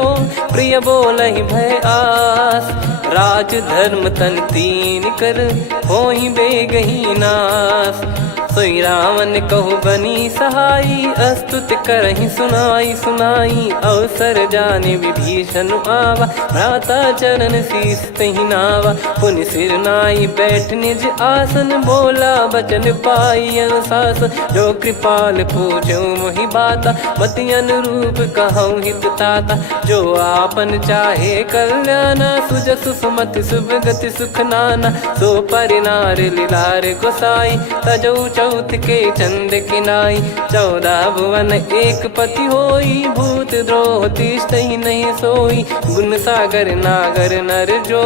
प्रिय बोलहि भय आस। राज धर्म तन तीन कर, होहि बेगहि नास। सोई रावण कहु बनी सहाई, अस्तुत करहि सुनाई सुनाई। अवसर जाने विभीषण आवा, भ्राता चरण शीस तहि नावा। पुनि सिर नाई बैठ निज आसन, बोला बचन पाई अनुशासन। जो कृपाल पूछो मोहि बाता, मति अनुरूप कहूँ हित ताता। जो आपन चाहे कल्याणा, सुजसु सुमति शुभ गति सुख नाना। सो परिनार लीलार गोसाई, तजौ चौथ के चंद किनाई 14 भुवन एक पति होई भूत द्रोह तिष्ठ ही नहीं सोई गुण सागर नागर नर जो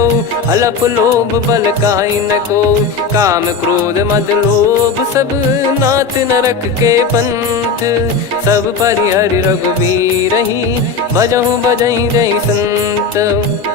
अलप लोभ बल काई न को काम क्रोध मद लोभ सब नाथ नरक के पंथ सब परिहरि रघुबीर ही भजहु भजहि जय संत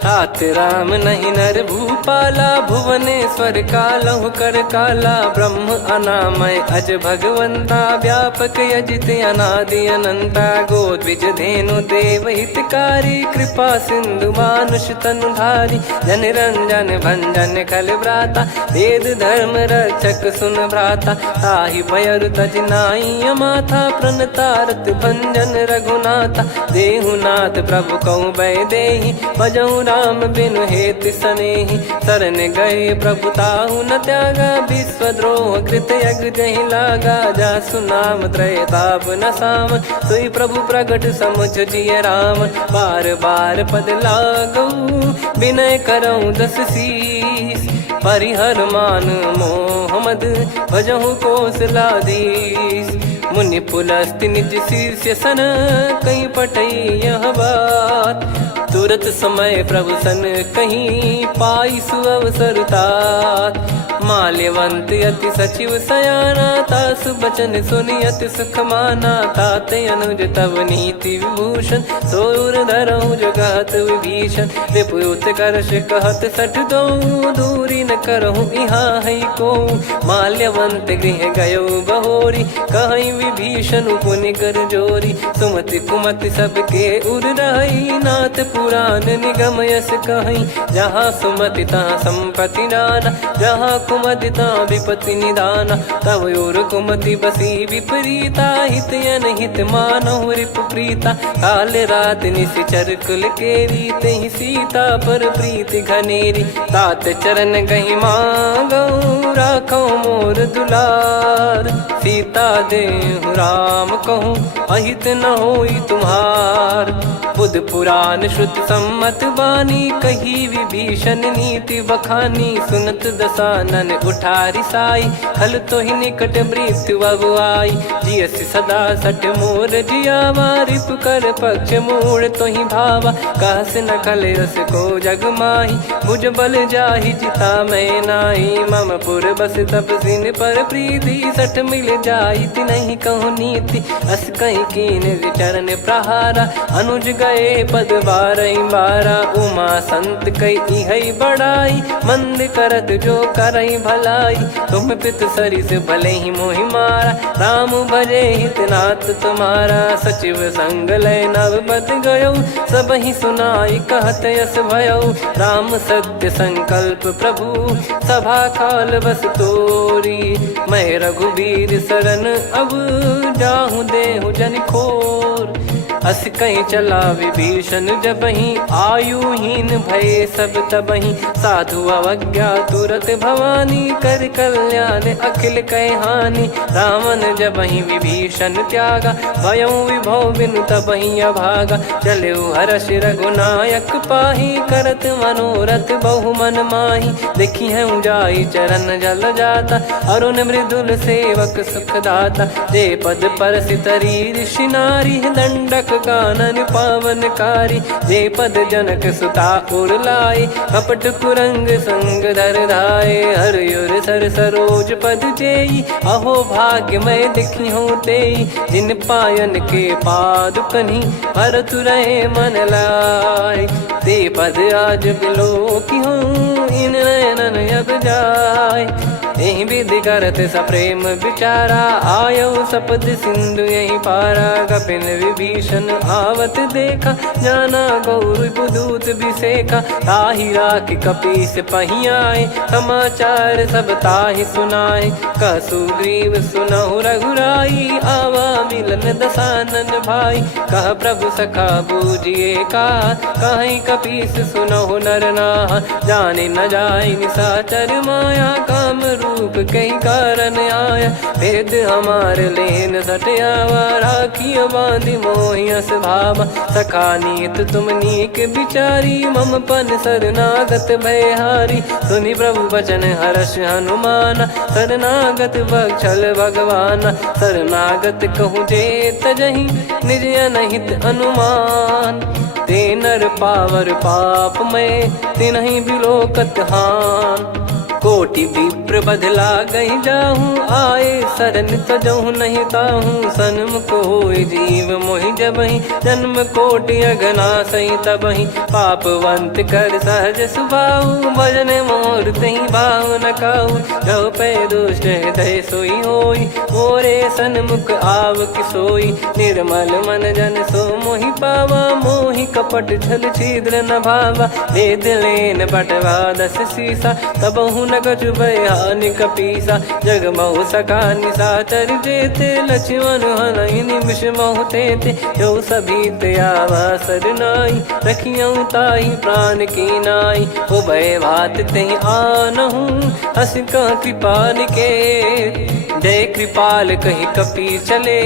तात राम नहीं नर भूपाला भुवनेश्वर कालहु कर काला ब्रह्म अनामय अज भगवंता व्यापक यजित अनादि अनंता गोद्विज धेनु देव हितकारी कृपा सिंधु मानुष तनुधारी जन रंजन भंजन खल भ्राता वेद धर्म रक्षक सुन भ्राता ताहि भयर तज नाई माथा प्रणतारत भंजन रघुनाथा देहुनाथ प्रभु कहु बै देहि भजहु राम बिनु हेत सनेहि शरण गए प्रभु ताहु न त्यागा विश्वद्रोह कृत यज्ञ जहि लागा जासु नाम त्रय ताप न साम सोई प्रभु प्रगट समुझ जिय राम बार बार पद लागऊ विनय करऊँ दस शीस परिहर मान मोह मद भजहु कौशलाधीश मुनि पुलस्ति निज शीर्ष सन कहीं पटई यह बात तुरत समय प्रभु सन कहीं पाई सुअवसर तात माल्यवंत अति सचिव सयाना तासु बचन सुनि अति सुख माना ताते अनुज तव नीति विभूषण सोर धरहु जगत विभीषण रिपुत करश कहत सठ दो दूरी न करहु इहाँ है को माल्यवंत गृह गयो बहोरी कहीं विभीषण पुनि कर जोरी सुमति कुमति सबके उर रही नाथ पुराण निगम यस कहीं जहाँ सुमति तहाँ संपत्ति नाना जहाँ कुमति तहाँ विपत्ति निदाना तव और कुमति बसी विपरीता हित अनहित मानहु रिप प्रीता काल रात निशिचर कुल केरी तेहि सीता पर प्रीति घनेरी तात चरण गहि मांगऊ राखो मोर दुलार सीता देहु राम कहूँ अहित न होई तुम्हार बुध पुराण श्रुत सम्मत वाणी कही विभीषण नीति बखानी सुनत दसानन उठारी साई खल तो ही निकट मृत्यु अब आई जियसि सदा सट मोर जियावा रिप कर पक्ष मूड़ तो ही भावा कहस न खल रस को जग माही मुझ बल जाहि जिता मैं नाही मम पुर बस तपसिन पर प्रीति सठ मिल जाई नहीं कहूँ नीति अस कहीं कीन विचरण प्रहारा अनुज गए पद बारा उमा संत कई है बड़ाई मंद करत जो करई भलाई तुम पित सरिस भले ही मोहि मारा राम भजे हितनाथ तुम्हारा सचिव संग लय नवपत गयो सब ही सुनाई कहत यस भयो राम सत्य संकल्प प्रभु सभा काल बस तोरी मैं रघुबीर शरण अब जाहूँ देहु जन खोर अस कहीं चला विभीषण जबहि आयुहीन भय सब तबहि साधु अवज्ञा तुरत भवानी कर कल्याण अखिल कह हानि रावण जबहि विभीषण त्यागा भयउ विभव बिनु तबहि अभागा चलऊ हर्ष रघुनायक पाही करत मनोरथ बहु मन माही देखी है जाई चरण जल जाता अरुण मृदुल सेवक सुख दाता जे पद पर सितरी ऋषि नारी दंडक कानन पावनकारी जे पद जनक सुता उर लाई कपट कुरंग संग धर धाये हरियुर सर सरोज पद जेई अहो भाग्य मैं दिखी हूँ तेई जिन पायन के पाद कन्ही भरत रहे मन लाय ते पद आज बिलो की हूँ इन नयनन अब जाय यही विधि करत सप्रेम विचारा आयो सपद सिंधु यही पारा कपिन विभीषण आवत देखा जाना गौर बुदूत बिसेखा ताहि राख कपीस पहियाए समाचार सब ताहि सुनाए कसु ग्रीव सुनहु रघुराई आवा मिलन दसानन भाई कह प्रभु सखा बूझिए का कहीं कपीस सुनहु नर नाह जाने न जाय निशाचर माया काम रूप कई कारण आया, भेद हमारे लेन सटयावा, राखिया बांधी मोहियस भावा, सखा नीत तुम नीक बिचारी, मम पन शरणागत भयहारी, सुनि प्रभु वचन हर्ष हनुमाना, शरणागत बक्षल भगवाना, शरणागत कहूँ जे तजहि निज अनहित अनुमान, ते नर पावर पाप में तिन्हि बिलोकत हान, कोटि विप्र बदला गई जाहूँ, आए शरण तजहु नहीं ताहूँ, सन्मुख होय जीव मोहि जबहि, जन्म कोटि अगना सही तबहि, पापवंत कर सहज सुभाऊ, भजन मोर तहि भाव न काहू, जो पै दुष्ट हृदय सोई होई, मोरे सन्मुख आव किसोई, निर्मल मन जन सो मोहि पावा, मोहि कपट छल छिद्र न भावा, वेद लेन बटवा दस सीसा, तबहु न कछु बयान कपीसा, जग महु सका निशाचर जेते, लक्ष्मण हनहि निमिष महु तेते, जो सभी त्यावा सरनाई, रखियऊ ताहि प्राण की नाई, उभय भात तेहि आनहु, हस कह कृपाल के, जय कृपाल कहि कपि चले,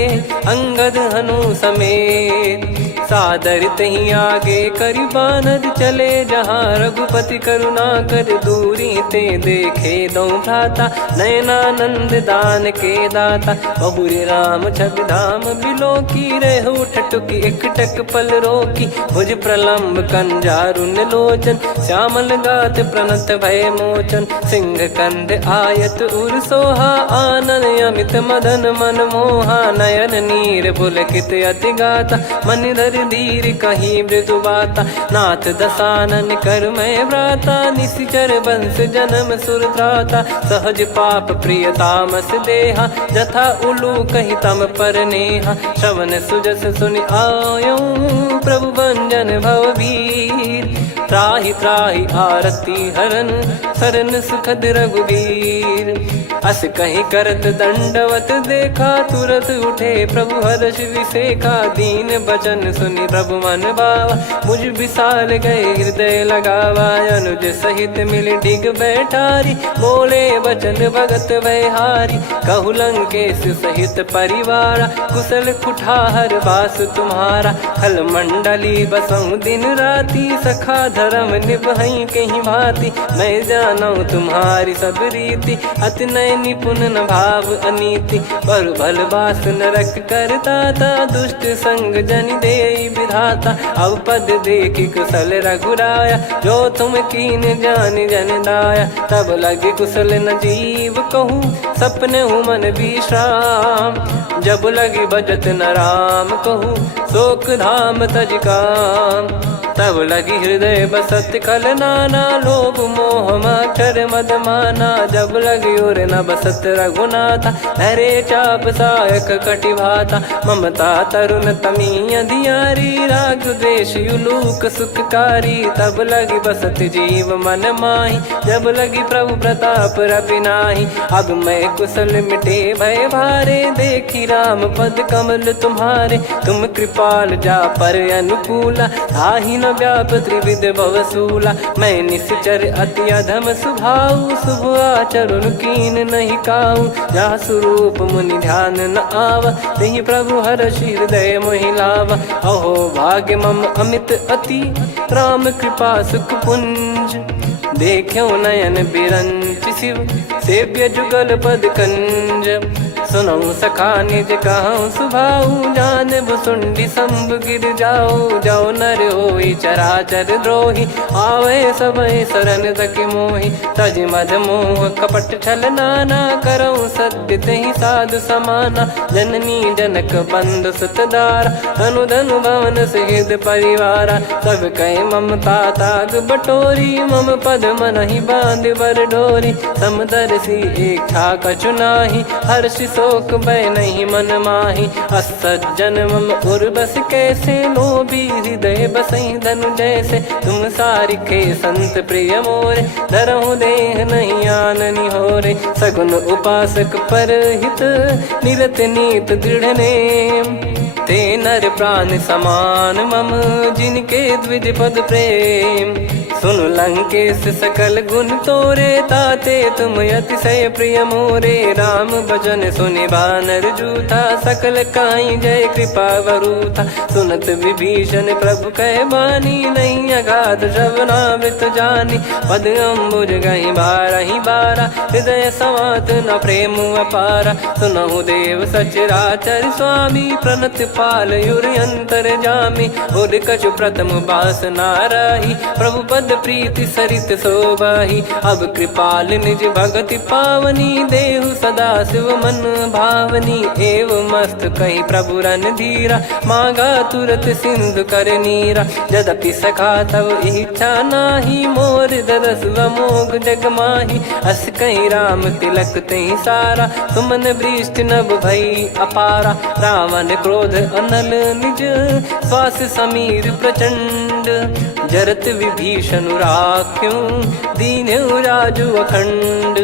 अंगद हनु समेत, सादर तही आगे करि बानर चले, जहाँ रघुपति करुणा कर दूरी ते देखे दो भ्राता, नयनानंद दान के दाता, बहुरी राम छवि धाम बिलो की, रेहु ठटुकी एकटक पल रोकी, भुज प्रलम्ब कंजारुन लोचन, श्यामल गात प्रणत भय मोचन, सिंह कंद आयत उर सोहा, आनन अमित मदन मन मोहा, नयन नीर पुलकित अति गाता, मन धर धीर कहीं मृदु बाता, नाथ दसानन कर मैं भ्राता, निशिचर वंश जन्म सुर त्राता, सहज पाप प्रिय तामस देहा, जथा उलू कहि तम पर नेहा, श्रवण सुजस सुनि आयो, प्रभु भंजन भवभीर, त्राहि त्राहि आरती हरन, शरण सुखद रघुबीर, अस कहीं करत दंडवत देखा, तुरत उठे प्रभु हर्ष विसेखा, दीन बचन सुनि प्रभु मन भावा, मुझ विशाल गए हृदय लगावा, अनुज सहित मिल डिग बैठारी, बोले बचन भगत वैहारी, कहु लंकेश सहित परिवारा, कुशल कुठार बास तुम्हारा, खल मंडली बसऊं दिन राती, सखा धर्म निभई कहीं भांति, मैं जानू तुम्हारी सब रीति, अति नय निपुण न भाव अनीति, पर भल बास नरक करता था, दुष्ट संग जन दे विधाता, अब पद देखी कुशल रघुराया, जो तुम कीन जान जन दाया, तब लगे कुशल न जीव कहूँ, सपने हूँ मन विश्राम, जब लगी बजत न राम कहूँ, शोक धाम तज काम, तब लगी हृदय बसत खल नाना, लोभ मोह मक्षर मद माना, जब लगी उर न बसत रघुनाथा, हरे चाप सायक कटि भाता, ममता तरुण तमी अधियारी, राग द्वेष युलूक सुखकारी, तब लगी बसत जीव मन माही, जब लगी प्रभु प्रताप रवि नाही, अब मैं कुशल मिटे भय भारे, देखी राम पद कमल तुम्हारे, तुम कृपाल जा पर अनुकूला, आही न व्याप त्रिविध भवसूला, मैं निश्चर अति अधम सुभाऊ, शुभ आचरण कीन नहीं काऊ, जहाँ स्वरूप मुनि ध्यान न आवा, तहि प्रभु हर्ष हृदय मोहि लावा, अहो भाग्य मम अमित अति, राम कृपा सुख पुंज, देखो नयन बिरंच शिव, सेव्य जुगल पद कंज, सुनऊ सखा निज कहूँ सुभाऊ, जान भुसुंडी शंभ गिर जाओ, जाओ नर होई चराचर द्रोही, आवे सबय शरण तक मोहि, तज मद मोह कपट छल नाना, करऊँ सत्य तहि साधु समाना, जननी जनक बंधु सुतदारा, धनु धनु भवन सहित परिवारा, सब कहे ममता ताग बटोरी, मम पद मनहि बांध बर डोरी, समदर्शी इच्छा कछु नाही, हर्ष शोक भय नहीं मन माही, असज्जन मम उर्वश कैसे, लोभी हृदय बसई धनु जैसे, तुम सारिखे संत प्रिय मोरे, धरहु देह नहीं आननि होरे, सगुन उपासक पर हित, निरत नीत दृढ़ नेम, ते नर प्राण समान मम, जिनके द्विज पद प्रेम, सुन लंकेश सकल गुण तोरे, ताते तुम अतिशय प्रिय मोरे। राम भजन सुनि बानर जूथा, सकल काई जय कृपा वरूथा। सुनत विभीषण प्रभु कह बानी, नहीं अगाध श्रवणामृत जानी। पद अम्बुज गहि बारहि बारा, हृदय समात न प्रेम अपारा। सुनहु देव सचराचर स्वामी, प्रणत पाल युर अंतर जामी। उर कछु प्रथम बास नाराही, प्रभु पद प्रीति सरित शोभाही। अब कृपाल निज भगति पावनी, देहु सदा शिव मन भावनी। एव मस्त कही प्रभु रन धीरा, मांगा तुरत सिंधु कर नीरा। यद्यपि सखा तब इच्छा नाही, मोर दरस मोग जग माही। अस कहीं राम तिलक तही सारा, सुमन वृष्टि नभ भई अपारा। रावण क्रोध अनल निज, श्वास समीर प्रचंड। जरत विभीषण राख्यों, दीन्हु राजु अखंड।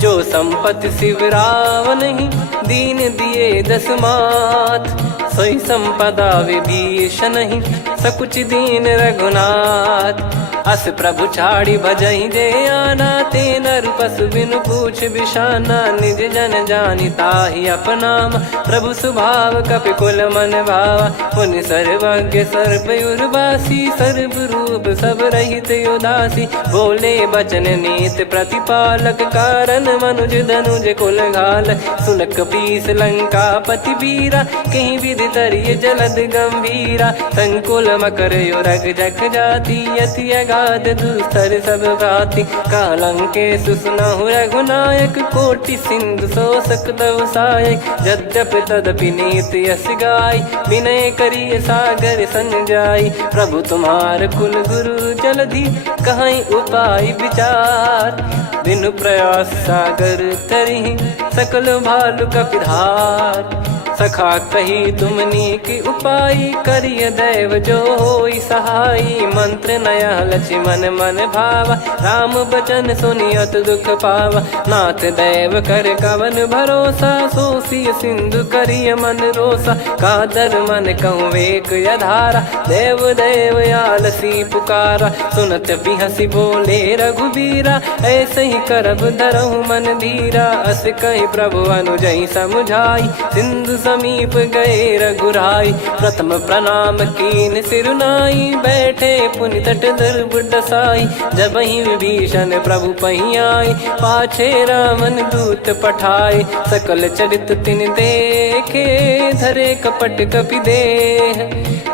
जो संपत्ति शिव रावण ही, दीन दिए दस मात। सोई संपदा विभीषण ही, सकुच दीन रघुनाथ। अस प्रभु छाड़ी भजई जे आना, ते नर पशु बिनु पूछ बिशाना। निज जन जानि ताहि अपनाम, प्रभु स्वभाव कपि कुल मन भावा। मुनि सर्वज्ञ सर्वयुर्वासी, सर्व रूप सब रहित उदासी। बोले बचन नीत प्रतिपालक, कारण मनुज धनुज कुल घाल। सुन कपीस लंका पति वीरा, कहीं विधि तरिय जलद गंभीरा। संकुल मकर युरग जख जाति, यति अगाध दुस्तर सब भाति। कालंकेश सुनहु रघुनायक, कोटि सिंधु शोषक तव सहायक। यद्यपि तदपि नीति यस गाय, विनय करिय सागर सन जाई। प्रभु तुम्हार कुल गुरु जलधि, कहीं उपाय विचार। बिनु प्रयास सागर तरिहि, सकल भालु कपिधार। सखा कही तुमनी की उपाय, करिय दैव जो होई सहाई। मंत्र नया लक्ष्मण मन भावा, राम बचन सुनियत दुख पावा। नाथ दैव कर कवन भरोसा, सोसिय सिंधु करिय मन रोसा। कादर मन कहूँ वेक यधारा, देव देव आलसी पुकारा। सुनत बिहसी बोले रघुबीरा, ऐसे ही करब धरहु मन धीरा। अस कही प्रभु अनुजई समुझाई, सिंधु समीप गए रघुराई। प्रथम प्रणाम कीन सिरुनाई, बैठे पुनि तट दर्भ डसाई। जब ही विभीषण प्रभु पही आई, पाछे रावण दूत पठाए। सकल चरित तिन देखे, धरे कपट कपि देह।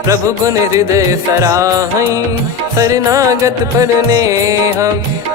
प्रभु गुण हृदय सराहई, शरणागत पर नेह।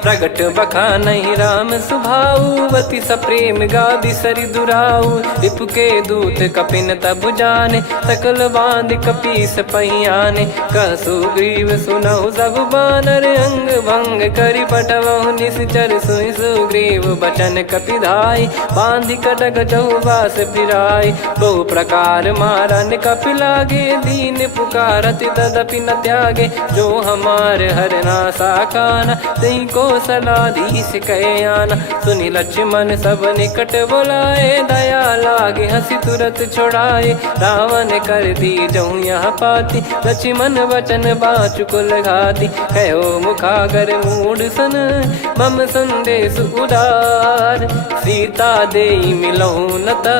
प्रगट बखानहि राम सुभाऊ, अति सप्रेम गादि सरि दुराऊ। रिपु के दूत कपिन तब जाने, सकल बांध कपीस पहियाने। कह सुग्रीव सुनहु सब बानर, अंग भंग करि पठवहु निश्चर। सुनि सुग्रीव बचन कपिधाई, बांधि कटक चहुबास फिराई। बहु प्रकार मारन कपि लागे, दीन पुकारत तदपि न त्यागे। जो हमार हरना साकाना, तई को सलाधीश कहे आना। सुनि लक्ष्मण सब निकट बुलाए, दया लागे हंसी तुरत छुड़ाए। रावण कर दी जऊँ यहाँ पाती, लक्ष्मण वचन बाचु कुल घाती। कहो मुखागर मूढ़ सन, मम संदेश उदार। सीता देई मिलहु नता,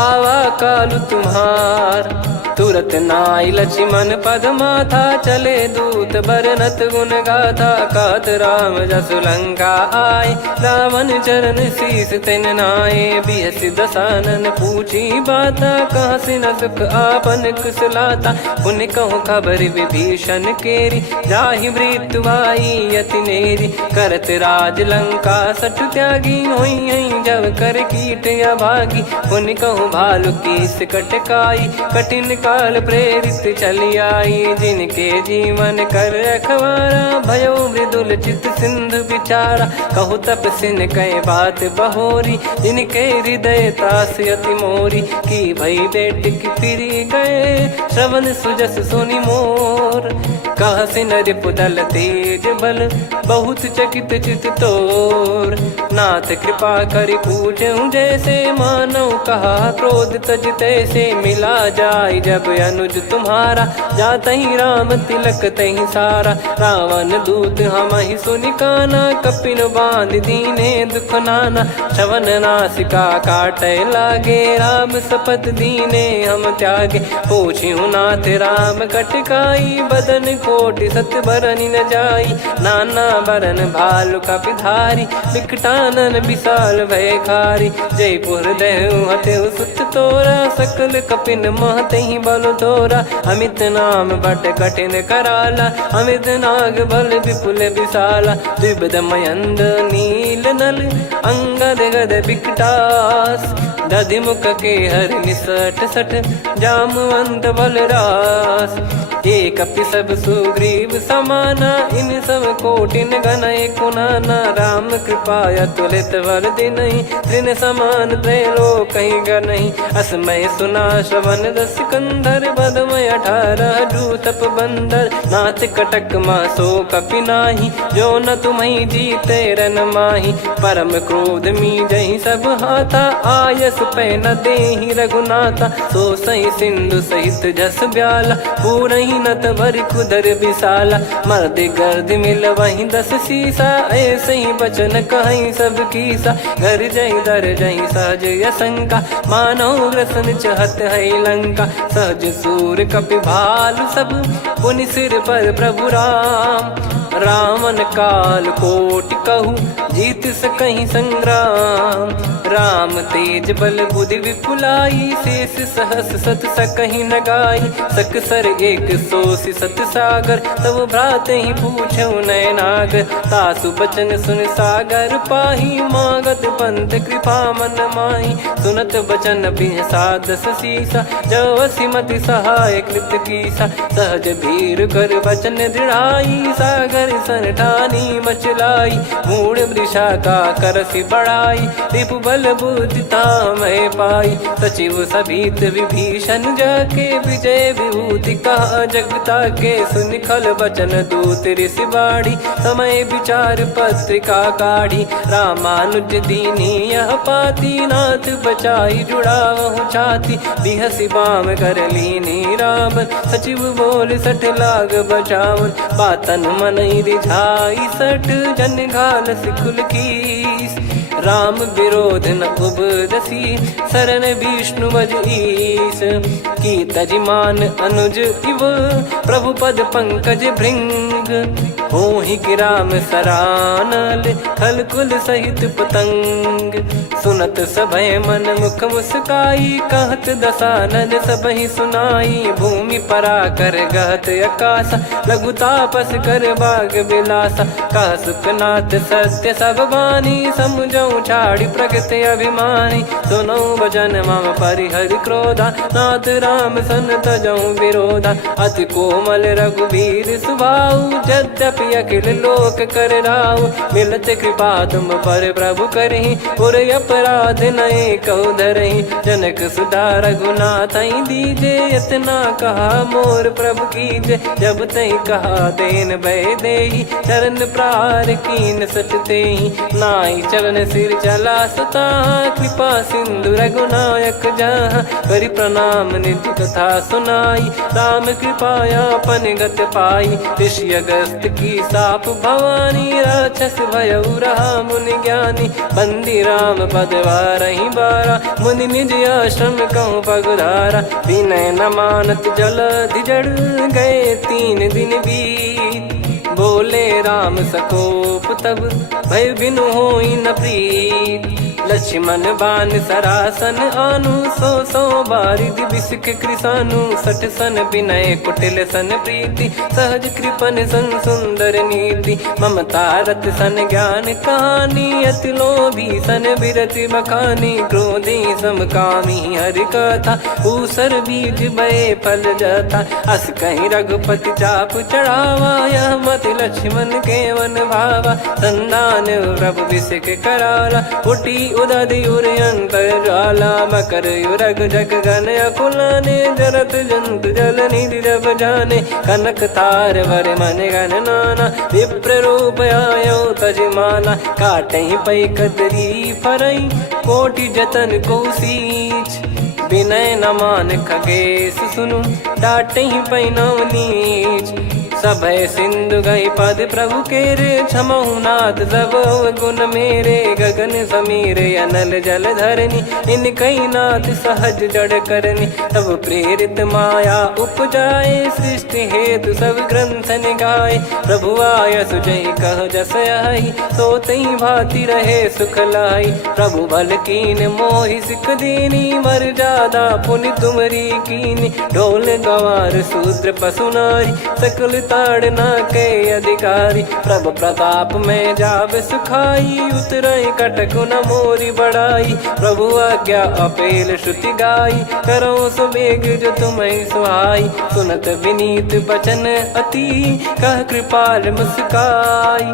आवा कालु तुम्हार। तुरत नाई लक्ष्मण पद माथा, चले दूत बरनत गुण गाथा। कात राम जसु लंका आए, रावण चरण शीस तिन नाये। बिहसि दसानन पूछी बाता, कहाँ से न सुख आपन कुशलाता। पुन कहूँ खबर विभीषण केरी, जाहि मृत्यु आई अति नेरी। करत राज लंका सठ त्यागी, होई जब कर कीट अभागी। पुन कहूँ भालु कीस कटकाई, कठिन काल प्रेरित चली आई। जिनके जीवन कर रखवारा, भयो मृदुल चित सिंधु विचारा। कहु तपसिन कई बात बहोरी, जिनके हृदय तास अति मोरी। की भई बेट की फिरी गए, श्रवण सुजस सुनि मोर। कह से नर पुदल तेज बल बहुत चकित चित तोर। नाथ कृपा कर पूछूं जैसे मानव कहा क्रोध तज तैसे मिला जाय जब अनुज तुम्हारा जात ही राम तिलक तही सारा। रावण दूत हम ही सुनि काना कपिन बांध दीने दुख नाना। श्रवण नासिका काटे लागे राम शपथ दीने हम त्यागे। पूछ्यू नाथ राम कटकाई बदन कोटि सत बरनि न जाई। नाना बरन भालु कपिधारी विकटानन विशाल भयखारी। जयपुर देहु हतेउ सुत तोरा सकल कपिन महतहि बल तोरा। अमित नाम बट कठिन कराला अमित नाग बल विपुल विशाला। द्विबद मयंद नील नल अंगद गद विकटास। दधि मुख के हर निसठ सठ जामवंत बलरास। एक कपि सब सुग्रीव समाना इन सब कोटिन गनय कुनाना। राम कृपा अतुलित बल दिनहि तृण समान त्रैलोक गनहि। असमय सुना श्रवण दस कंधर बदमय 18 जूतप बंदर। नाथ कटक मासो कपि नाही जो न तुम्हि जीते रन माही। परम क्रोध मी जहि सब हाथा आयस पै न देहि रघुनाथा। सो सही सिंधु सहित जस ब्याला पूरहि नत भर कुदर विशाला। मर्द गर्द मिल वहीं 10 सीसा ऐसे ही बचन कहीं सब कीसा। घर जय दर जय सहज यसंका मानव ग्रसन चहत है लंका। सहज सूर कपि भालु सब पुनि सिर पर प्रभु राम। रामन काल कोटि कहु जीत सकहि संग्राम। राम तेज बल बुद्धि विपुलाई शेष सहस सत सकहि न गाई। सकसर एक सोसि सत सागर तब भ्रात ही पूछौ नयनागर। तासु बचन सुन सागर पाही मागत पंथ कृपा मन माही। सुनत बचन बिहसा 10 सीसा जवसि मति सहाय कृत कीसा। सहज भीर कर बचन दृढ़ाई सागर सन ठानी मचलाई। मूढ़ वृषा का करसि बढ़ाई रिपु बल बुद्धि तामय पाई। सचिव सभीत विभीषण जाके विजय विभूति कहा जगता के। सुनि खल बचन दूत ऋषि बाड़ी समय विचार पत्रिका काढ़ी। रामानुज दीनी यह पाती नाथ बचाई जुड़ावहु छाती। बिहसि बाम कर लीनी राम सचिव बोल 60 लाग बचावन। बातन मन रिझाई 60 जन घाल सिकुल कीस। राम विरोध न उपदसी शरण विष्णु बज ईस। की तजिमान अनुज इव प्रभु पद पंकज भृंग। होहि कि राम सरानल खल कुल सहित पतंग। सुनत सभय मन मुख मुस्काई कहत दसानन सबहि सुनाई। भूमि परा कर गहत आकाशा लघु तापस कर बाग बिलासा। कह सुखनाथ सत्य सब बानी समुझौ छाड़ी प्रकृति अभिमानी। सुनो भजन मम परिहरि क्रोधा नाथ राम सन तजौ विरोधा। अति कोमल रघुवीर सुभाऊ यद्यपि अखिल लोक कर राऊ। मिलत कृपा तुम पर प्रभु करहि पुर अपराध नए कहु धरहि। जनक सुधा रघुनाथ दीजे इतना कहा मोर प्रभु कीजे। जब तई कहा देन भय देहि चरण प्रार कीन सटतेहि। नाई चरण सिर चला सता कृपा सिंधु रघुनायक जहाँ। करि प्रणाम नित्य कथा सुनाई राम कृपाया पन गत पाई। ऋषि अगस्त की साप भवानी राक्षस भयउ रहा मुनि ज्ञानी। बंदी राम पद वारहि बारा मुनि निज आश्रम कहूँ पगुधारा। विनय न मानत जल जड़ गए 3 दिन बीत। बोले राम सकोप तब भय बिनु होई न प्रीत। लक्ष्मण बान सरासन आनु 100 बारिधि बिसिख कृसानु। 60 सन विनय कुटिल सन प्रीति सहज कृपन सन सुंदर नीति। ममता रत सन ज्ञान कहानी अति लोभी सन बिरति बखानी। क्रोधी समकामी हरि कथा ऊसर बीज भय फल जाता। अस कहीं रघुपति चाप चढ़ावा यह मत लक्ष्मण के वन भावा। संदान प्रभु बिसिख कराला उठी उदधियुर अंतर्ज्वाला मकर युरग जग गण अकुलाने जरत जंत जल निधि जब जाने कनक तार वर मन गण नाना विप्र रूप आयो तजमाना काटहि पै कदरी फरई कोटि जतन को सींच विनय न मान खगेश सुनु डाटहि पै नव नीच सभय सिंधु गई पद प्रभु केरे क्षमहु नाथ सब गुण मेरे गगन समीरे अनल जल धरनी इन कई नाथ सहज जड़ करनी तब प्रेरित माया उपजाए सृष्टि हेतु सब ग्रंथ निगाए प्रभु आय सुजय कह जस आई सो तई भांति रहे सुख लाई प्रभु बल कीन मोहि सिख दीनी मर जादा पुनि तुमरी कीनी ढोल गवार शूद्र पशु नारी सकल ताड़ना के अधिकारी प्रभु प्रताप में जाब सुखाई उतरई कटक न मोरी बढ़ाई प्रभु आज्ञा अपेल श्रुति गाई करो सुबेग जो तुम्हें सुहाई सुनत विनीत बचन अति कह कृपाल मुस्काई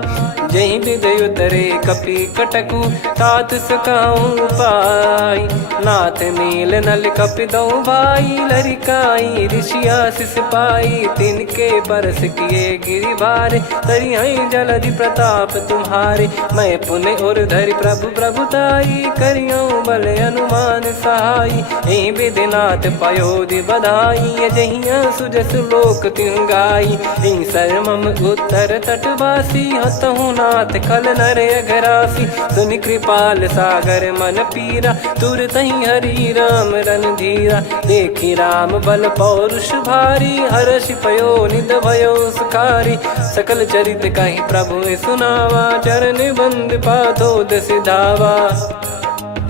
जही विदय उतरे कपि कटकु तात सकाऊं पाई नाथ नील नल कपि दो भाई लरिकाई ऋषिया शिष पाई तिनके परस किए गिरि भारे तरियाई जलधि प्रताप तुम्हारे मैं पुण्य और धरि प्रभु प्रभुताई करियो बल अनुमान सहाई यही विधिनाथ पयोधि बधाई जहिया सुजस लोक तिहु गाई यही सरमम उत्तर तटवासी हतहु नाथ खल नर अघरासी सुनि कृपाल सागर मन पीरा तुरत ही हरि राम रणधीरा देखी राम बल पौरुष भारी हर्षि पयो निध भयो सुखारी सकल चरित कहीं प्रभु सुनावा चरण बंद पाथोद सिधावा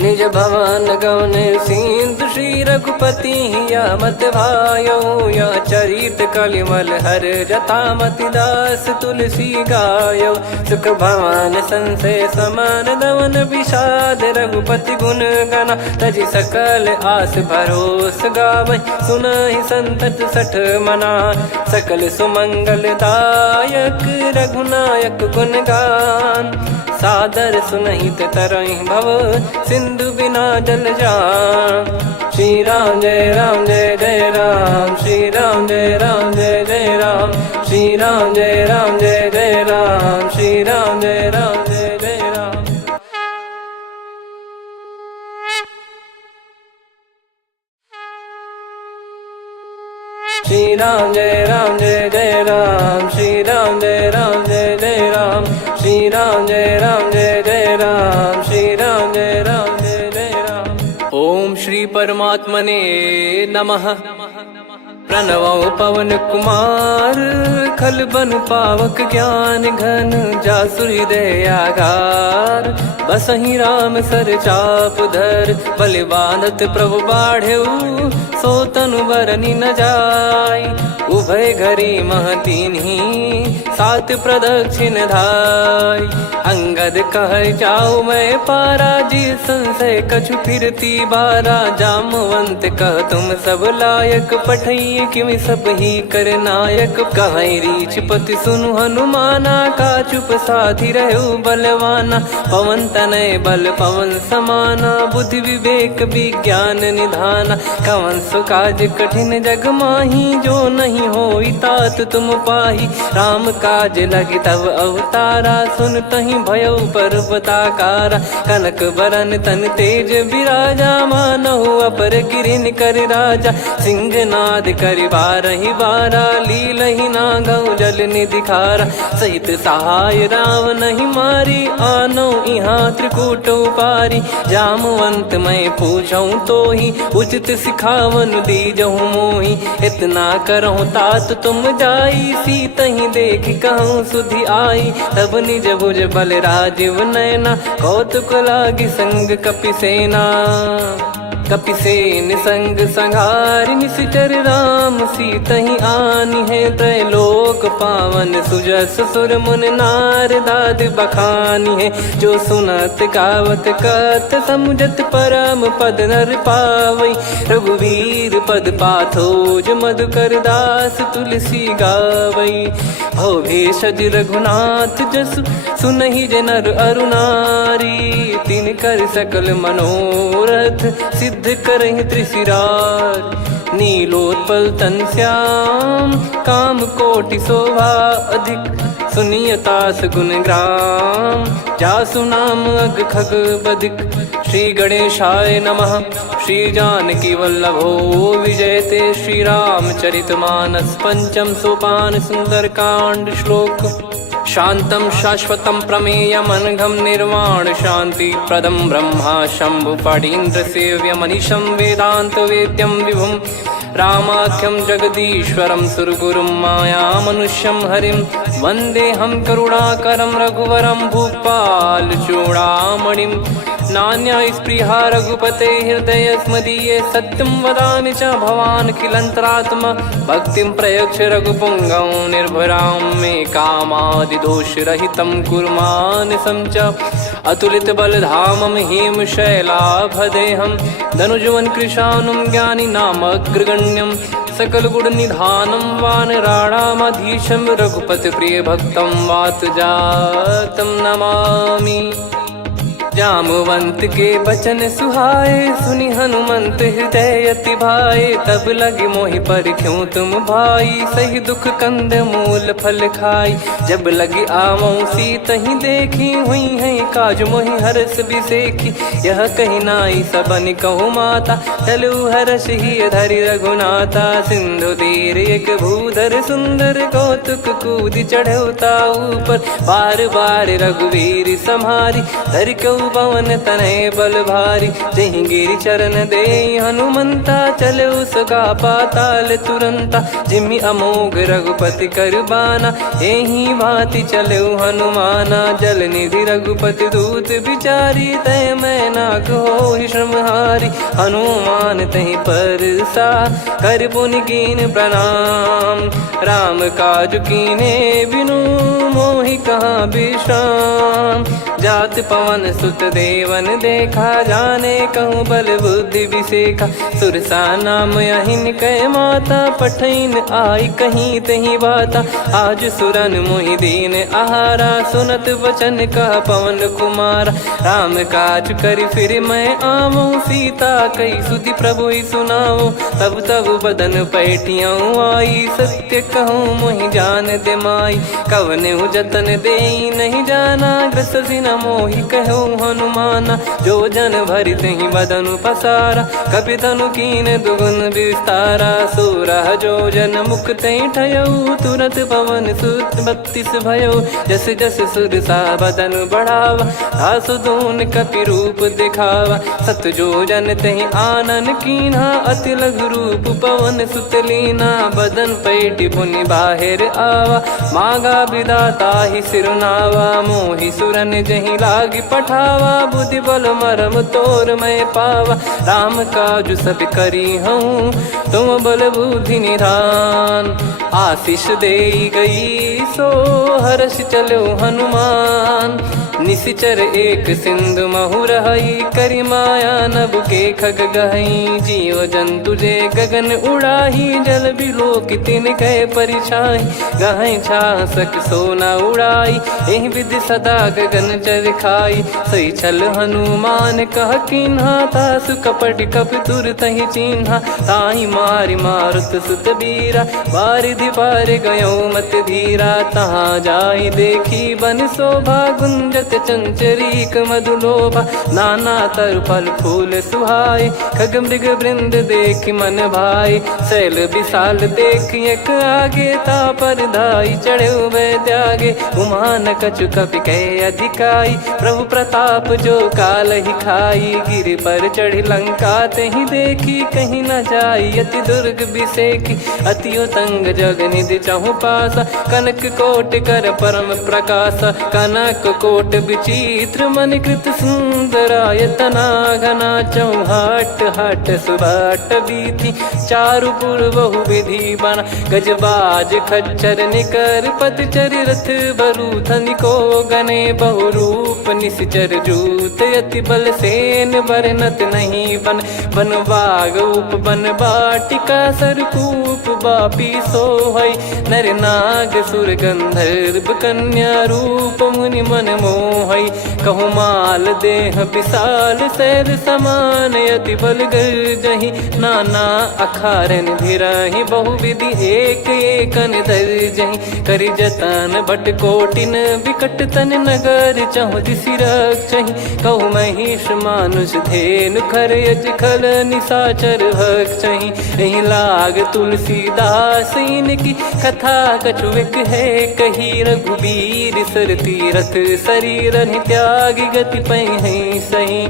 निज भवन गौन सिंधु श्री रघुपति या मत भायो या चरित कलिमल हर जता मति दास तुलसी गायो सुख भवन संशय समान दवन विषाद रघुपति गुण गना तजि सकल आस भरोस गावै सुनहि संतत सठ मना सकल सुमंगल दायक रघुनायक गुण गान सादर सुनहित तरहि भव सिंधु बिना जल जान श्री राम जय जय राम श्री राम जय जय राम श्री राम जय जय राम श्री राम जय जय राम श्री राम जय जय राम श्री राम जय जय राम श्री राम जय जय राम श्री राम जय जय राम। ओम श्री परमात्मने नमः। प्रणवो पवन कुमार खल बन पावक ज्ञान घन जासु हृदय आगार बसहि राम सर चाप धर बलि बांधत प्रभु बाढ़ेऊ सो तनु बरनि न जाय उभय घरी महतीन्ही सात प्रदक्षिण धाय अंगद कह जाऊ मैं पारा जी संशय कछु फिरती बारा जामवंत कह तुम सब लायक पठई किमि सब ही कर नायक कहीं रीछ पति सुनु हनुमाना का चुप साधि रहो बलवाना पवन तनय बल पवन समाना बुद्धि विवेक विज्ञान निधाना कवन सो काज कठिन जग माही जो नहीं होई तात तुम पाही राम काज लगी तब अवतारा सुन तहि भयो पर्वताकारा कनक बरन तन तेज विराजा मानहु अपर गिरिन कर राजा सिंहनाद कर बारहि बारा लीलहि नागौ जल निधि खारा सहित सहाय राम नहीं मारी आनो इहाँ त्रिकूट पारी जामवंत मैं पूछऊं तो ही उचित सिखावन दीजहु मोही इतना करहु तात तुम जाई सीत ही देख कहूँ सुधि आई तब निज भुज बल राजीव नैना कौतुक लागी संग कपिसेना कपिसेन संग संहारि निशिचर राम सीतहि आनि है त्रैलोक पावन सुजस सुर मुन नार दाद बखानी है जो सुनत गावत कत समुझत परम पद नर पावई रघुवीर पद पाथोज मधुकर दास तुलसी गावई हो भेषज रघुनाथ जसु सुनहि जे नर अरु नारी। तिन कर सकल मनोरथ सिद्ध करहि त्रिशिरार। नीलोत्पल तन श्याम काम कोटि शोभा अधिक। सुनियतास गुण ग्राम जासु नाम अग खग बधिक। श्री गणेशाय नमः। श्री जानकी वल्लभो विजयते। श्री रामचरितमानस पंचम सोपान सुंदरकांड श्लोक। शांतं शाश्वतं प्रमेयम् अनघं निर्वाण शांति प्रदं ब्रह्मा शंभु फणीन्द्र सेव्य मनीषं वेदांत वेद्यं विभुं। रामाख्यं जगदीश्वरं सुरगुरुं माया मनुष्यं हरिं। वन्देऽहं करुणाकरं रघुवरं भूपाल चूडामणिं। नान्या स्पृहा रघुपते हृदय स्मदीये। सत्यं वदामि च भवान् खिलन्तरात्मा। भक्तिं प्रयच्छ रघुपुङ्गं निर्भरां मे कामादिदोषरहितं कुर्मानसं च। अतुलित बलधामं हेमशैलाभदेहं। धनुजवन कृशानुं ज्ञानी नामग्रगण्यं। सकल गुण निधानं वानराणामधीशं। रघुपति प्रिय भक्तं वात जातं नमामि। जामवंत के बचन सुहाए सुनि हनुमंत हृदय अति भाए। तब लगे मोहि पर क्यों तुम भाई सही दुख कंद मूल फल खाई। जब लगी आवों सीत ही देखी हुई है काज मोहि हरस बिसेखी। यह कही नाई सबन कहु माता चलु हरष ही धरि रघुनाथा। सिंधु तीर एक भूधर सुंदर कौतुक कूद चढ़ौता ऊपर। बार बार रघुवीर सम्हारी धरि कऊ पवन तनय बल भारी। जहि गिरि चरण दे हनुमंता चले उसका पाताल तुरंता। जिमि अमोघ रघुपति कर बाना एहि भांति चले हनुमाना। जल निधि रघुपति दूत बिचारी तय मैं नाक होहि श्रमहारी। हनुमान तहि परसा कर पुनि कीन प्रणाम। राम काज कीने बिनु मोहि कहाँ विश्राम। जात पवन सुत देवन देखा जाने कहूँ बल बुद्धि विसेखा। सुरसा नाम यहिन कै माता पठैन आई कहीं तही बाता। आज सुरन मोहि दीन आहारा सुनत वचन कह पवन कुमारा। राम काज करि फिर मैं आवूं सीता कई सुधि प्रभु ही सुनाऊं। तब तब बदन पैठियाँ आई सत्य कहूँ मोहि जान दे माई। कवने जतन दे नहीं जाना ग्रसिन मोहि कहूँ हनुमाना। जो जन भरि तहि बदनु पसारा कपि तनु कीन दुगुन विस्तारा। सोरह जो जन मुख तहि ठयऊ तुरत पवन सुत 32 भयऊ। जस जस सुरसा बदनु बढ़ावा आसु दून कपि रूप दिखावा। सत जो जन तहि आनन कीन्हा अति लघु रूप पवन सुत लीना। बदन पैठि पुनि बाहिर आवा मांगा विधाता ही सिरुनावा। मोहि सुरन जहि लागी पठावा बुद्धि बल मरम तोर मैं पावा। राम काज सब करी हूँ तुम बल बुद्धि निधान। आशीष दे गई सो हर्ष चलो हनुमान। निशिचर एक सिंधु महु रहई करी माया नभ के खग गहई। जीव जंतु जे गगन उड़ाही जल बिलो कितिन गए परिछाई। गहई छासक सोना उड़ाई एहि विधि सदा गगन चर खाई। सही छल हनुमान कह कीन्हा तासु कपट कप तुर तहि चिन्हा। ताहि मारि मारुत सुत बीरा बारिधि पार गयो मत धीरा। तहाँ जाई देखी बन शोभा गुंजत चंचरीक मधुलोभा। नाना तरु फल फूल सुहाई खग मृग वृंद देख मन भाई। शैल विशाल देख एक आगे तापर धाई चढ़े वै त्यागे। उमा न कछु कपि कह अधिकाई प्रभु प्रताप जो काल ही खाई। गिर पर चढ़ी लंका तहि देखी कहीं न जाई अति दुर्ग बिसेखी। अति उतंग जग निधि चहु पासा कनक कोट कर परम प्रकाशा। कनक कोट विचित्र मन कृत सुंदरायतना घना चौहाट हाट सुबाट बीथी चारु पुर बहु विधि बना गजबाज खच्चर निकर पतचर रथ बरु धनिको गने बहु रूप निश्चर जूत अति बल सेन बरनत नहीं बन बन बाग उप बन बाटिका सरकूप बापी सोहई नर नाग सुर गंधर्व कन्या रूप मुनि मन मोहई कहु माल देह विशाल शैल समान अति बल गर्जहि नाना अखारन भिराहि बहुविधि एक एकन दर्जहि करि जतन बट कोटिन विकट तन नगर चहु दिसि रक्षहि कहु महिष मानुष धेनु खर यज खल निशाचर भक्षहि एहि लाग तुलसीदास इनकी कथा कछुक है कही रघुबीर सर तीरथ शरीर त्यागी गति पै सही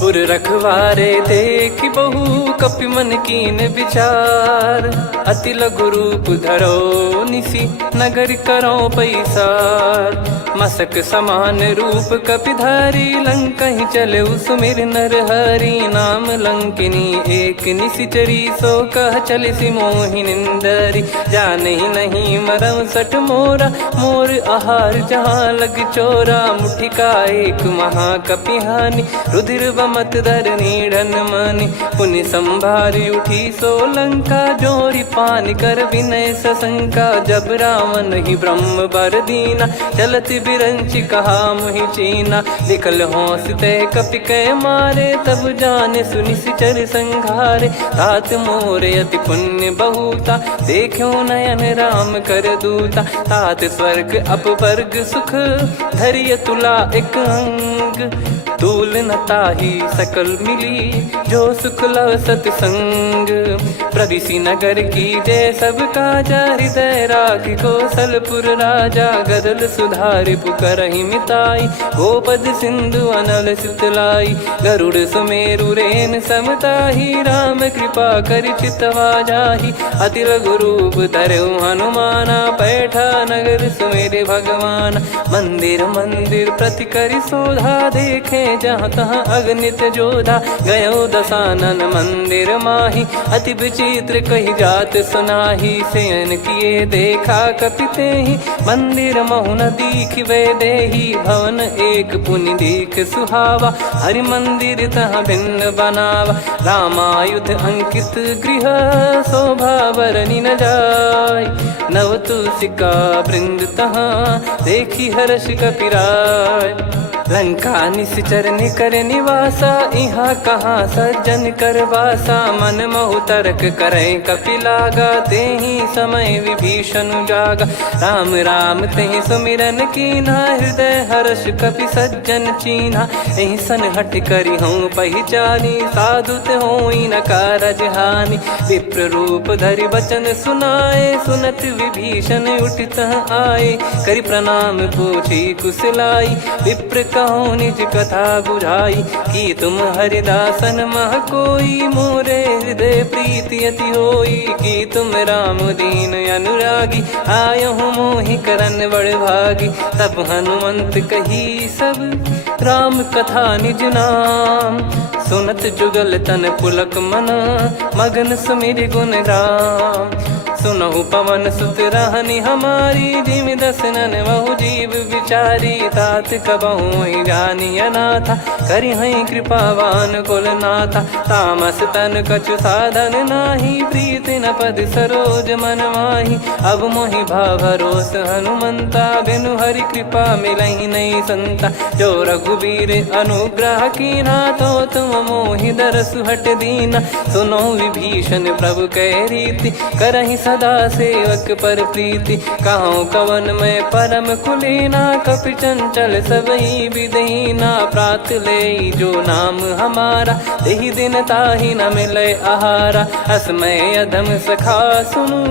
पुर रखवारे देख बहु कपि मन कीन विचार अति लघु रूप धरो निसी नगर करो पैसार मसक समान रूप कपिधारी लंकहि चले सुमिर नर हरि नाम लंकिनी एक निशिचरी सो कह चले सि मोहि निंदरी जानहि नहीं मरम सठ मोरा मोर आहार जहाँ लग चोरा मुठिका एक महाकपिहानि रुधिर बमत धरनी ढन मानि पुनि संभारी उठी सो लंका जोरी पान कर विनय सशंका जब रावण ही ब्रह्म बर दीना चलति बिरंचि कहा मुहि चीना निकल हौसते कपि कै मारे तब जाने सुनि सिचर संघारे तात मोरे अति पुण्य बहुता देखो नयन राम कर दूता तात स्वर्ग अपवर्ग सुख धरिय तुला एक अंग तूल न ताही सकल मिली जो सुख लव सतसंग प्रदिशि नगर की जय सब काजा हृदय राख कौशलपुर राजा गदल सुधारि पुकरहि मिताई गोपद सिंधु अनल सितलाई गरुड़ सुमेरु रेन समताही राम कृपा कर चितवा जाहि अति लघु रूप धरऊ हनुमाना बैठा नगर सुमेरे भगवान मंदिर मंदिर प्रति करि शोधा देखे जहाँ तहाँ अगणित जोधा गयो दशानन मंदिर माही अति विचित्र कही जात सुनाही सेन किए देखा कपिते ही मंदिर महु न दीख वे देही भवन एक पुनि दीख सुहावा हरि मंदिर तहाँ भिन्न बनावा रामायुध अंकित गृह शोभा बरनी न जाय नव तुलसिका वृंद तहाँ देखी हर्ष कपिराय लंका निश्चर निकर निवासा इहाँ कहाँ सज्जन कर वासा मन महु तर्क करे कपिलागा तेहि समय विभीषण जागा राम राम तेहि सुमिरन कीना हृदय हर्ष कपि सज्जन चीन्हा एहि सन हट करी हूँ पहचानी साधु ते होई न कारज हानि विप्र रूप धरि वचन सुनाए सुनत विभीषण उठित आए करि प्रणाम पूछी कुशलाई विप्र कहो निज कथा बुझाई कि तुम हरिदासन मह कोई मोरे हृदय प्रीति अति होई कि तुम राम दीन अनुरागी आयहु मोहि करन बड़ भागी तब हनुमंत कही सब राम कथा निज नाम सुनत जुगल तन पुलक मन मगन सुमिर गुण राम सुनहु पवन सुत रहनी हमारी जिमि दसनन बहु जीव विचारी तात कबहु जानी अनाथा करि हई कृपावान कुल नाथा तामस तन कछु साधन नाही प्रीति न पद सरोज मन माही अब मोहि भाव भरोस हनुमंता बिनु हरि कृपा मिलहि नहीं संता जो रघुबीर अनुग्रह कीना तो तुम मोहि दरसु हट दीना सुनो विभीषण प्रभु कह रीति करहि सदा सेवक पर प्रीति कहूँ कवन में परम कुलीना कपि चंचल सबई विदहीना प्रात ले जो नाम हमारा तेहि दिन ताहि न मिले आहारा असमय अधम सखा सुनु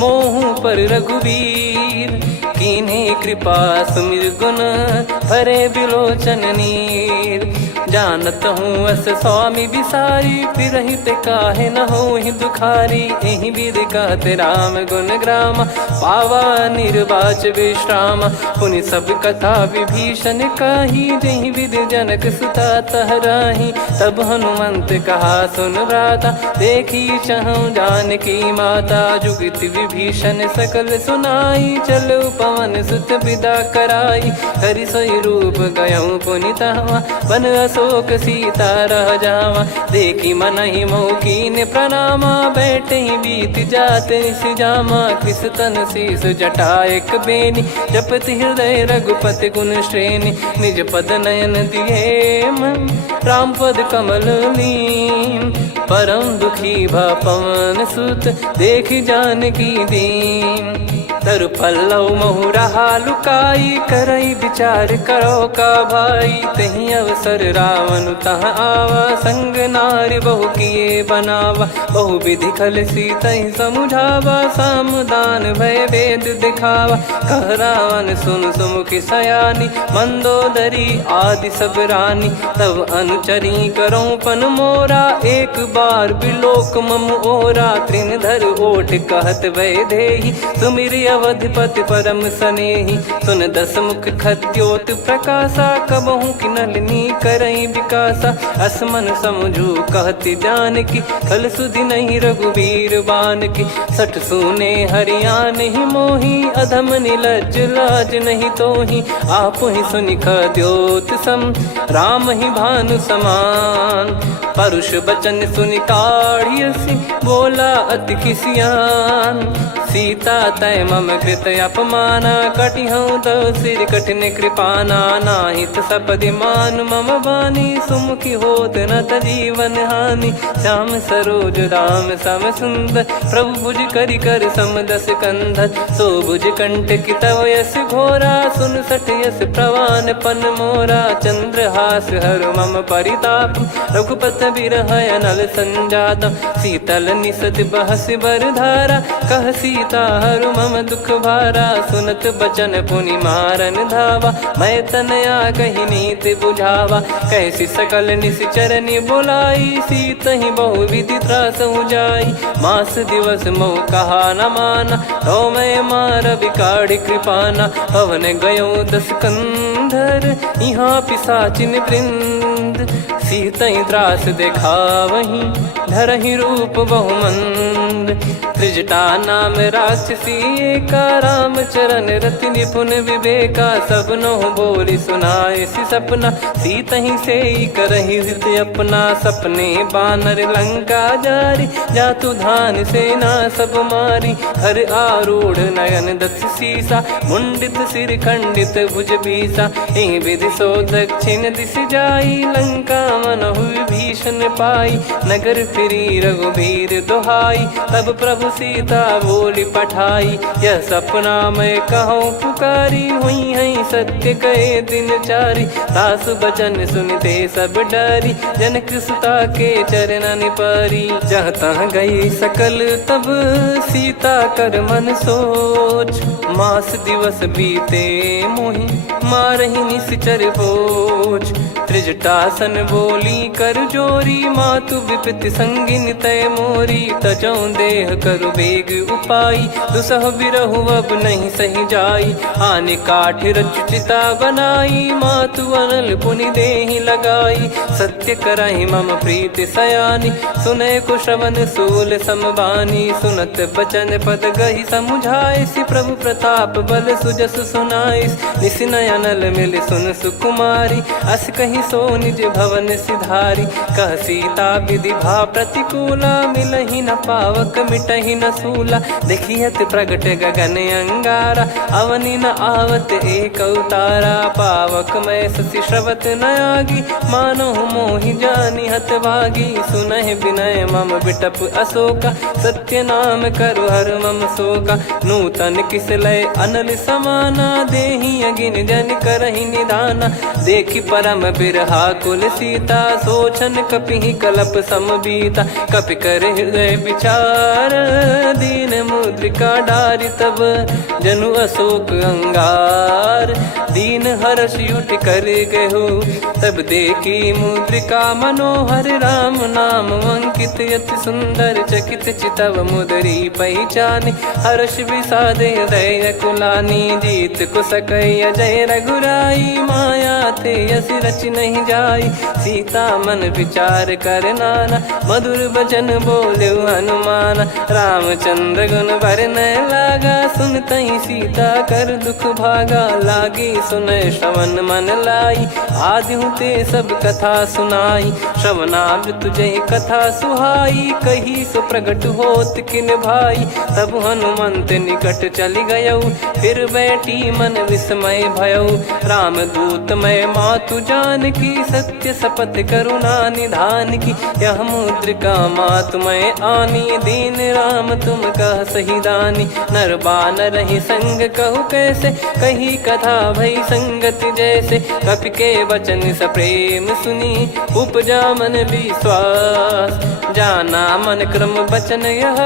मोहु पर रघुवीर कीन्हे कृपा सुमिर गुण भरे बिलोचन नीर जानत हूँ अस स्वामी बिसारी, फिर ही ते काहे न हो ही दुखारी। यही विधि कहते राम गुण ग्राम, पावा निर्वाच विश्राम। पुनि सब कथा विभीषण काही, जही विधि जनक सुता तहराही। तब हनुमंत कहा सुन भ्राता, देखी चहु जानकी माता। जुगित विभीषण सकल सुनाई, चलो पवन सुत विदा कराई। हरि सोई रूप गयऊँ पुनि तहवा, बन अशोक सीता रह जावा। देखी मनहि मौकीन प्रणामा, बैठे ही बीत जात निस जामा। कृस तन शीस जटा एक बेनी, जपति हृदय रघुपति गुण श्रेणी। निज पद नयन दिए मन, राम पद कमल लीन। परम दुखी भा पवन सुत, देखी जानकी दीन। तरु पल्लव महु रहा लुकाई, करई विचार करो का भाई। तही अवसर रावण तहाँ आवा, संग नारी बहु किए बनावा। बहु विधि खल सीतहि समुझावा, सामदान भय वेद दिखावा। कह रावण सुन सुमुखी सयानी, मंदोदरी आदि सब रानी। तब अनुचरी करो पन मोरा, एक बार बिलोक मम ओरा। तृण धर ओठ कहत भय देहि, सुमिर अवधिपति परम सनेहि। सुन दस मुख खद्योत प्रकाशा, कबहु की नलिनी करई विकासा। असमन समझू कहति जानकी, खल सुधि नहीं रघुवीर बान की। सठ सुने हरियाण ही मोही, अधम निलज लाज नहीं तोही। आप ही सुनि खद्योत सम, राम ही भानु समान। परुष बचन सुनि काढ़ियसि, बोला अति किसियान। सीता तय मम कृत अपमाना, कटिहऊँ तो सिर कठिन कृपाना। नाहित सपदि मान मम बानी, सुमुखी होत न जीवन हानि। श्याम सरोज राम सम सुंदर, प्रभु भुज करि कर सम दस कंधर। सो भुज कंठ की तव यस घोरा, सुन सठ यस प्रवान पन मोरा। चंद्रहास हर मम परिताप, रघुपत बिरह अनल संजात। शीतल निसत बहस बर धारा, कह सीता हरु मम दुख भारा। सुनत बचन पुनि मारन धावा, मैं तनया कही नीति बुझावा। कैसी सकल निश्चरनि बुलाई, सीत ही बहु विधि त्रास जाई। मास दिवस मोह कहा न माना, तो मैं मार बिकाढ़ी कृपाना। पवन गयो दस कंधर, यहाँ पिशाचिन वृंद। सीतहि त्रास देखावहीं, धरहि रूप बहुमंद। त्रिजटा नाम राक्षसी एका, राम चरण रति निपुण विवेका। सबनो बोली सुनाए सि सपना, सीतहि से करहि हृद अपना। सपने बानर लंका जारी, जातु धान सेना सब मारी। हर आरूढ़ नयन दस सीसा, मुंडित सिर खंडित भुज बीसा। एहि विधि सो दक्षिण दिश जाई, लंका मनहु विभीषण पाई। नगर फिरी रघुबीर दुहाई, तब प्रभु सीता बोली पठाई। यह सपना मैं कहूँ पुकारी, हुई है सत्य कहे दिन चारी। सासु बचन सुनते सब डरी, जनक सुता के चरण परी। जहाँ तहाँ गई सकल तब सीता कर मन सोच। मास दिवस बीते मोहि, मारहि निश्चर बोझ। त्रिजटासन बोली कर जोरी, मातु विपति संगिन तय मोरी। तजौ देह करु बेग उपाई, दुसह बिरहु अब नहीं सही जाई। आने काठ रचिता बनाई, मातु अनल पुनि देहि लगाई। सत्य करहि मम प्रीति सयानी, सुनय को श्रवण सूल समबानी। सुनत बचन पद गहि समुझाए, सि प्रभु प्रताप बल सुजस सुनाइस। निस नयनल मिल सुन सुकुमारी, अस कहि सो निज भवन सिधारी। कह सीता विधि भा प्रतिकूला, मिलहि न पावक मिटहि न सूला। देखियत प्रगट गगन अंगारा, अवनि न आवत एक अवतारा। पावक मैं ससि श्रवत न आगी, मानो मोहि जानि हत भागी। सुनहि विनय मम बिटप अशोका, सत्य नाम करु हर मम शोका। नूतन किस लय अनल समाना, देहि अगिन जन करहि निधाना। देखि परम बिरहा कुल सीता, सोचन कपि कलप सम बीता। कपि कर हृदय विचार, दीन मुद्रिका डारि तब जनु अशोक अंगार। दीन हर्ष युट कर गहु, तब देखी मुद्रिका मनोहर। राम नाम अंकित अति सुंदर, चकित चितव मुदरी पहचानी। हर्ष विषाद हृदय कुलानी, जीत को सकय जय रघुराई। माया थे यस रच नहीं जाई, सीता मन विचार कर नाना। मधुर बचन बोले हनुमान, रामचंद्र गुण बरनय लागा। सुनतहि सीता कर दुख भागा, लागी सुनय श्रवण मन लाई। आदिहु ते सब कथा सुनाई, श्रवणाब तुझे कथा सुहाई। कही सो प्रगट होत किन भाई, तब हनुमंत निकट चली गयऊ। फिर बैठी मन विस्मय भयऊ, राम दूत मैं मातु जानकी। सत्य शपथ करुणा निधान की, यह मुद्रिका मातु मैं आनी। दीन राम तुम कह सही दानी, नर बानर ही संग कहु कैसे। कही कथा भई संगति जैसे, कपि के वचन सप्रेम सुनी। उपजा मन विश्वास, जाना मन क्रम बचन यह।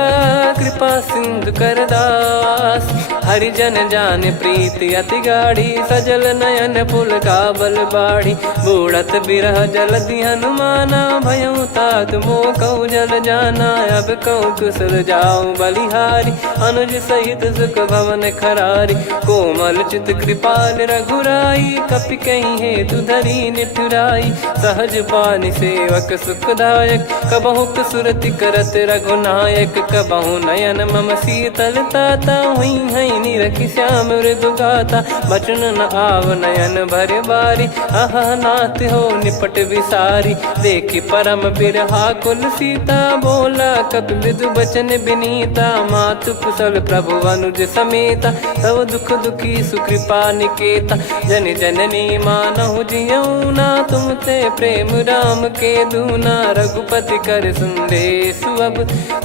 कृपा सिंधु कर दास, हरिजन जान प्रीति अति गाढ़ी। सजल नयन पुल काबल बाढ़ी, बूढ़त बिरह जलधि हनुमाना। भयउ तात मोह कहु जल जाना, अब कहु कुशल जाऊं बलिहारी। अनुज सहित सुख भवन खरारी, कोमल चित कृपाल रघुराई। कपि कहीं हेतु धरी निठुराई, सहज पानि सेवक सुखदायक। कबहु सुरति करत रघुनायक, कबहु नयन मम शीतल ताता। हुई हई निरखि श्याम मृदु गाता, बचन न आव नयन भर बारी। अह नाथ हो निपट विसारी, देखि परम बिरहा कुल सीता। बोला कपि मृदु बचन बिनीता, मातु कुशल प्रभु अनुज समेता। तव दुख दुखी सुकृपा निकेता, जन जननी मानहु जियऊ ना। तुम ते प्रेम राम के दूना, रघुपति कर संदेशु अब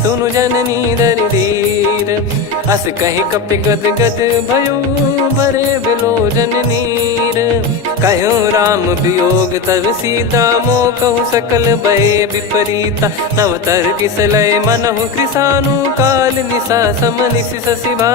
सुनु जननी दरि धीर। अस कहि कपि गद गद भयो, भरे बिलोचन नीर। कहूँ राम वियोग तब सीता, मोह कहु सकल भय विपरीता। नव तर किसलय मनहु कृसानु, काल निशा सम निशि शशि भा।